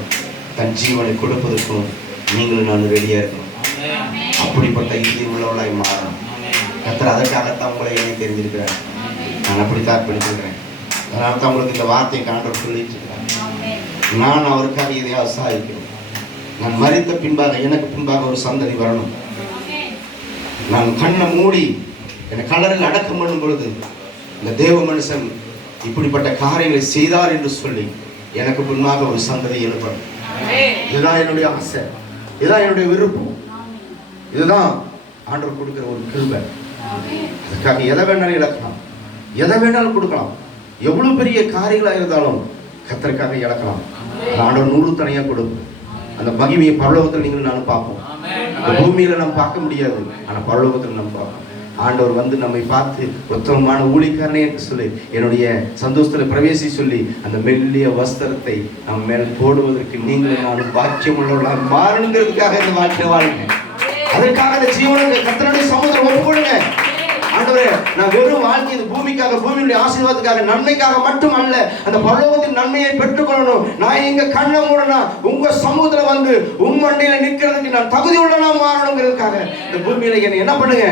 தன் ஜீவனை கொடுப்பதற்கும் நீங்களும் நானும் ரெடியா இருக்கணும். அப்படிப்பட்ட இறுதி உள்ளவளாய் மாறணும். கர்த்தர் அதற்காகத்தான் உங்களை என்னை தெரிஞ்சிருக்கிறார். நான் அப்படித்தான் அர்ப்பணிச்சிருக்கிறேன். அதனால தான் உங்களுக்கு இந்த வார்த்தையை காண்றவர் சொல்லிட்டு இருக்கிறேன். நான் அவருக்காக எதையாவது சாதிக்கிறேன். நான் மரித்த பின்பாக எனக்கு பின்பாக ஒரு சந்ததி வரணும். நான் கண்ணை மூடி என்னை கலரில் அடக்கம் பண்ணும் பொழுது இந்த தேவ மனுஷன் இப்படிப்பட்ட காரியங்களை செய்தார் என்று சொல்லி எனக்கு பின்பாக ஒரு சந்ததி எழுப்பணும். இதுதான் என்னுடைய ஆசை, இதுதான் என்னுடைய விருப்பம், இதுதான் ஆண்டவர் கொடுக்கிற ஒரு கிருபை. அதுக்காக எதை வேணாலும் இழக்கலாம், எதை வேணாலும் கொடுக்கலாம். எவ்வளவு பெரிய காரியங்களா இருந்தாலும் கர்த்தருக்காக இழக்கலாம். ஆண்டவர் 100 தனியா கொடுக்கும். அந்த மகிமையை பரலோகத்தில் நீங்கள் நானும் பார்ப்போம். பூமியில நம்ம பார்க்க முடியாது, ஆனா பரலோகத்தில் நம்ம பார்ப்போம். ஆண்டவர் வந்து நம்மை பார்த்து உத்தமமான ஊழியக்காரனே என்று சொல்லி என்னுடைய சந்தோஷத்துல பிரவேசி சொல்லி அந்த மெல்லிய வஸ்திரத்தை நம்ம மேல் போடுவதற்கு நீங்களும் நானும் பாக்கியம் உள்ளவர்களாக மாறணுங்கிறதுக்காக இந்த வாழ்க்கை வாழுங்க. அதற்காக அந்த ஜீவனுக்கு கர்த்தருடைய சமூகத்தில் ஒப்புக்கொடுங்க. ஆண்டவரே, நான் வெறும் வாழ்க்கை இந்த பூமிக்காக, பூமியுடைய ஆசீர்வாதத்துக்காக, நன்மைக்காக மட்டும் அல்ல, அந்த பரலோகத்தின் நன்மையை பெற்றுக்கொள்ளணும். நான் எங்க கண்ணை மூடனா உங்க சமூகத்துல வந்து உங்க மண்டையில நிற்கிறதுக்கு நான் தகுதி உள்ளனா மாறணுங்கிறதுக்காக இந்த பூமியில என்னை என்ன பண்ணுங்க,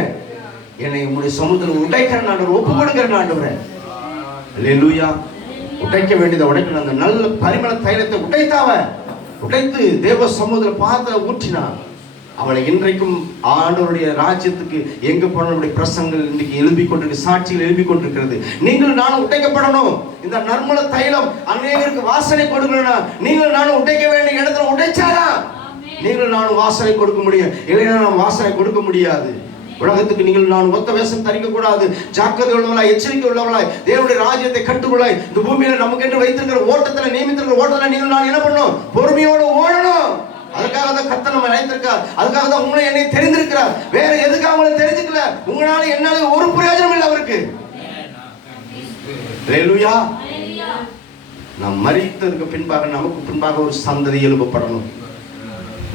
என்னை உங்களுடைய சமூகத்தில் உடைக்கிற ஆண்டவர், ஒப்பு கொடுக்கிற ஆண்டவரே. அல்லேலூயா. உடைக்க வேண்டியதை உடைக்கணும். அந்த நல்ல பரிமள தைலத்தை உடைத்து தேவ சமூகத்தில் பாத்திர ஊற்றினா அவளை இன்றைக்கும் ஆண்டவருடைய ராஜ்யத்துக்கு எங்க போனவருடைய பிரசங்கள் இன்னைக்கு எழுப்பிக் கொண்டிருக்கு, சாட்சிகள் எழுப்பிக் கொண்டிருக்கிறது. நீங்கள் நானும் உடைக்கப்படணும். இந்த நறுமண தைலம் அநேகருக்கு வாசனை கொடுக்கணும்னா நீங்கள் நானும் உடைக்க வேண்டிய இடத்துல உடைச்சாதான் நீங்கள் நானும் வாசனை கொடுக்க முடியும். இல்லைன்னா நான் வாசனை கொடுக்க முடியாது. உலகத்துக்கு நீங்கள் நான் ஒத்த வேஷம் தரிக்க கூடாது. ஜாக்கிரதை உள்ளவர்களாய், எச்சரிக்கை உள்ளவர்களாய், தேவனுடைய ராஜ்யத்தை கட்டுக்கொள்ளாய். இந்த பூமியில நமக்கு என்று வைத்திருக்கிற ஓட்டத்துல, நியமித்திருக்கிற ஓட்டத்துல நீங்கள் நான் என்ன பண்ணணும், பொறுமையோடு ஓடணும். அதுக்காக தான் கர்த்தர் நம்ம அழைத்திருக்கார். அதுக்காக தான் உங்களை என்னை தெரிந்திருக்கிறார். வேற எதுக்காக உங்களை தெரிஞ்சுக்கல. உங்களால என்னால ஒரு பிரயோஜனம் இல்லை அவருக்கு. அல்லேலூயா. நாம் மரித்ததுக்கு பின்பாக நமக்கு பின்பாக ஒரு சந்ததி எழுப்பப்படணும்.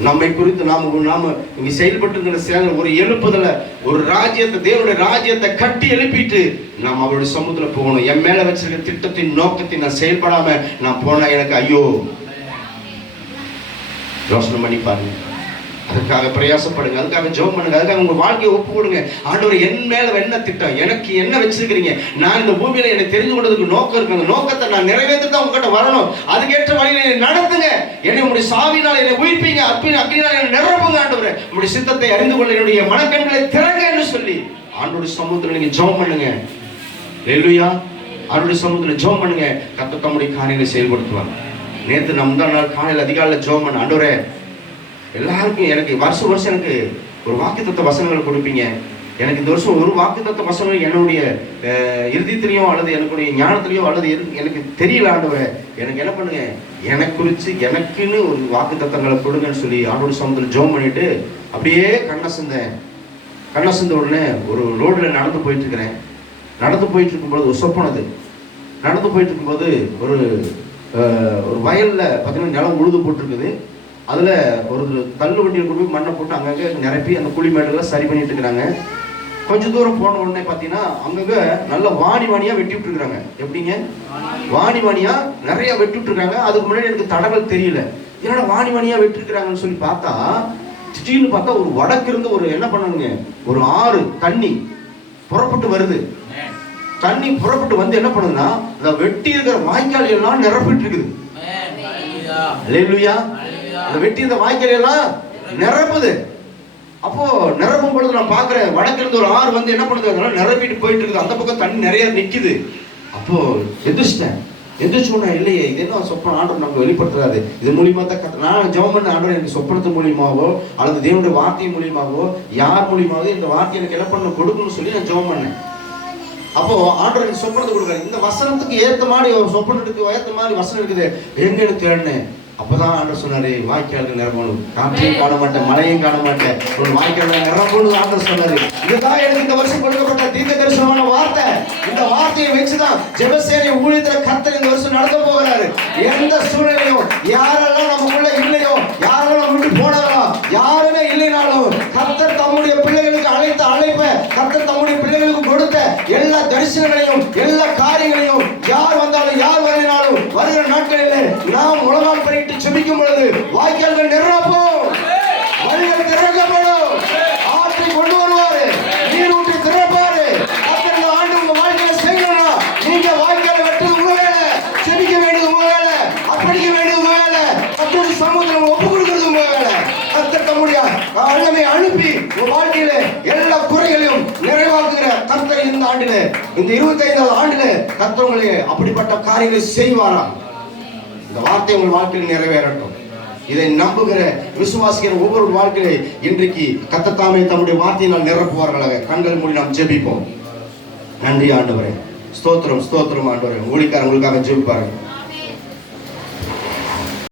நம்மை குறித்து நாம இங்க செயல்பட்டு சேனல் ஒரு எழுப்புதல, ஒரு ராஜ்யத்தை, தேவனுடைய ராஜ்யத்தை கட்டி எழுப்பிட்டு நாம் அவருடைய சமூகத்துல போகணும். என் மேல வச்சிருக்க திட்டத்தின் நோக்கத்தை நான் செயல்படாம நான் போனா எனக்கு ஐயோ. யோசனை பண்ணி பாருங்க. அதுக்காக பிரயாசப்படுங்க, அதுக்காக ஜெபம் பண்ணுங்க, அதுக்காக உங்க வாழ்க்கையை ஒப்பு கொடுங்க. ஆண்டவர் என் மேல என்ன திட்டம், எனக்கு என்ன வச்சிருக்கிறீங்க, நான் இந்த பூமியில என்னை தெரிந்து கொண்டதுக்கு நோக்கம் இருக்கு, அந்த நோக்கத்தை நான் நிறைவேற்றதான் உங்ககிட்ட வரணும். அதுக்கேற்ற வழியில என்னை நடத்துங்க. என்னை உங்களுடைய சாவினால் என்னை உயிர்ப்பீங்க, அக்கினியால் என்னை நிரப்புங்க. ஆண்டவரே, உங்களுடைய சித்தத்தை அறிந்து கொள்ள என்னுடைய மனக்கண்களை திறங்க என்று சொல்லி ஆண்டவருடைய சமூகத்துல நீங்க ஜெபம் பண்ணுங்க. அல்லேலூயா. ஆண்டவருடைய சமூகத்துல ஜெபம் பண்ணுங்க. கர்த்தர் தம்முடைய காரியங்களை செயல்படுத்துவாங்க. நேற்று முந்தா நாள் காலையில் அதிகாலையில் ஜெபம் பண்ண, ஆண்டவரே எல்லாருக்கும் எனக்கு வருஷம் எனக்கு ஒரு வாக்குத்தத்த வசனங்களை கொடுப்பீங்க. எனக்கு இந்த வருஷம் ஒரு வாக்குத்தத்த வசனம் என்னுடைய இறுதித்திலையோ அல்லது எனக்குடைய ஞானத்திலையோ அல்லது எனக்கு தெரியல. ஆண்டவரே, எனக்கு என்ன பண்ணுங்க, எனக்கு குறித்து எனக்குன்னு ஒரு வாக்குத்தத்தங்களை கொடுங்கன்னு சொல்லி ஆண்டோட சமூகத்தில் ஜெபம் பண்ணிட்டு அப்படியே கண்ணை சிந்த உடனே ஒரு ரோடில் நடந்து போயிட்டு இருக்கிறேன். நடந்து போயிட்டு இருக்கும்போது ஒரு சொப்பனது. நடந்து போயிட்டு இருக்கும்போது ஒரு வயலில் பார்த்தீங்கன்னா நிலம் உழுது போட்டிருக்குது. அதில் ஒரு தள்ளு வண்டியில் கொண்டு போய் மண்ணை போட்டு அங்கங்கே நிரப்பி அந்த குழிமேடுகளை சரி பண்ணிட்டு இருக்கிறாங்க. கொஞ்சம் தூரம் போன உடனே பார்த்தீங்கன்னா அங்கங்கே நல்ல வாணியாக வெட்டி விட்டுருக்குறாங்க. எப்படிங்க, வாணியாக நிறைய வெட்டி விட்டுருக்காங்க. அதுக்கு முன்னாடி எனக்கு தடங்கள் தெரியல, என்னடா வாணியாக வெட்டிருக்கிறாங்கன்னு சொல்லி பார்த்தா, திடீர்னு பார்த்தா ஒரு வடக்கு இருந்து ஒரு என்ன பண்ணணுங்க, ஒரு ஆறு தண்ணி புறப்பட்டு வருது. தண்ணி புறப்பட்டு வந்து என்ன பண்ணுதுன்னா அந்த வெட்டி இருக்கிற வாய்க்கால் எல்லாம் நிரப்பிட்டு இருக்குது. அல்லேலூயா. அந்த வெட்டி இந்த வாய்க்கால் எல்லாம் நிரப்புது. அப்போ நிரப்பும் பொழுது நான் பாக்குறேன், வடக்கு இருந்து ஒரு ஆறு வந்து என்ன பண்ணுது, அதனால நிரப்பிட்டு போயிட்டு இருக்குது. அந்த பக்கம் தண்ணி நிறைய நிக்குது. அப்போ எந்திரிச்சிட்டேன். எந்திரிச்சோன்னா இல்லையே, இது என்ன சொப்பனம் ஆண்டவர் நமக்கு வெளிப்படுத்துறாரு. இது மூலியமா தான் நான் ஜெபம் பண்ண, ஆண்டவர் எனக்கு சொப்பனத்து மூலியமாவோ அல்லது தேவனுடைய வார்த்தை மூலியமாவோ யார் மூலியமாவோ இந்த வார்த்தை எனக்கு என்ன பண்ண கொடுக்கணும்னு சொல்லி நான் ஜெபம் பண்ணேன். அப்போ ஆண்டவர் எனக்கு சொப்பனத்தை கொடுக்குறாரு. இந்த வசனத்துக்கு ஏத்த மாதிரி சொப்பனத்துக்கு ஏத்த மாதிரி வசனம் இருக்குது, எங்கன்னு தேடினேன். அப்பதான் ஆண்டவர் சொன்னாரு, வாய்க்கால்கள் நிரம்பணும், காற்றையும் காண மாட்டேன், மழையும் காண மாட்டேன், ஒரு வாய்க்கால்கள் நிரம்பணும் ஆண்டவர் சொன்னாரு. இதுதான் எனக்கு இந்த வருஷம் கொடுக்கப்பட்ட தீர்க்க தரிசனமான வார்த்தை. இந்த வார்த்தையை வச்சுதான் ஜெபசேனை ஊழியத்துல கர்த்தர் இந்த வருஷம் நடத்த போகிறாரு. எந்த சூழ்நிலையும் யாரெல்லாம் நமக்குள்ள இல்லையோ, யாரெல்லாம் நம்ம விட்டு போனாரோ, யாருமே இல்லைனாலும் கர்த்தர் தம்முடைய பிள்ளைகளுக்கு அழைத்த அழைப்பை, கர்த்தர் தம்முடைய பிள்ளைகளுக்கு கொடுத்த எல்லா தரிசனங்களையும் எல்லா காரியங்களையும் யார் வந்தாலும் யார் வரலினாலும் வருகிற நாட்களிலே நாம் உலகால் பண்ணிட்டு செபிக்கும் பொழுது வாய்க்கால்கள் நிரப்போம், வழிகள் திறக்கப்படும், ஆற்றை கொண்டு வருவாரு, நீரூற்றி திறப்பாரு. கர்த்தர் இந்த ஆண்டு உங்க வாழ்க்கையில செய்யணும்னா நீங்க வாய்க்காலை வெட்டுறது உங்க வேலை, செபிக்க வேண்டியது உங்க வேலை, அர்ப்பணிக்க வேண்டியது உங்க வேலை, கர்த்தருடைய சமூகத்தில் ஒப்பு கொடுக்கிறது உங்க வேலை. கர்த்தர் தம்முடைய அழகை அனுப்பி உங்க வாழ்க்கையில எல்லா குறைகளையும் நிறைவாக்குகிற கர்த்தர் இந்த ஆண்டிலே, இந்த 25வது ஆண்டிலே கர்த்தர் உங்களை அப்படிப்பட்ட காரியங்களை செய்வாராம். இந்த வார்த்தை உங்கள் வாழ்க்கையில் நிறைவேறட்டும். இதை நம்புகிற விசுவாசிக்கிற ஒவ்வொரு வாழ்க்கையை இன்றைக்கு கர்த்தர் தாமே தம்முடைய வார்த்தையினால் நிரப்புவார்களாக. கண்கள் மூடி நாம் ஜெபிப்போம். நன்றி ஆண்டவரே, ஸ்தோத்திரம் ஸ்தோத்திரம் ஆண்டவரே. ஊழியக்காரங்களுக்காக ஜெபிப்பார்கள்.